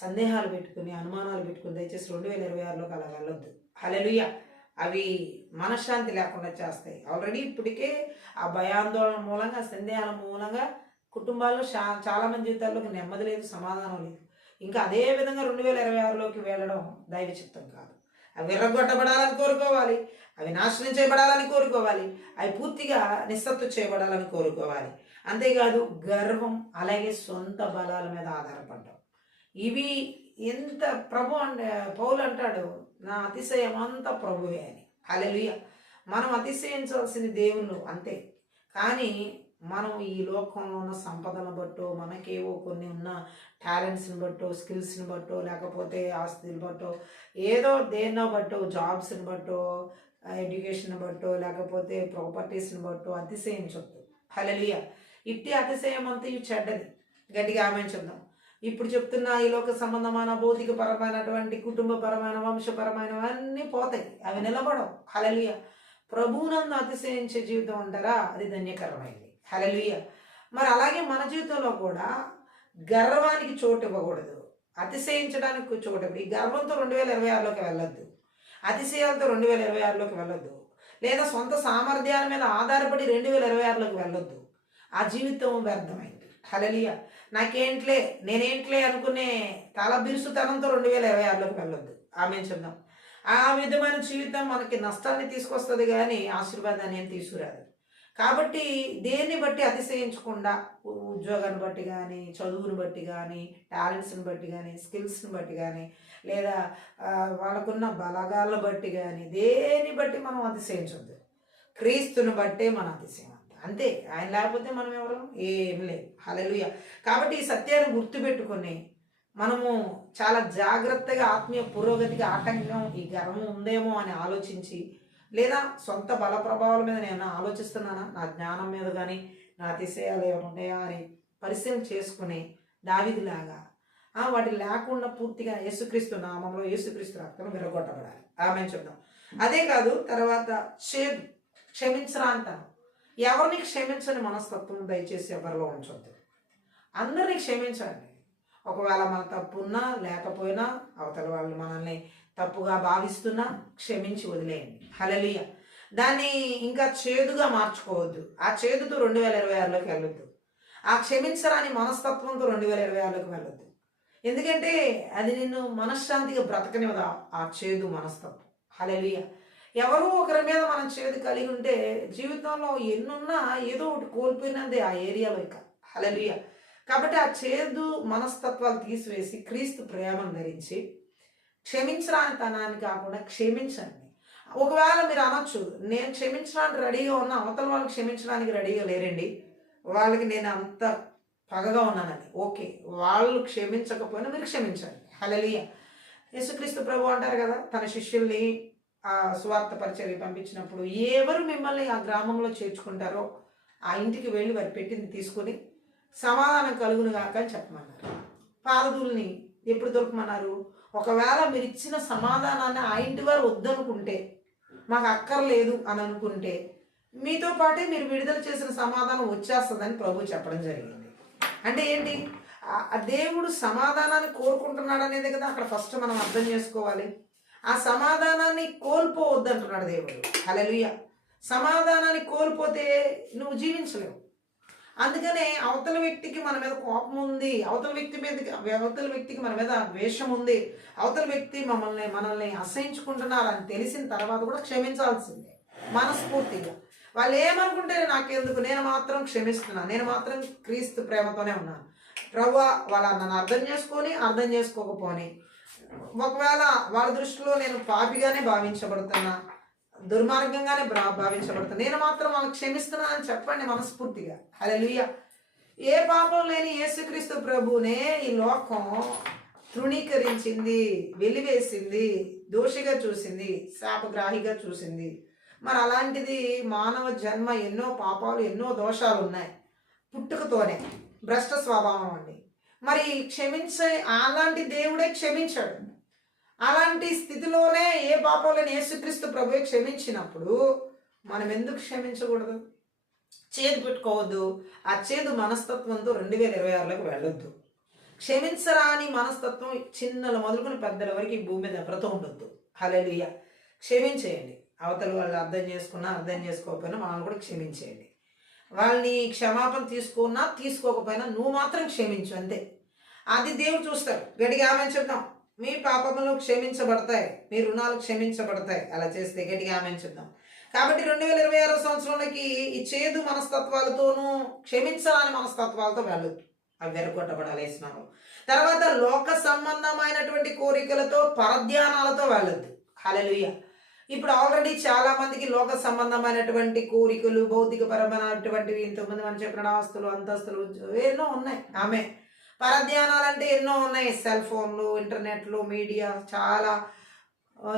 సందేహాలు పెట్టుకుని, అనుమానాలు పెట్టుకుని దయచేసి 2026లోకి అలా వెళ్ళొద్దు. హల్లెలూయా. అవి మనశ్శాంతి లేకుండా చేస్తాయి. ఆల్రెడీ ఇప్పటికే ఆ భయాందోళన మూలంగా, సందేహాల మూలంగా కుటుంబాల్లో చాలామంది జీవితాల్లోకి నెమ్మది లేదు, సమాధానం లేదు. ఇంకా అదే విధంగా 2026లోకి వెళ్ళడం దైవ చిత్తం కాదు. అవి విర్రగొట్టబడాలని కోరుకోవాలి, అవి నాశనం చేయబడాలని కోరుకోవాలి, అవి పూర్తిగా నిస్సత్తు చేయబడాలని కోరుకోవాలి. అంతేకాదు గర్వం, అలాగే సొంత బలాల మీద ఆధారపడ్డం, ఇవి ఎంత పౌలు అంటాడు, నా అతిశయం అంతా ప్రభువే అని. హల్లెలూయా. మనం అతిశయించాల్సింది దేవుళ్ళు అంతే. కానీ మనం ఈ లోకంలో ఉన్న సంపదను బట్టో, మనకేవో కొన్ని ఉన్న టాలెంట్స్ని బట్టో, స్కిల్స్ని బట్టో, లేకపోతే ఆస్తులు బట్టో, ఏదో దేన్నో బట్టో, జాబ్స్ని బట్టో, ఎడ్యుకేషన్ బట్టో, లేకపోతే ప్రాపర్టీస్ని బట్టో అతిశయించొద్దు. హల్లెలూయా. ఇట్టి అతిశయం అంతా ఇవి చెడ్డది. గట్టిగా ఆమె చెప్దాం. ఇప్పుడు చెప్తున్న ఈ లోక సంబంధమైన, భౌతికపరమైనటువంటి, కుటుంబపరమైన, వంశపరమైనవన్నీ పోతాయి, అవి నిలబడవు. హల్లెలూయా. ప్రభువునందు అతిశయించే జీవితం అంటారా, అది ధన్యకరమైంది. హల్లెలూయా. మరి అలాగే మన జీవితంలో కూడా గర్వానికి చోటు ఇవ్వకూడదు, అతిశయించడానికి చోటు ఇవ్వదు. ఈ గర్వంతో 2026లోకి వెళ్ళొద్దు, అతిశయాలతో 2026లోకి వెళ్ళొద్దు, లేదా సొంత సామర్థ్యాల మీద ఆధారపడి 2026లోకి వెళ్ళొద్దు. ఆ జీవితం వ్యర్థమైంది. హల్లెలూయా. నాకేంట్లే, నేనేంట్లే అనుకునే తల బిరుసుతనంతో 2026లోకి వెళ్ళొద్దు. ఆమె చెప్దాం. ఆ విధమైన జీవితం మనకి నష్టాన్ని తీసుకొస్తుంది కానీ ఆశీర్వాదాన్ని ఏం తీసుకురాదు. కాబట్టి దేన్ని బట్టి అతిశయించకుండా, ఉద్యోగాన్ని బట్టి కానీ, చదువుని బట్టి కానీ, టాలెంట్స్ని బట్టి కానీ, స్కిల్స్ని బట్టి కానీ, లేదా వాళ్ళకున్న బలగాలను బట్టి కానీ, దేన్ని బట్టి మనం అతిశయించొద్దు. క్రీస్తుని బట్టే మన అతిశయం అంతే. ఆయన లేకపోతే మనం ఎవరు, ఏం లేదు. హల్లెలూయా. కాబట్టి ఈ సత్యాన్ని గుర్తుపెట్టుకొని మనము చాలా జాగ్రత్తగా ఆత్మీయ పురోగతికి ఆటంకం ఈ గర్వం ఉందేమో అని ఆలోచించి, లేదా సొంత బల ప్రభావాల మీద నేను ఆలోచిస్తున్నానా, నా జ్ఞానం మీద కానీ, నా అతిశయాలు ఏమైనా ఉన్నాయా అని పరిశీలన చేసుకుని దావీదులాగా వాటి లేకుండా పూర్తిగా యేసుక్రీస్తు నామంలో, యేసుక్రీస్తు రక్తం విరగొట్టబడాలి. ఆమె చెప్దాం. అదే కాదు, తర్వాత క్షమించరా అంటాను. ఎవరిని క్షమించని మనస్తత్వం దయచేసి ఎవరిలో ఉంచొద్దు. అందరినీ క్షమించండి. ఒకవేళ మన తప్పు ఉన్నా లేకపోయినా, అవతల వాళ్ళు మనల్ని తప్పుగా భావిస్తున్నా క్షమించి వదిలేయండి. హల్లెలూయా. దాన్ని ఇంకా చేదుగా మార్చుకోవద్దు. ఆ చేదుతో 2026లోకి వెళ్ళొద్దు. ఆ క్షమించరాని మనస్తత్వంతో 2026లోకి వెళ్ళొద్దు. ఎందుకంటే అది నిన్ను మనశ్శాంతిగా బ్రతకనివ్వదు, ఆ చేదు మనస్తత్వం. హల్లెలూయా. ఎవరో ఒకరి మీద మనం చేదు కలిగి ఉంటే జీవితంలో ఎన్నున్నా ఏదో ఒకటి కోల్పోయినది ఆ ఏరియాలో ఇక. హల్లెలూయా. కాబట్టి ఆ చేదు మనస్తత్వాలు తీసివేసి క్రీస్తు ప్రేమను ధరించి క్షమించరాని తనాన్ని కాకుండా క్షమించండి. ఒకవేళ మీరు అనొచ్చు, నేను క్షమించడానికి రెడీగా ఉన్నా, అవతల వాళ్ళు క్షమించడానికి రెడీగా లేరండి, వాళ్ళకి నేను అంత పగగా ఉన్నానని. ఓకే, వాళ్ళు క్షమించకపోయినా మీరు క్షమించండి. హల్లెలూయా. యేసుక్రీస్తు ప్రభు అంటారు కదా, తన శిష్యుల్ని ఆ సువార్త పరిచర్య పంపించినప్పుడు, ఎవరు మిమ్మల్ని ఆ గ్రామంలో చేర్చుకుంటారో ఆ ఇంటికి వెళ్ళి వారు పెట్టింది తీసుకొని సమాధానం కలుగును గాక అని చెప్పమన్నారు. పారదుల్ని ఎప్పుడు దొరకమన్నారు? ఒకవేళ మీరు ఇచ్చిన సమాధానాన్ని ఆ ఇంటి వారు వద్దనుకుంటే, మాకు అక్కర్లేదు అని అనుకుంటే, మీతో పాటే మీరు విడుదల చేసిన సమాధానం వచ్చేస్తుందని ప్రభు చెప్పడం జరిగింది. అంటే ఏంటి? ఆ దేవుడు సమాధానాన్ని కోరుకుంటున్నాడు అనేది కదా అక్కడ ఫస్ట్ మనం అర్థం చేసుకోవాలి. ఆ సమాధానాన్ని కోల్పోవద్దు అంటున్నాడు దేవుడు. హల్లెలూయా. సమాధానాన్ని కోల్పోతే నువ్వు జీవించలేవు. అందుకనే అవతల వ్యక్తికి మన మీద కోపం ఉంది, అవతల వ్యక్తికి మన మీద ద్వేషం ఉంది, అవతల వ్యక్తి మనల్ని అసహించుకుంటున్నారు అని తెలిసిన తర్వాత కూడా క్షమించాల్సిందే మనస్ఫూర్తిగా. వాళ్ళు ఏమనుకుంటే నాకెందుకు, నేను మాత్రం క్షమిస్తున్నాను, నేను మాత్రం క్రీస్తు ప్రేమతోనే ఉన్నాను. ప్రభువా వాళ్ళ నన్ను అర్థం చేసుకొని అర్థం చేసుకోకపోని, ఒకవేళ వాళ్ళ దృష్టిలో నేను పాపిగానే భావించబడుతున్నా, దుర్మార్గంగానే భావించబడుతున్నా, నేను మాత్రం వాళ్ళకి క్షమిస్తున్నా అని చెప్పండి మనస్ఫూర్తిగా. హల్లెలూయా. ఏ పాపం లేని యేసుక్రీస్తు ప్రభువునే ఈ లోకం తృణీకరించింది, వెలివేసింది, దోషిగా చూసింది, శాపగ్రాహిగా చూసింది. మరి అలాంటిది మానవ జన్మ ఎన్నో పాపాలు ఎన్నో దోషాలు ఉన్నాయి పుట్టుకతోనే, భ్రష్ట స్వభావం అండి. మరి క్షమించే అలాంటి దేవుడే క్షమించాడు. అలాంటి స్థితిలోనే ఏ పాపం లేని యేసుక్రీస్తు ప్రభువే క్షమించినప్పుడు మనం ఎందుకు క్షమించకూడదు? చేదు పెట్టుకోవద్దు. ఆ చేదు మనస్తత్వంతో 2026లోకి వెళ్ళొద్దు. క్షమించరాని మనస్తత్వం చిన్నలు మొదలుకొని పెద్దల వరకు ఈ భూమి మీద ఎవరితో ఉండొద్దు. హల్లెలూయా. క్షమించేయండి. అవతల వాళ్ళు అర్థం చేసుకున్నా అర్థం చేసుకోకపోయినా వాళ్ళని కూడా క్షమించేయండి. వాళ్ళని క్షమాపణ తీసుకున్నా తీసుకోకపోయినా నువ్వు మాత్రం క్షమించు, అంతే. అది దేవుడు చూస్తాడు. గట్టిగా ఆమె చెప్తాం. మీ పాపములు క్షమించబడతాయి, మీ రుణాలు క్షమించబడతాయి. అలా చేస్తే గట్టిగా ఆమె చెప్తాం. కాబట్టి 2026 సంవత్సరంలోకి ఈ చేదు మనస్తత్వాలతోనూ క్షమించాలని మనస్తత్వాలతో వెళ్ళొద్దు. అవి వెరగొట్టబడాలి వేసినాము. తర్వాత లోక సంబంధమైనటువంటి కోరికలతో పరధ్యానాలతో వెళ్ళొద్దు. హల్లెలూయా. ఇప్పుడు ఆల్రెడీ చాలా మందికి లోక సంబంధమైనటువంటి కోరికలు, భౌతికపరమైనటువంటివి, ఇంతకుముందు మనం చెప్పిన ఆస్తులు అంతస్తులు ఎన్నో ఉన్నాయి. ఆమె పరధ్యానాలు అంటే ఎన్నో ఉన్నాయి. సెల్ ఫోన్లు, ఇంటర్నెట్లు, మీడియా చాలా,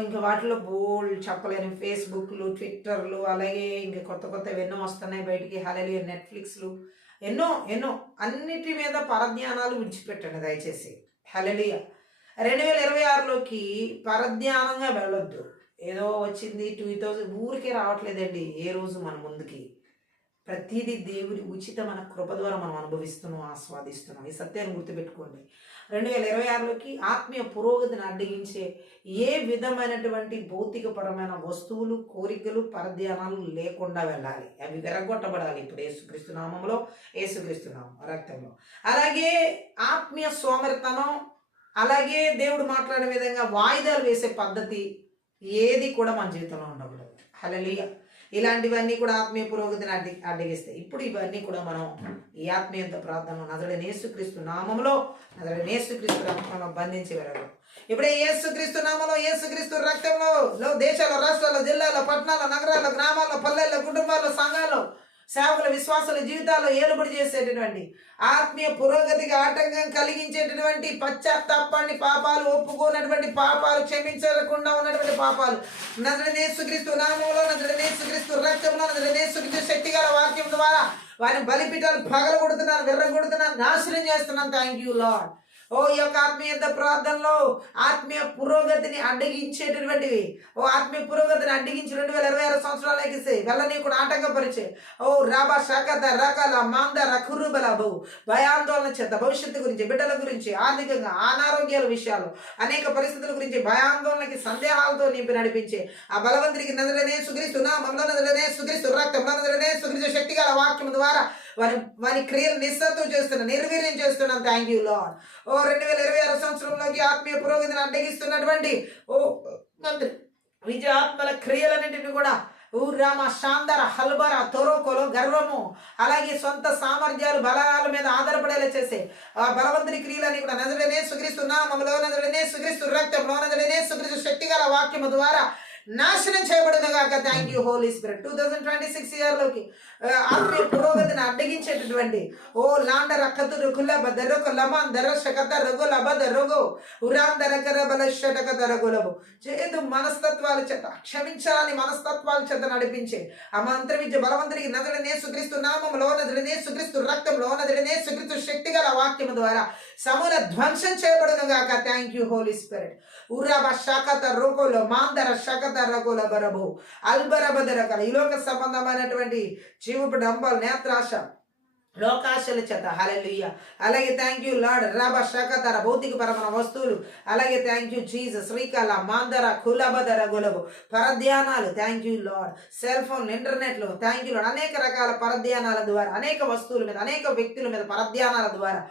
ఇంకా వాటిలో బోల్డ్ చెప్పలేని ఫేస్బుక్లు, ట్విట్టర్లు, అలాగే ఇంకా కొత్తవి ఎన్నో వస్తున్నాయి బయటికి. హల్లెలూయా. నెట్ఫ్లిక్స్లు ఎన్నో ఎన్నో అన్నిటి మీద పరధ్యానాలు విడిచిపెట్టండి దయచేసి. హల్లెలూయా. 2026లోకి పరధ్యానంగా వెళ్ళొద్దు. ఏదో వచ్చింది 2000 ఊరికే రావట్లేదండి. ఏ రోజు మన ముందుకి ప్రతిదీ దేవుడి ఉచితమైన కృప ద్వారా మనం అనుభవిస్తున్నాం, ఆస్వాదిస్తున్నాం. ఈ సత్యాన్ని గుర్తుపెట్టుకోండి. 2026లోకి ఆత్మీయ పురోగతిని అడ్డగించే ఏ విధమైనటువంటి భౌతికపరమైన వస్తువులు, కోరికలు, పరధ్యానాలు లేకుండా వెళ్ళాలి. అవి విరగొట్టబడాలి ఇప్పుడు యేసుక్రీస్తు నామంలో, యేసుక్రీస్తు నామం రక్తంలో. అలాగే ఆత్మీయ సోమరితనం, అలాగే దేవుడు మాట్లాడే విధంగా వాయిదాలు వేసే పద్ధతి ఏది కూడా మన జీవితంలో ఉండకూడదు. హల్లెలూయా. ఇలాంటివన్నీ కూడా ఆత్మీయ పురోగతిని అడ్డగిస్తాయి. ఇప్పుడు ఇవన్నీ కూడా మనం ఈ ఆత్మీయత ప్రార్థనలో నజరేయుడైన యేసుక్రీస్తు నామములో, నజరేయుడైన యేసుక్రీస్తు రక్తంలో బంధించి వెళ్ళగలం. ఇప్పుడే యేసుక్రీస్తు నామములో, యేసుక్రీస్తు రక్తంలో దేశాల్లో, రాష్ట్రాల్లో, జిల్లాల్లో, పట్టణాల్లో, నగరాల్లో, గ్రామాల్లో, పల్లెల్లో, కుటుంబాల్లో, సంఘాల్లో, సేవకుల విశ్వాసాల జీవితాల్లో ఏలుబడి చేసేటటువంటి ఆత్మీయ పురోగతికి ఆటంకం కలిగించేటటువంటి పశ్చాత్తాపాన్ని, పాపాలు ఒప్పుకోనటువంటి పాపాలు, క్షమించకుండా ఉన్నటువంటి పాపాలు నజరేయుడైన యేసుక్రీస్తు నామములో, నజరేయుడైన యేసుక్రీస్తు రక్తంలో, నజరేయుడైన యేసుక్రీస్తు శక్తిగల వాక్యం ద్వారా వారి బలిపీఠాలు పగలగొడుతున్నారు, విర్రగొడుతున్నారు, నాశనం చేస్తున్నాను. Thank you lord. ఓ ఈ యొక్క ఆత్మీయత ప్రార్థనలో ఆత్మీయ పురోగతిని అడ్డగించేటటువంటివి, ఆత్మీయ పురోగతిని అడ్డగించి 2026 సంవత్సరాలకి వెళ్ళని కూడా ఆటంకపరిచే రాబా శాఖత రకాల మాంద రకురుబలబు భయాందోళన చేత భవిష్యత్తు గురించి, బిడ్డల గురించి, ఆర్థికంగా అనారోగ్యాల విషయాలు, అనేక పరిస్థితుల గురించి భయాందోళనకి, సందేహాలతో నింపి నడిపించే ఆ బలవంతుడికి నజరేయుడైన యేసుక్రీస్తు నామములో, నజరేయుడైన యేసుక్రీస్తు రక్తంలో, నజరేయుడైన యేసుక్రీస్తు శక్తిగల వాక్యం ద్వారా వారి క్రియలు నిస్సత్వం చేస్తున్నాను, నిర్వీర్యం చేస్తున్నాను. Thank you lord. 2026 సంవత్సరంలోకి ఆత్మీయ పురోగతిని అడ్డగిస్తున్నటువంటి మంత్రి విజయాత్మల క్రియలన్నింటినీ కూడా రామ శాందర హల్బర తొరోకోలో గర్వము, అలాగే సొంత సామర్థ్యాలు, బలాల మీద ఆధారపడేలా చేసే ఆ బలవంతుడి క్రియలని కూడా నజరేయుడైన యేసుక్రీస్తు నామములో, నజరేయుడైన యేసుక్రీస్తు రక్తంలో, నజరేయుడైన యేసుక్రీస్తు శక్తిగల వాక్యము ద్వారా నాశనం చేయబడునుగాక. Thank you holy spirit. 2026 ఇయర్లోకి ఆత్మీయ పురోగతిని అడ్డగించేటటువంటి లాండ రక్కతు రుకుల బదరొక లమాన్ దరశకత రఘుల బదరొగో ఉరాన్ దరకర బలశటక దరగులవు చేదు మనస్తత్వాల చేత, క్షమించాలని మనస్తత్వాల చేత నడిపించే ఆ మంత్ర విద్య బలవంతుడికి నజరేయుడైన యేసుక్రీస్తు నామములో, నజరేయుడైన యేసుక్రీస్తు రక్తంలో, నజరేయుడైన యేసుక్రీస్తు శక్తిగల వాక్యము ద్వారా సమూల ధ్వంసం చేయబడునుగాక. Thank you holy spirit. ఉరాబ శాఖత రోకోలో మాందర శాఖత రకుల బరబు అల్బరబద రకాల ఈ లోక సంబంధమైనటువంటి జీవపు డంబాలు నేత్రాశ లోకాశల చేత హల్లెలూయ. అలాగే థ్యాంక్ యూ లార్డ్ రాబ శకతర భౌతికపరమైన వస్తువులు, అలాగే థ్యాంక్ యూ జీసస్ శ్రీకాల మాందర కులబదర గులబు పరధ్యానాలు, thank you lord. Cell phone ఇంటర్నెట్లు, థ్యాంక్ యూ లార్డ్. అనేక రకాల పరధ్యానాల ద్వారా అనేక వస్తువుల మీద అనేక వ్యక్తుల మీద పరధ్యానాల ద్వారా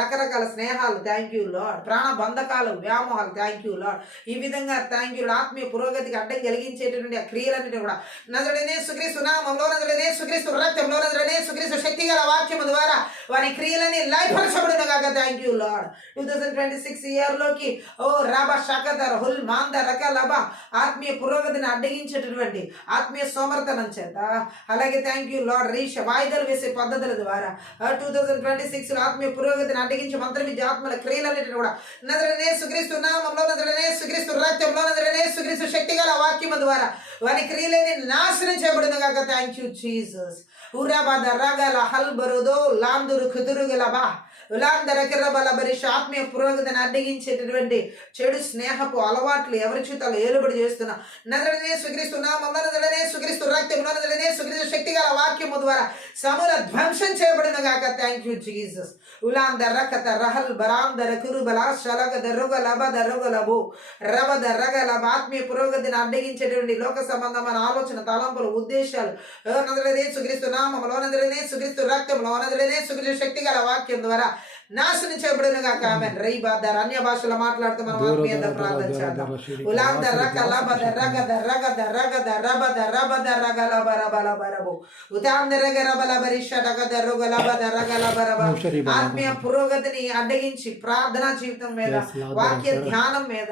రకరకాల స్నేహాలు, థ్యాంక్ యూ లార్డ్. ప్రాణ బంధకాలు వ్యామోహాలు, థ్యాంక్ యూ లార్డ్. ఈ విధంగా థ్యాంక్ యూ లార్డ్. ఆత్మీయ పురోగతికి అడ్డం కలిగించేటటువంటి ఆ క్రియలన్నిటిని కూడా నజరేయుడైన యేసుక్రీస్తు నామములో నజరేయుడైన యేసుక్రీస్తు రక్తంలో నజరేయుడైన యేసుక్రీస్తు శక్తిగల వాక్యము ద్వారా వారి క్రియలని లయపరచబడును గాక. Thank you lord. 2026 ఇయర్ లోకి రాబా షకదర్ హుల్ మాంద రకలబ ఆత్మీయ పురోగతిని అడ్డగించేటటువంటి ఆత్మీయ సోమర్థనం చేత, అలాగే థ్యాంక్ యూ లార్డ్ రీష వాయిదాలు వేసే పద్ధతుల ద్వారా 2026 లో ఆత్మీయ పురోగతిని అడ్డగించే మంత్ర విద్య ఆత్మల క్రియలన్నిటిని కూడా నజరేయుడైన యేసుక్రీస్తు నామములో నజరేయుడైన యేసుక్రీస్తు రక్తంలో నజరేయుడైన యేసుక్రీస్తు శక్తిగల వాక్యము ద్వారా వారి క్రియలని నాశనం చేయబడును గాక. Thank you Jesus. ఉరాబాద రగల హల్బరుదో లాందురు కుదురుగలబా ఆత్మీయ పురోగతిని అడ్డగించేటటువంటి చెడు స్నేహపు అలవాట్లు ఎవరి చూతాలు ఏలుబడి చేస్తున్నా నజరేయుడైన యేసుక్రీస్తు నామములో నజరేయుడైన యేసుక్రీస్తు రక్తంలో నజరేయుడైన యేసుక్రీస్తు శక్తిగల వాక్యము ద్వారా సమూల ధ్వంసం చేయబడిన గాక. Thank you Jesus. ఉలాంద రకత రహల్ బరాందర కురుబల శలగద రుగలబ దరుగలబు రబద రగలబ ఆత్మీయ పురోగతిని అడ్డగించేటువంటి లోక సంబంధమైన ఆలోచన తలంపులు ఉద్దేశాలు నజరేయుడైన యేసుక్రీస్తు నామములో నజరేయుడైన యేసుక్రీస్తు రక్తంలో నజరేయుడైన యేసుక్రీస్తు శక్తిగల వాక్యం ద్వారా నాశనం చేయబడును గాక. ఆమేన్. రైబాదర్ అన్య భాషలో మాట్లాడుతూ మనం ఆత్మీయత ప్రార్థన చేద్దాం. ఉలాంద రకలబద రగద రగద రగద రబద రబద రగలబ రబలబరబు ఉతాంద రగరబల బరిష రగద రుగలబద రగలబరబ ఆత్మీయ పురోగతిని అడ్డగించి ప్రార్థనా జీవితం మీద వాక్య ధ్యానం మీద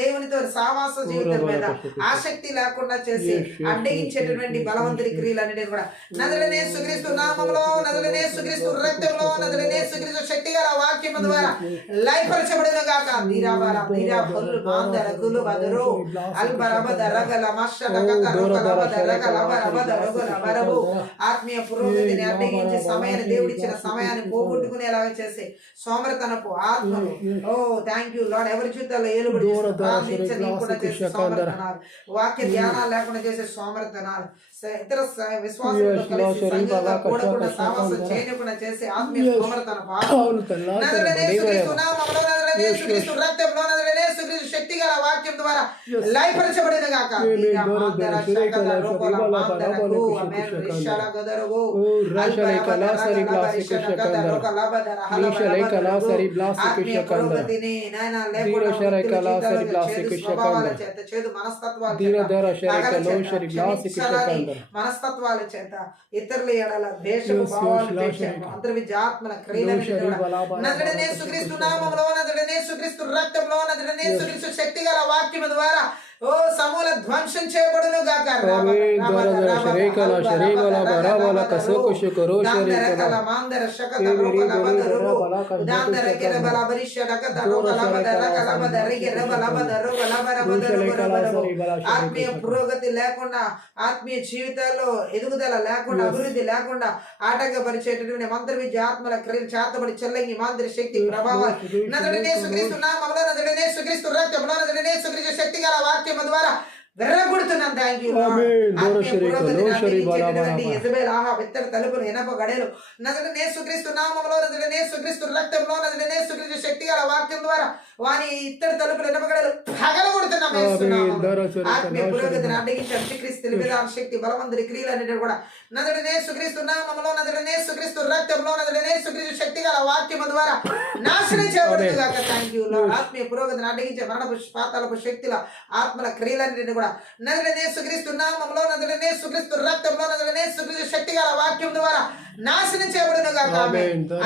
దేవునితో సావాస జీవితం మీద ఆసక్తి లేకుండా చేసి అడ్డగించేటటువంటి బలవంతుడి క్రియలన్నిటిని కూడా నజరేయుడైన యేసుక్రీస్తు నామములో నజరేయుడైన యేసుక్రీస్తు రక్తంలో నజరేయుడైన యేసుక్రీస్తు శక్తిగల వాక్యము ద్వారా లయపరచబడును గాక. దీరాబల దీరాబుల్ మాందర గులు బదరు అల్బరబద రగల మషరగక రగలబద రగలబరబద రగలబరబు ఆత్మీయ పురోగతిని అడ్డగించి సమయాన్ని దేవుడిచ్చిన సమయాన్ని పోగొట్టుకునేలాగా చేసే సోమరతనపు ఆత్మలు థ్యాంక్ యూ లార్డ్. ఎవరి జీవితాల్లో ఏలుబడి ప్రార్థించని కూడా చేసే సోమరతనాలు, వాక్య ధ్యానాలు లేకుండా చేసే సోమరతనాలు, ఇతర విశ్వాసంతో కలిసి సంఘంగా కూడకుండా సావాసం చేయకుండా చేసే ఆత్మీయ సోమరతనపు శక్తిగల వాక్యం ద్వారా లయపరచబడిన గాక. మనస్తత్వాల చేత ఇతరుల ఎడల దేశపు అంతర్విద్యాత్మల క్రియలను నజరేయుడైన యేసుక్రీస్తు నామములో నజరేయుడైన యేసుక్రీస్తు రక్తంలో నజరేయుడైన యేసుక్రీస్తు శక్తిగల వాక్యము ద్వారా సమూల ధ్వంసం చేయబడును గాక. ఆత్మీయ పురోగతి లేకుండా ఆత్మీయ జీవితాల్లో ఎదుగుదల లేకుండా అభివృద్ధి లేకుండా ఆటంకపరిచేటటువంటి మంత్ర విద్య ఆత్మల క్రియలు చేతబడి చెల్లంగి మాంత్రి శక్తి ప్రభావం నజరేయుడైన యేసుక్రీస్తు నామములో నజరేయుడైన యేసుక్రీస్తు రక్తంలో నజరేయుడైన యేసుక్రీస్తు శక్తిగల వాక్యము ద్వారా వెర్రగొడుతున్నాం. థ్యాంక్ యూ తలుపులు ఎనప గడేలు నజరేయుడైన యేసుక్రీస్తు నామములో నజరేయుడైన యేసుక్రీస్తు రక్తంలో నజరేయుడైన యేసుక్రీస్తు శక్తిగల వాక్యం ద్వారా వాని ఇత్తడి తలుపులు ఎనప గడేలు పగలగొడుతున్నాం. ఆత్మీయ పురోగతిని అడ్డగించి అంత్యక్రీస్తు విధాన శక్తి బలవంతుడి క్రియలన్నిటి కూడా నజరేయుడైన యేసుక్రీస్తు నామములో నజరేయుడైన యేసుక్రీస్తు రక్తంలో నజరేయుడైన యేసుక్రీస్తు శక్తిగల వాక్యము ద్వారా నాశనం చేయబడును గాక. Thank you lord. ఆత్మీయ పురోగతిని అడ్డగించే మరణపు పాతాళపు శక్తుల ఆత్మల క్రియలన్నిటిని కూడా నజరేయుడైన యేసుక్రీస్తు నామములో నజరేయుడైన యేసుక్రీస్తు రక్తంలో నజరేయుడైన యేసుక్రీస్తు శక్తిగల వాక్యం ద్వారా నాశనం చేయబడును గాక.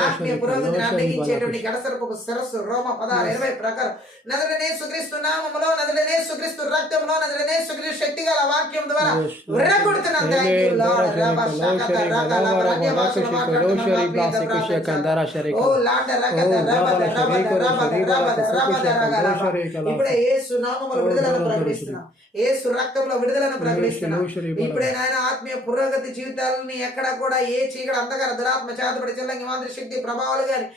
ఆత్మీయ పురోగతిని అడ్డగించేటువంటి గడసరపు శిరస్సు రోమ 16:20 ప్రకారం నజరేయుడైన యేసుక్రీస్తు నామములో నజరేయుడైన యేసుక్రీస్తు రక్తంలో నజరేయుడైన యేసుక్రీస్తు శక్తిగల వాక్యం ద్వారా విరగొడుతున్నాం. Thank you lord. రబ శకత రగల అన్య భాషలో ఓ లాండ రగద రబద ఇప్పుడే యేసు నామములో విడుదలను ప్రకటిస్తున్నాం. యేసు రక్తంలో విడుదలను ప్రకటిస్తున్నాం. ఇప్పుడే నాయన ఆత్మీయ పురోగతి జీవితాలని ఎక్కడ కూడా ఏ చీకటి అంధకార దురాత్మ చేతబడి చెల్లంగి మాంత్రి శక్తి ప్రభావాలు గాని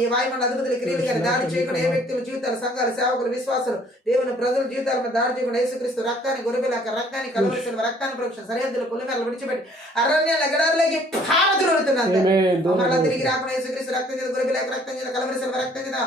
ఈ వాయుమండల అధిపతుల క్రియలు కానీ దాడి చేయకుండా ఏ వ్యక్తుల జీవితాలు, సంఘాలు, సేవకులు, విశ్వాసులు, దేవుని ప్రజల జీవితాల మీద దాడి చేయకుండా యేసుక్రీస్తు రక్తాన్ని, గొర్రెపిల్ల రక్తాన్ని, కలువరి శిలువ రక్తాన్ని ప్రోక్షణ సరిహద్దులు పులిమేరలు విడిచిపెట్టి అరణ్యాల గడారులకి పారద్రోలుతున్నాను. మరలా తిరిగి రాకుండా యేసుక్రీస్తు రక్తం చేత, గొర్రెపిల్ల రక్తం చేత, కలువరి శిలువ రక్తం చేత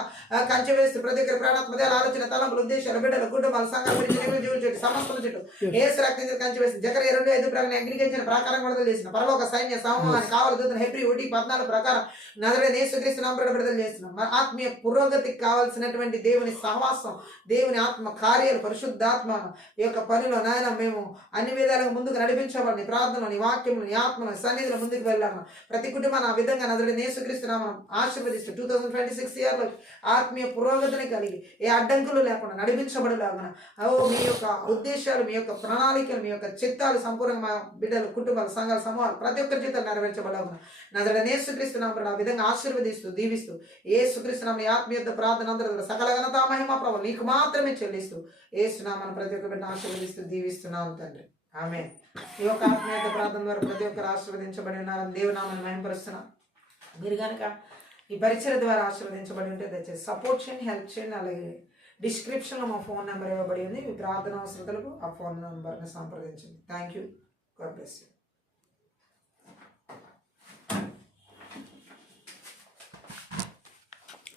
కంచె వేస్తూ ప్రతి ఒక్కరి ప్రాణాత్మ దేహాల ఆలోచన, తలంపులు, ఉద్దేశాలు, బిడ్డలు, కుటుంబాలు, సంఘాలు విడిచి జీవుల చుట్టూ సమస్తం చుట్టూ యేసు రక్తం చేత కంచె వేసి జకర్యా 2:5 ప్రకారం అగ్నికించిన ప్రాకారం విడుదల చేసిన పరలోక సైన్య సమూహాన్ని కావాలి దూతను హెబ్రీ 1:14 ప్రకారం నజరేయుడైన యేసుక్రీస్తు నామమున విడుదల చేస్తున్నాం. మన ఆత్మీయ పురోగతికి కావాల్సినటువంటి దేవుని సహవాసం, దేవుని ఆత్మ కార్యాలు, పరిశుద్ధాత్మ ఈ యొక్క పనిలో నాయన మేము అన్ని విధాలుగా ముందుకు నడిపించబడి ప్రార్థనలు, నీ వాక్యములు, నీ ఆత్మను సన్నిధిలో ముందుకు వెళ్ళాము. ప్రతి కుటుంబాన్ని ఆ విధంగా నజరేయుడైన యేసుక్రీస్తు నామమున ఆశీర్వదిస్తూ 2026 ఇయర్లో ఆత్మీయ పురోగతిని కలిగి ఏ అడ్డంకులు లేకుండా నడిపించబడలాగా మీ యొక్క ఉద్దేశాలు, మీ యొక్క ప్రణాళికలు, మీ యొక్క చిత్తాలు సంపూర్ణంగా మా బిడ్డలు, కుటుంబాలు, సంఘాలు, సమూహాలు ప్రతి ఒక్కరి జీవితాలు నెరవేర్చబడలాగా నజరేయుడైన యేసుక్రీస్తు నామమున ఆ విధంగా ఆశీర్వదిస్తూ దీవిస్తూ యేసుక్రీస్తు నామమున ఆత్మీయ ప్రార్థన అందరూ సకల ఘనత మహిమ ప్రభు నీకు మాత్రమే చెల్లిస్తూ యేసు నామమున ప్రతి ఒక్క బిడ్డను ఆశీర్వదిస్తూ దీవిస్తున్నాం తండ్రి. ఆమేన్. ఈ యొక్క ఆత్మీయ ప్రార్థన ద్వారా ప్రతి ఒక్కరు ఆశీర్వదించబడి ఉన్నారని దేవుని నామమున మహిమపరుస్తున్నాం. మీరు కనుక ఈ పరిచయ ద్వారా ఆశీర్వదించబడి ఉంటే దయచేసి సపోర్ట్ చేయండి, హెల్ప్ చేయండి. అలాగే డిస్క్రిప్షన్లో మా ఫోన్ నెంబర్ ఇవ్వబడి ఉంది. మీ ప్రార్థన అవసరతలకు ఆ ఫోన్ నెంబర్ని సంప్రదించండి. Thank you. God bless you.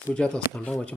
Sujatha వస్తుందా వచ్చి